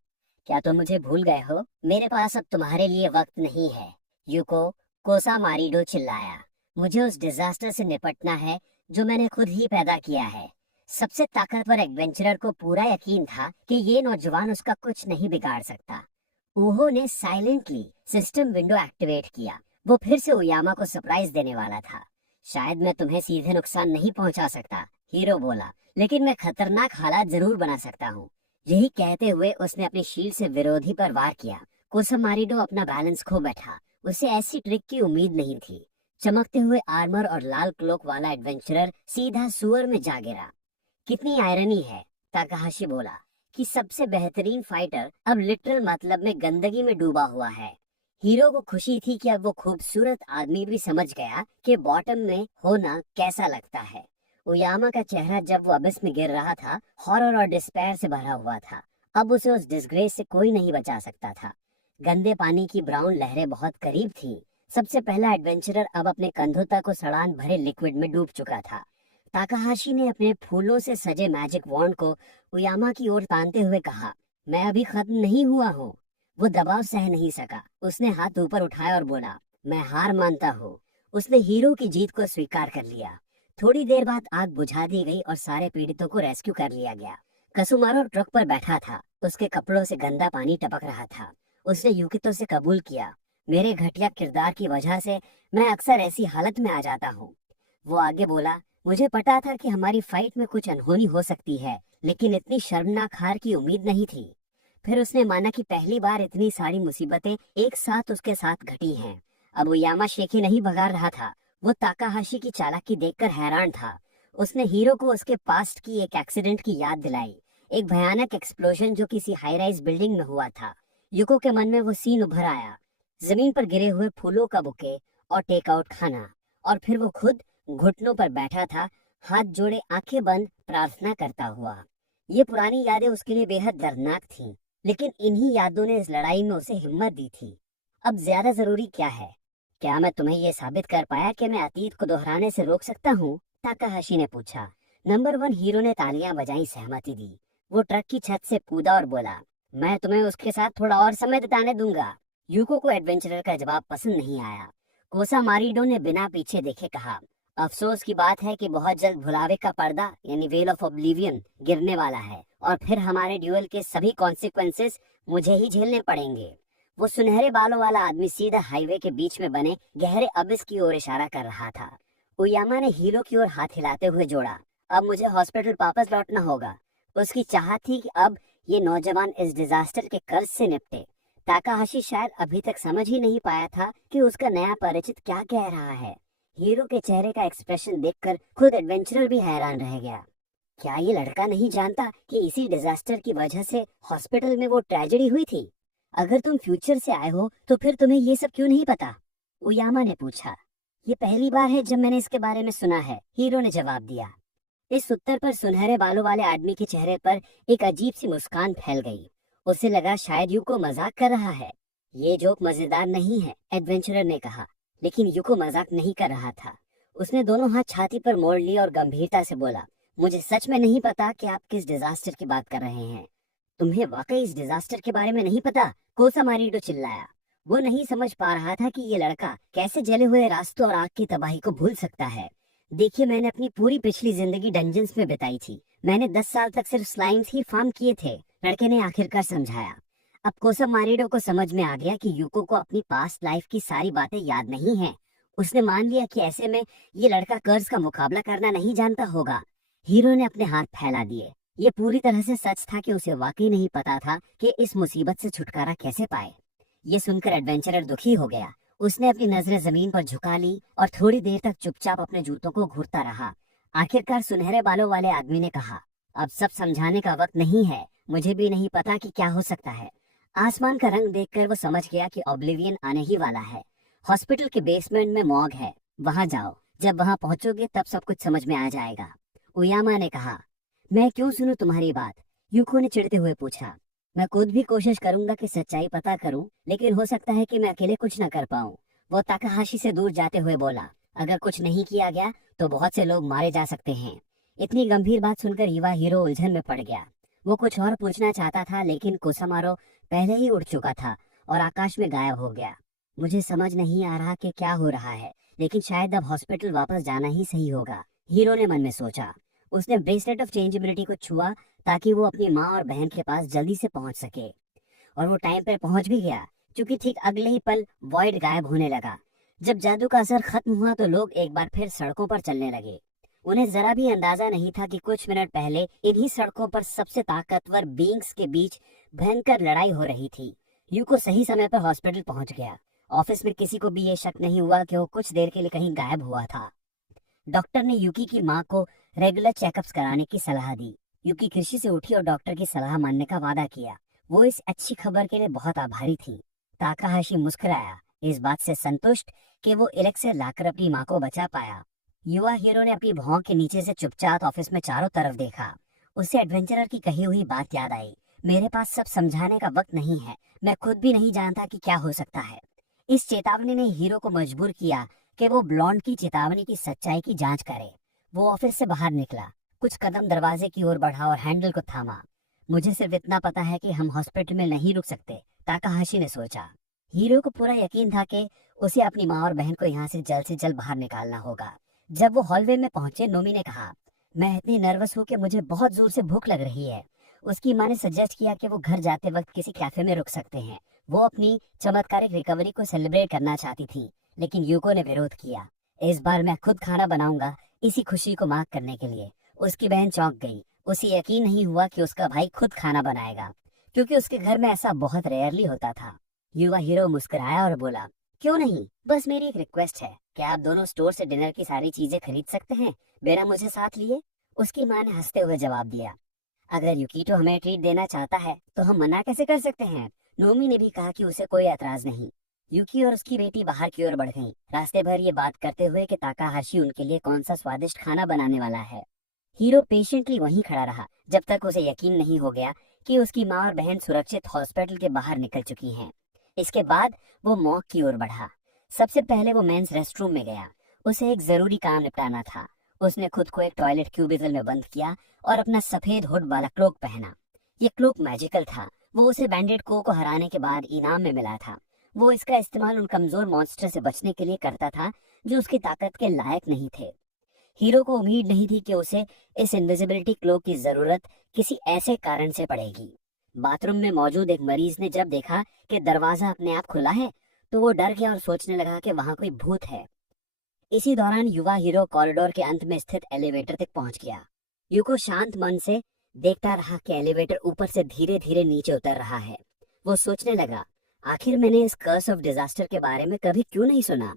क्या तुम मुझे भूल गए हो? मेरे पास अब तुम्हारे लिए वक्त नहीं है। युको, कोसा मारिडो चिल्लाया। मुझे उस डिजास्टर से निपटना है जो मैंने खुद ही पैदा किया है। सबसे ताकतवर एडवेंचरर को पूरा यकीन था कि ये नौजवान उसका कुछ नहीं बिगाड़ सकता। ओहो ने साइलेंटली सिस्टम विंडो एक्टिवेट किया। वो फिर से ओयामा को सरप्राइज देने वाला था। शायद मैं तुम्हें सीधे नुकसान नहीं पहुंचा सकता, हीरो बोला, लेकिन मैं खतरनाक हालात जरूर बना सकता हूँ। यही कहते हुए उसने अपनी शील्ड से विरोधी पर वार किया। कोसामारिडो अपना बैलेंस खो बैठा। उसे ऐसी ट्रिक की उम्मीद नहीं थी। चमकते हुए आर्मर और लाल क्लोक वाला एडवेंचरर सीधा सुअर में जा गिरा। कितनी आयरनी है, ताकाहाशी बोला, कि सबसे बेहतरीन फाइटर अब लिटरल मतलब में गंदगी में डूबा हुआ है। हीरो को खुशी थी कि अब वो खूबसूरत आदमी भी समझ गया कि बॉटम में होना कैसा लगता है। ओयामा का चेहरा जब वो अबिस में गिर रहा था, हॉरर और डिस्पेयर से भरा हुआ था। अब उसे उस डिस्ग्रेस से कोई नहीं बचा सकता था। गंदे पानी की ब्राउन लहरें बहुत करीब थी। सबसे पहला एडवेंचरर अब अपने कंधों तक उस सड़ान भरे लिक्विड में डूब चुका था। ताकाहाशी ने अपने फूलों से सजे मैजिक वॉन्ड को ओयामा की ओर तानते हुए कहा, मैं अभी खत्म नहीं हुआ हूँ। वो दबाव सह नहीं सका। उसने हाथ ऊपर उठाया और बोला, मैं हार मानता हूँ। उसने हीरो की जीत को स्वीकार कर लिया। थोड़ी देर बाद आग बुझा दी गई और सारे पीड़ितों को रेस्क्यू कर लिया गया। कसुमारो ट्रक पर बैठा था। उसके कपड़ों से गंदा पानी टपक रहा था। उसने युकितो से कबूल किया, मेरे घटिया किरदार की वजह से मैं अक्सर ऐसी हालत में आ जाता हूँ। वो आगे बोला, मुझे पता था कि हमारी फाइट में कुछ अनहोनी हो सकती है, लेकिन इतनी शर्मनाक हार की उम्मीद नहीं थी। फिर उसने माना कि पहली बार इतनी सारी मुसीबतें एक साथ उसके साथ घटी हैं। अब वो यामाशेकी नहीं भगा रहा था, वो ताकाहाशी की चालाकी देखकर हैरान था। उसने हीरो को उसके पास्ट की एक एक्सीडेंट की याद दिलाई, एक भयानक एक्सप्लोजन जो किसी हाई राइज बिल्डिंग में हुआ था। युको के मन में वो सीन उभर आया, जमीन पर गिरे हुए फूलों का बुके और टेक आउट खाना, और फिर वो खुद घुटनों पर बैठा था, हाथ जोड़े आंखें बंद प्रार्थना करता हुआ। ये पुरानी यादें उसके लिए बेहद दर्दनाक थीं, लेकिन इन्हीं यादों ने इस लड़ाई में उसे हिम्मत दी थी। अब ज्यादा जरूरी क्या है? क्या मैं तुम्हें ये साबित कर पाया कि मैं अतीत को दोहराने से रोक सकता हूँ? ताकाहाशी ने पूछा। नंबर 1 हीरो ने तालियां बजाई, सहमति दी। वो ट्रक की छत से कूदा और बोला, मैं तुम्हें उसके साथ थोड़ा और समय बिताने दूंगा। यूको को एडवेंचरर का जवाब पसंद नहीं आया। कोसा मारिडो ने बिना पीछे देखे कहा, अफसोस की बात है कि बहुत जल्द भुलावे का पर्दा यानी वेल ऑफ ऑब्लिवियन गिरने वाला है, और फिर हमारे ड्यूअल के सभी कॉन्सिक्वेंसेस मुझे ही झेलने पड़ेंगे। वो सुनहरे बालों वाला आदमी सीधा हाईवे के बीच में बने गहरे अबिस की ओर इशारा कर रहा था। उयामा ने हीरो की ओर हाथ हिलाते हुए जोड़ा, अब मुझे हॉस्पिटल वापस लौटना होगा। उसकी चाहत थी कि अब ये नौजवान इस डिजास्टर के कर्ज से निपटे। ताकाहाशी शायद अभी तक समझ ही नहीं पाया था कि उसका नया परिचित क्या कह रहा है। हीरो के चेहरे का एक्सप्रेशन देखकर खुद एडवेंचरर भी हैरान रह गया। क्या ये लड़का नहीं जानता कि इसी डिजास्टर की वजह से हॉस्पिटल में वो ट्रेजेडी हुई थी? अगर तुम फ्यूचर से आए हो तो फिर तुम्हें ये सब क्यों नहीं पता? उयामा ने पूछा। ये पहली बार है जब मैंने इसके बारे में सुना है, हीरो ने जवाब दिया। इस उत्तर पर सुनहरे बालों वाले आदमी के चेहरे पर एक अजीब सी मुस्कान फैल गई। उसे लगा शायद यूको मजाक कर रहा है। ये जोक मजेदार नहीं है, एडवेंचरर ने कहा, लेकिन यूको मजाक नहीं कर रहा था। उसने दोनों हाथ छाती पर मोड़ लिए और गंभीरता से बोला, मुझे सच में नहीं पता कि आप किस डिजास्टर की बात कर रहे हैं। तुम्हें वाकई इस डिजास्टर के बारे में नहीं पता? कोसा मारिडो चिल्लाया। वो नहीं समझ पा रहा था कि ये लड़का कैसे जले हुए रास्तों और आग की तबाही को भूल सकता है। देखिए, मैंने अपनी पूरी पिछली जिंदगी डंजन्स में बिताई थी। मैंने 10 साल तक सिर्फ स्लाइम्स ही फार्म किए थे, लड़के ने आखिरकार समझाया। अब कोसा मारिडो को समझ में आ गया कि यूको को अपनी पास्ट लाइफ की सारी बातें याद नहीं है। उसने मान लिया कि ऐसे में ये लड़का कर्ज का मुकाबला करना नहीं जानता होगा। हीरो ने अपने हाथ फैला दिए। ये पूरी तरह से सच था कि उसे वाकई नहीं पता था कि इस मुसीबत से छुटकारा कैसे पाए। ये सुनकर एडवेंचरर दुखी हो गया। उसने अपनी नजरें जमीन पर झुका ली और थोड़ी देर तक चुपचाप अपने जूतों को घूरता रहा। आखिरकार सुनहरे बालों वाले आदमी ने कहा, अब सब समझाने का वक्त नहीं है, मुझे भी नहीं पता कि क्या हो सकता है। आसमान का रंग देखकर वो समझ गया कि ऑब्लिवियन आने ही वाला है। हॉस्पिटल के बेसमेंट में मॉर्ग है, वहां जाओ। जब वहां पहुंचोगे तब सब कुछ समझ में आ जाएगा। उयामा ने कहा, मैं क्यों सुनूं तुम्हारी बात? यूको ने चिढ़ते हुए पूछा। मैं खुद भी कोशिश करूंगा कि सच्चाई पता करूं, लेकिन हो सकता है कि मैं अकेले कुछ न कर पाऊं। वो ताकाहाशी से दूर जाते हुए बोला, अगर कुछ नहीं किया गया तो बहुत से लोग मारे जा सकते हैं। इतनी गंभीर बात सुनकर युवा हीरो उलझन में पड़ गया। वो कुछ और पूछना चाहता था, लेकिन कोसामारो पहले ही उड़ चुका था और आकाश में गायब हो गया। मुझे समझ नहीं आ रहा कि क्या हो रहा है, लेकिन शायद अब हॉस्पिटल वापस जाना ही सही होगा, हीरो ने मन में सोचा। उसने ब्रेसलेट ऑफ चेंजेबिलिटी को छुआ ताकि वो अपनी माँ और बहन के पास जल्दी से पहुंच सके, और वो टाइम पर पहुंच भी गया, क्योंकि ठीक अगले ही पल वॉइड गायब होने लगा। जब जादू का असर खत्म हुआ तो लोग एक बार फिर सड़कों पर चलने लगे। उन्हें जरा भी अंदाजा नहीं था कि कुछ मिनट पहले इन्हीं सड़कों पर सबसे ताकतवर बीइंग्स के बीच भयंकर लड़ाई हो रही थी। यूको सही समय पर हॉस्पिटल पहुंच गया। ऑफिस में किसी को भी ये शक नहीं हुआ कि वो कुछ देर के लिए कहीं गायब हुआ था। डॉक्टर ने यूकी की माँ को रेगुलर चेकअप्स कराने की सलाह दी। यूकी खुशी से उठी और डॉक्टर की सलाह मानने का वादा किया। वो इस अच्छी खबर के लिए बहुत आभारी थी। ताकाहाशी मुस्कुराया, इस बात से संतुष्ट कि वो एलेक्सिर लाकर अपनी माँ को बचा पाया। युवा हीरो ने अपनी भौं के नीचे से चुपचाप ऑफिस में चारों तरफ देखा। उसे एडवेंचरर की कही हुई बात याद आई, मेरे पास सब समझाने का वक्त नहीं है, मैं खुद भी नहीं जानता कि क्या हो सकता है। इस चेतावनी ने हीरो को मजबूर किया कि वो ब्लॉन्ड की चेतावनी की सच्चाई की जांच करे। वो ऑफिस से बाहर निकला, कुछ कदम दरवाजे की ओर बढ़ा और हैंडल को थामा। मुझे सिर्फ इतना पता है कि हम हॉस्पिटल में नहीं रुक सकते, ताकाहाशी ने सोचा। हीरो को पूरा यकीन था कि उसे अपनी माँ और बहन को यहाँ से जल्द बाहर निकालना होगा। जब वो हॉलवे में पहुंचे, नोमी ने कहा, मैं इतनी नर्वस हूँ कि मुझे बहुत जोर से भूख लग रही है। उसकी माँ ने सजेस्ट किया कि वो घर जाते वक्त किसी कैफे में रुक सकते हैं। वो अपनी चमत्कारिक रिकवरी को सेलिब्रेट करना चाहती थी, लेकिन यूको ने विरोध किया। इस बार मैं खुद खाना बनाऊंगा, इसी खुशी को मार्क करने के लिए। उसकी बहन चौंक गई। उसे यकीन नहीं हुआ कि उसका भाई खुद खाना बनाएगा, क्योंकि उसके घर में ऐसा बहुत रेयरली होता था। युवा हीरो मुस्कुराया और बोला, क्यों नहीं, बस मेरी एक रिक्वेस्ट है, क्या आप दोनों स्टोर से डिनर की सारी चीजें खरीद सकते हैं बिना मुझे साथ लिए? उसकी माँ ने हंसते हुए जवाब दिया, अगर युकीटो हमें ट्रीट देना चाहता है तो हम मना कैसे कर सकते हैं। नोमी ने भी कहा कि उसे कोई एतराज नहीं। युकी और उसकी बेटी बाहर की ओर बढ़ गईं, रास्ते भर ये बात करते हुए कि ताकाहाशी उनके लिए कौन सा स्वादिष्ट खाना बनाने वाला है। हीरो पेशेंटली वहीं खड़ा रहा जब तक उसे यकीन नहीं हो गया कि उसकी माँ और बहन सुरक्षित हॉस्पिटल के बाहर निकल चुकी हैं। इसके बाद वो मॉक की ओर बढ़ा। सबसे पहले वो मेंस रेस्टरूम में गया। उसे एक जरूरी काम निपटाना था। उसने खुद को एक टॉयलेट क्यूबिकल में बंद किया और अपना सफेद हुड वाला क्लोक पहना। ये क्लोक मैजिकल था। वो उसे बैंडेड को हराने के बाद इनाम में मिला था। वो इसका इस्तेमाल उन कमजोर मॉन्स्टर से बचने के लिए करता था जो उसकी ताकत के लायक नहीं थे। हीरो को उम्मीद नहीं थी कि उसे इस इनविजिबिलिटी क्लोक की जरूरत किसी ऐसे कारण से पड़ेगी। बाथरूम में मौजूद एक मरीज ने जब देखा कि दरवाजा अपने आप खुला है तो वो डर गया और सोचने लगा कि वहां कोई भूत है। इसी दौरान युवा हीरो कॉरिडोर के अंत में स्थित एलिवेटर तक पहुंच गया। युको शांत मन से देखता रहा कि एलिवेटर ऊपर से धीरे धीरे नीचे उतर रहा है। वो सोचने लगा, आखिर मैंने इस कर्स ऑफ डिजास्टर के बारे में कभी क्यों नहीं सुना।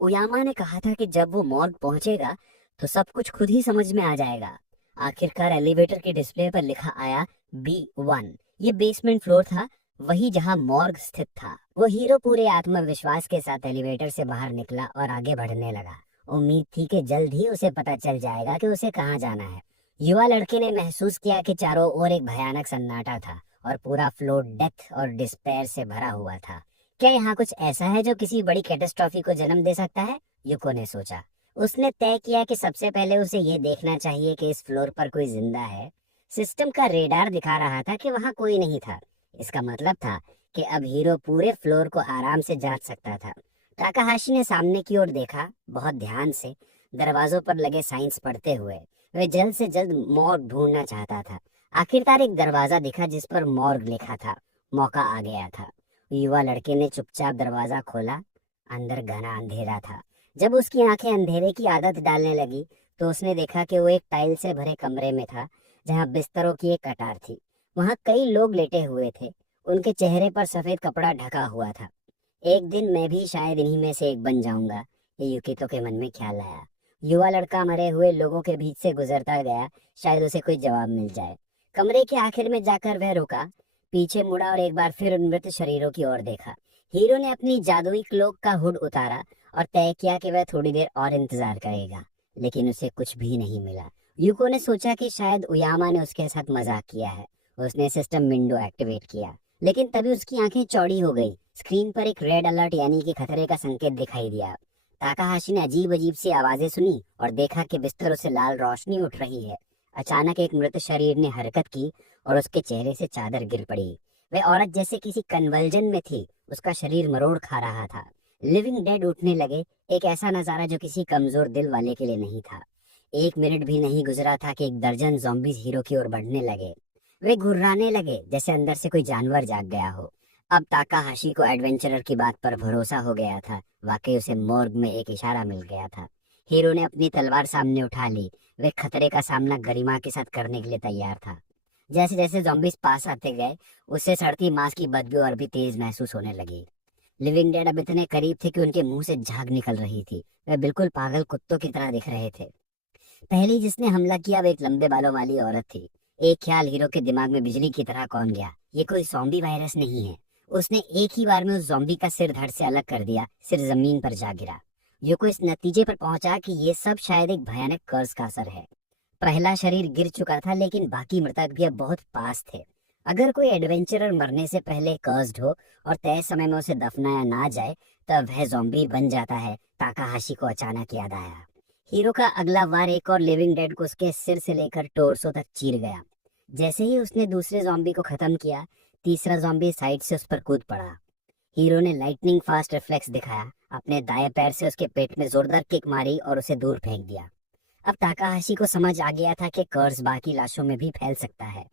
उयामा ने कहा था कि जब वो मॉर्ग पहुंचेगा तो सब कुछ खुद ही समझ में आ जाएगा। आखिरकार एलिवेटर के डिस्प्ले पर लिखा आया B1। ये बेसमेंट फ्लोर था, वही जहां मॉर्ग स्थित था। वो हीरो पूरे आत्मविश्वास के साथ एलिवेटर से बाहर निकला और आगे बढ़ने लगा। उम्मीद थी कि जल्द ही उसे पता चल जाएगा कि उसे कहाँ जाना है। युवा लड़के ने महसूस किया कि चारों ओर एक भयानक सन्नाटा था और पूरा फ्लोर डेथ और डिस्पेयर से भरा हुआ था। क्या यहाँ कुछ ऐसा है जो किसी बड़ी कैटास्ट्रॉफी को जन्म दे सकता है? युको ने सोचा। उसने तय किया कि सबसे पहले उसे ये देखना चाहिए कि इस फ्लोर पर कोई जिंदा है। सिस्टम का रेडार दिखा रहा था कि वहां कोई नहीं था। इसका मतलब था कि अब हीरो पूरे फ्लोर को आराम से जांच सकता था। ताकाहाशी ने सामने की ओर देखा, बहुत ध्यान से, दरवाजों पर लगे साइंस पढ़ते हुए। वह जल्द से जल्द मॉर्ग ढूंढना चाहता था। आखिरकार एक दरवाजा दिखा जिस पर मॉर्ग लिखा था। मौका आ गया था। युवा लड़के ने चुपचाप दरवाजा खोला। अंदर घना अंधेरा था। जब उसकी आंखें अंधेरे की आदत डालने लगी तो उसने देखा कि वो एक टाइल से भरे कमरे में था जहां बिस्तरों की एक कतार थी। वहां कई लोग लेटे हुए थे। उनके चेहरे पर सफेद कपड़ा ढका हुआ था। एक दिन मैं भी शायद इन्हीं में से एक बन जाऊंगा, ये युकितो के मन में ख्याल आया। युवा लड़का मरे हुए लोगों के बीच से गुजरता गया, शायद उसे कोई जवाब मिल जाए। कमरे के आखिर में जाकर वह रुका, पीछे मुड़ा और एक बार फिर उन मृत शरीरों की ओर देखा। हीरो ने अपनी जादुई क्लोक का हुड उतारा और तय किया कि वह थोड़ी देर और इंतजार करेगा, लेकिन उसे कुछ भी नहीं मिला। यूको ने सोचा कि शायद उयामा ने उसके साथ मजाक किया है। उसने सिस्टम विंडो एक्टिवेट किया, लेकिन तभी उसकी आंखें चौड़ी हो गई। स्क्रीन पर एक रेड अलर्ट यानी कि खतरे का संकेत दिखाई दिया। ताकाहाशी ने अजीब अजीब सी आवाजें सुनी और देखा कि बिस्तरों से लाल रोशनी उठ रही है। अचानक एक मृत शरीर ने हरकत की और उसके चेहरे से चादर गिर पड़ी। वह औरत जैसे किसी कन्वल्जन में थी। उसका शरीर मरोड़ खा रहा था। लिविंग डेड उठने लगे, एक ऐसा नजारा जो किसी कमजोर दिल वाले के लिए नहीं था। 1 मिनट भी नहीं गुजरा था कि एक दर्जन ज़ॉम्बीज हीरो की ओर बढ़ने लगे। वे घुर्राने लगे जैसे अंदर से कोई जानवर जाग गया हो। अब ताकाहाशी को एडवेंचरर की बात पर भरोसा हो गया था। वाकई उसे मॉर्ग में एक इशारा मिल गया था। हीरो ने अपनी तलवार सामने उठा ली। वे खतरे का सामना गरिमा के साथ करने के लिए तैयार था। जैसे जैसे ज़ॉम्बीज पास आते गए, उससे सड़ती मांस की बदबू और भी तेज महसूस होने लगी। लिविंग डेड अब इतने करीब थे कि उनके मुंह से झाग निकल रही थी। वे बिल्कुल पागल कुत्तों की तरह दिख रहे थे। पहली जिसने हमला किया वो एक लंबे बालों वाली औरत थी। एक ख्याल हीरो के दिमाग में बिजली की तरह कौन गया, ये कोई ज़ॉम्बी वायरस नहीं है। उसने एक ही बार में उस ज़ॉम्बी का सिर धड़ से अलग कर दिया। सिर जमीन पर जा गिरा। यूको इस नतीजे पर पहुंचा कि ये सब शायद एक भयानक कर्ज का असर है। पहला शरीर गिर चुका था, लेकिन बाकी मृतक भी अब बहुत पास थे। अगर कोई एडवेंचरर मरने से पहले कर्स्ड हो और तय समय में उसे दफनाया ना जाए तब वह ज़ॉम्बी बन जाता है। ताकाहाशी को अचानक याद आया। हीरो का अगला वार एक और लिविंग डेड को उसके सिर से लेकर टोर्सो तक चीर गया। जैसे ही उसने दूसरे ज़ॉम्बी को खत्म किया, तीसरा ज़ॉम्बी साइड से उस पर कूद पड़ा। हीरो ने लाइटनिंग फास्ट रिफ्लेक्स दिखाया, अपने दाएं पैर से उसके पेट में जोरदार किक मारी और उसे दूर फेंक दिया। अब ताकाहाशी को समझ आ गया था कि कर्स बाकी लाशों में भी फैल सकता है।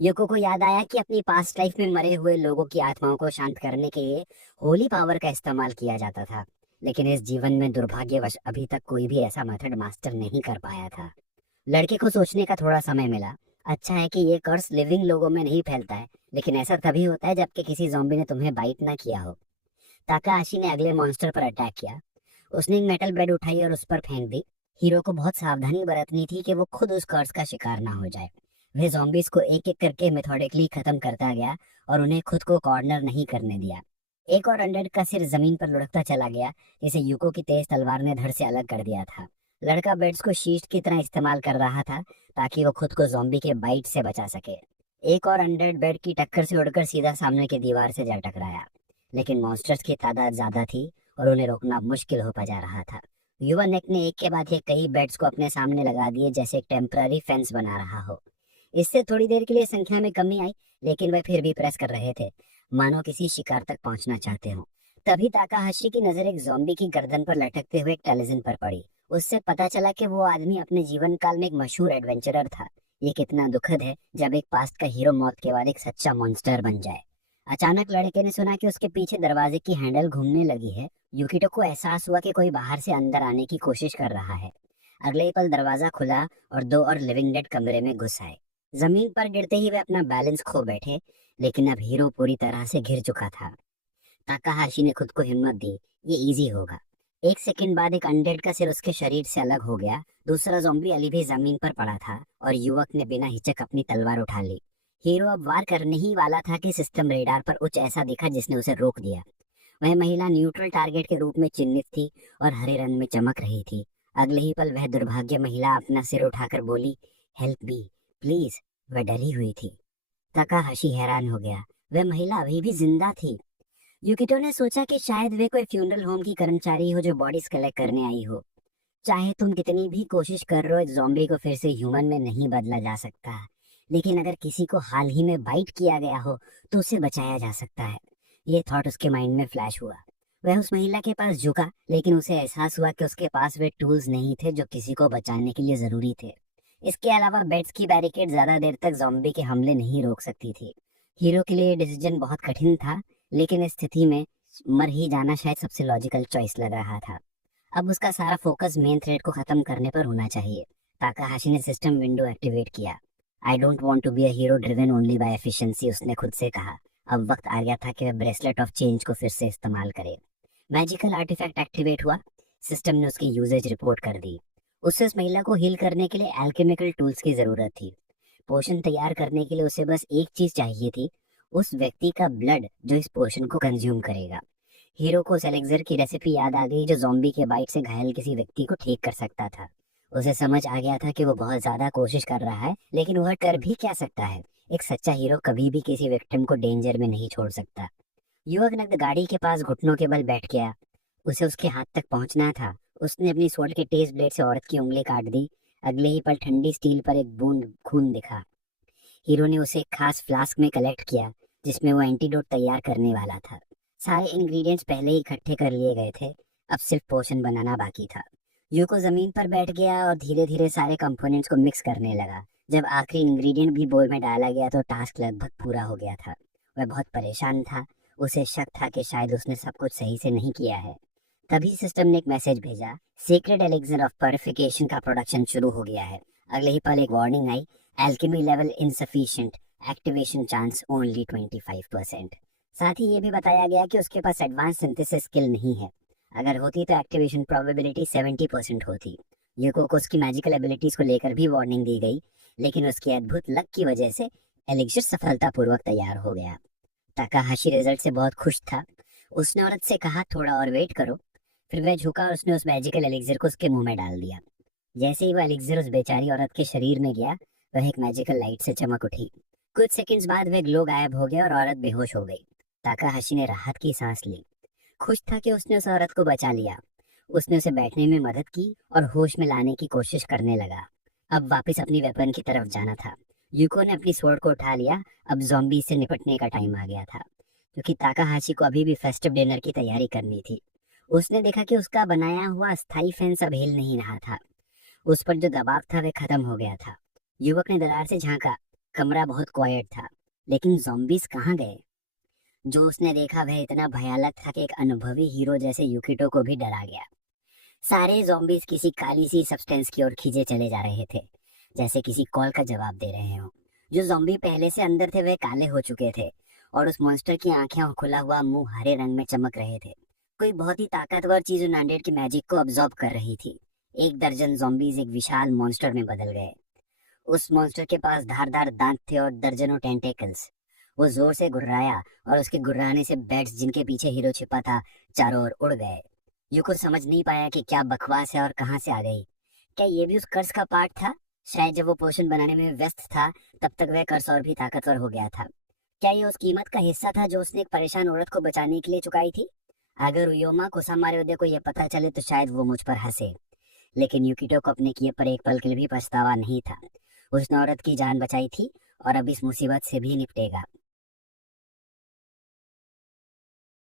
युको को याद आया कि अपनी पास्ट लाइफ में मरे हुए लोगों की आत्माओं को शांत करने के लिए होली पावर का इस्तेमाल किया जाता था, लेकिन इस जीवन में दुर्भाग्यवश अभी तक कोई भी ऐसा मेथड मास्टर नहीं कर पाया था। लड़के को सोचने का थोड़ा समय मिला। अच्छा है कि ये कर्स लिविंग लोगों में नहीं फैलता है, लेकिन ऐसा तभी होता है जबकि किसी ज़ॉम्बी ने तुम्हें बाइट ना किया हो। ताकाहाशी ने अगले मॉन्स्टर पर अटैक किया। उसने एक मेटल बेड उठाई और उस पर फेंक दी। हीरो को बहुत सावधानी बरतनी थी कि वो खुद उस कर्स का शिकार ना हो जाए। वह zombies को एक एक करके मेथोडिकली खत्म करता गया और उन्हें खुद को कॉर्नर नहीं करने दिया। एक और अनडेड का सिर जमीन पर लुढ़कता चला गया, जिसे यूको की तेज तलवार ने धड़ से अलग कर दिया था। लड़का बेड्स को शील्ड की तरह इस्तेमाल कर रहा था ताकि वो खुद को ज़ॉम्बी के बाइट से बचा सके। एक और अनडेड बेड की टक्कर से उड़कर सीधा सामने की दीवार से जा टकराया, लेकिन मॉन्स्टर्स की तादाद ज्यादा थी और उन्हें रोकना मुश्किल होता जा रहा था। युवा नेक ने एक के बाद एक कई बेड्स को अपने सामने लगा दिए, जैसे एक टेम्पररी फेंस बना रहा हो। इससे थोड़ी देर के लिए संख्या में कमी आई, लेकिन वह फिर भी प्रेस कर रहे थे, मानो किसी शिकार तक पहुंचना चाहते हो। तभी ताकाहाशी की नजर एक ज़ॉम्बी की गर्दन पर लटकते हुए एक टेलीविजन पर पड़ी। उससे पता चला कि वो आदमी अपने जीवन काल में एक मशहूर एडवेंचरर था। ये कितना दुखद है जब एक पास्ट का हीरो मौत के बाद एक सच्चा मॉन्स्टर बन जाए। अचानक लड़के ने सुना कि उसके पीछे दरवाजे की हैंडल घूमने लगी है। युकितो को एहसास हुआ कि कोई बाहर से अंदर आने की कोशिश कर रहा है। अगले ही पल दरवाजा खुला और दो और लिविंग डेड कमरे में घुस आए। जमीन पर गिरते ही वे अपना बैलेंस खो बैठे, लेकिन अब हीरो पूरी तरह से घिर चुका था। ताकाहाशी ने खुद को हिम्मत दी, ये इजी होगा। एक सेकंड बाद एक अनडेड का सिर उसके शरीर से अलग हो गया। दूसरा ज़ॉम्बी अली भी जमीन पर पड़ा था और युवक ने बिना हिचक अपनी तलवार उठा ली। हीरो अब वार करने ही वाला था कि सिस्टम रेडार पर कुछ ऐसा दिखा जिसने उसे रोक दिया। वह महिला न्यूट्रल टारगेट के रूप में चिन्हित थी और हरे रंग में चमक रही थी। अगले ही पल वह दुर्भाग्य महिला अपना सिर उठाकर बोली, हेल्प मी प्लीज। वह डरी हुई थी। ताकाहाशी हैरान हो गया, वह महिला अभी भी जिंदा थी। युकितो ने सोचा कि शायद वे कोई फ्यूनरल होम की कर्मचारी हो जो बॉडीज कलेक्ट करने आई हो। चाहे तुम कितनी भी कोशिश कर रहे हो, एक ज़ॉम्बी को फिर से ह्यूमन में नहीं बदला जा सकता, लेकिन अगर किसी को हाल ही में बाइट किया गया हो तो उसे बचाया जा सकता है। ये थॉट उसके माइंड में फ्लैश हुआ। वह उस महिला के पास झुका, लेकिन उसे एहसास हुआ कि उसके पास वे टूल्स नहीं थे जो किसी को बचाने के लिए जरूरी थे। इसके अलावा बेड्स की बैरिकेड ज्यादा देर तक ज़ॉम्बी के हमले नहीं रोक सकती थी। हीरो के लिए डिसीजन बहुत कठिन था, लेकिन इस स्थिति में मर ही जाना शायद सबसे लॉजिकल चॉइस लग रहा था। अब उसका सारा फोकस मेन थ्रेड को खत्म करने पर होना चाहिए। ताकाहाशी ने सिस्टम विंडो एक्टिवेट किया। I don't want to be a hero driven only by efficiency, उसने खुद से कहा। अब वक्त आ गया था कि वह ब्रेसलेट ऑफ चेंज को फिर से इस्तेमाल करे। मैजिकल आर्टिफैक्ट एक्टिवेट हुआ। सिस्टम ने उसकी यूजेज रिपोर्ट कर दी। उससे उस महिला को हील करने के लिए एल्केमिकल टूल्स की जरूरत थी। पोशन तैयार करने के लिए उसे बस एक चीज चाहिए थी, उस व्यक्ति का ब्लड जो इस पोशन को कंज्यूम करेगा। हीरो को उस एलेक्सर की रेसिपी याद आ गई जो ज़ॉम्बी के बाइट से घायल किसी व्यक्ति को ठीक कर सकता था। उसे समझ आ गया था कि वो बहुत ज्यादा कोशिश कर रहा है, लेकिन वह कर भी क्या सकता है। एक सच्चा हीरो कभी भी किसी विक्टिम को डेंजर में नहीं छोड़ सकता। युवक नग्न गाड़ी के पास घुटनों के बल बैठ गया। उसे उसके हाथ तक पहुंचना था। उसने अपनी स्वॉर्ड के तेज ब्लेड से औरत की उंगली काट दी। अगले ही पल ठंडी स्टील पर एक बूंद खून दिखा। हीरो ने उसे एक खास फ्लास्क में कलेक्ट किया जिसमें वो एंटीडोट तैयार करने वाला था। सारे इंग्रेडिएंट्स पहले ही इकट्ठे कर लिए गए थे, अब सिर्फ पोशन बनाना बाकी था। यूको जमीन पर बैठ गया और धीरे धीरे सारे कंपोनेंट्स को मिक्स करने लगा। जब आखिरी इंग्रेडिएंट भी बोल में डाला गया तो टास्क लगभग पूरा हो गया था। वह बहुत परेशान था। उसे शक था कि शायद उसने सब कुछ सही से नहीं किया है। तभी सिस्टम ने एक मैसेज भेजा, सीक्रेट एलिक्सर ऑफ प्योरिफिकेशन का प्रोडक्शन शुरू हो गया है। अगले ही पल एक वार्निंग आई, alchemy level insufficient, activation chance only 25%। साथ ही ये भी बताया गया कि उसके पास एडवांस सिंथेसिस स्किल नहीं है। अगर होती तो एक्टिवेशन प्रोबेबिलिटी 70% होती। यूको को उसकी मैजिकल एबिलिटीज को लेकर भी वार्निंग दी गई, लेकिन उसकी अद्भुत लक की वजह से एलिक्सर सफलतापूर्वक तैयार हो गया। ताकाहाशी रिजल्ट से बहुत खुश था। उसने औरत से कहा, थोड़ा और वेट करो। फिर वह झुका और उसने उस मैजिकल एलिक्सर को उसके मुंह में डाल दिया। जैसे ही वह एलिक्सर उस बेचारी औरत के शरीर में गया, वह एक मैजिकल लाइट से चमक उठी। कुछ सेकंड्स बाद वह ग्लो गायब हो गया और औरत बेहोश हो गई। ताकाहाशी ने राहत की सांस ली। खुश था कि उसने उस औरत को बचा लिया। उसने उसे बैठने में मदद की और होश में लाने की कोशिश करने लगा। अब वापस अपनी वेपन की तरफ जाना था। यूको ने अपनी स्वॉर्ड को उठा लिया। अब ज़ॉम्बी से निपटने का टाइम आ गया था। क्योंकि ताकाहाशी को अभी भी फेस्टिव डिनर की तैयारी करनी थी। उसने देखा कि उसका बनाया हुआ अस्थाई फेंस अब हिल नहीं रहा था। उस पर जो दबाव था वह खत्म हो गया था। युवक ने दरार से झांका। कमरा बहुत क्वाइट था, लेकिन ज़ॉम्बीज कहाँ गए? जो उसने देखा वह इतना भयानक था कि एक अनुभवी हीरो जैसे युकिटो को भी डरा गया। सारे ज़ॉम्बीज किसी काली सी सब्सटेंस की ओर खींचे चले जा रहे थे, जैसे किसी कॉल का जवाब दे रहे हो। जो ज़ॉम्बी पहले से अंदर थे वह काले हो चुके थे, और उस मॉन्स्टर की आंखें और खुला हुआ मुंह हरे रंग में चमक रहे थे। कोई बहुत ही ताकतवर चीज यूनाइटेड की मैजिक को अब्सॉर्ब कर रही थी। एक दर्जन ज़ॉम्बीज एक विशाल मॉन्स्टर में बदल गए। उस मॉन्स्टर के पास धारदार दांत थे और दर्जनों टेंटेकल्स। वो जोर से गुर्राया, और उसके गुर्राने से बेड्स जिनके पीछे हीरो छिपा था चारों ओर उड़ गए। यूको समझ नहीं पाया कि क्या बकवास है और कहाँ से आ गई। क्या ये भी उस कर्स का पार्ट था? शायद जब वो पोशन बनाने में व्यस्त था तब तक वह कर्स और भी ताकतवर हो गया था। क्या ये उस कीमत का हिस्सा था जो उसने एक परेशान औरत को बचाने के लिए चुकाई थी? अगर उयोमा कुसामारोदे को यह पता चले तो शायद वो मुझ पर हंसे, लेकिन युकिटो को अपने किए पर एक पल के लिए भी पछतावा नहीं था। उसने औरत की जान बचाई थी और अब इस मुसीबत से भी निपटेगा।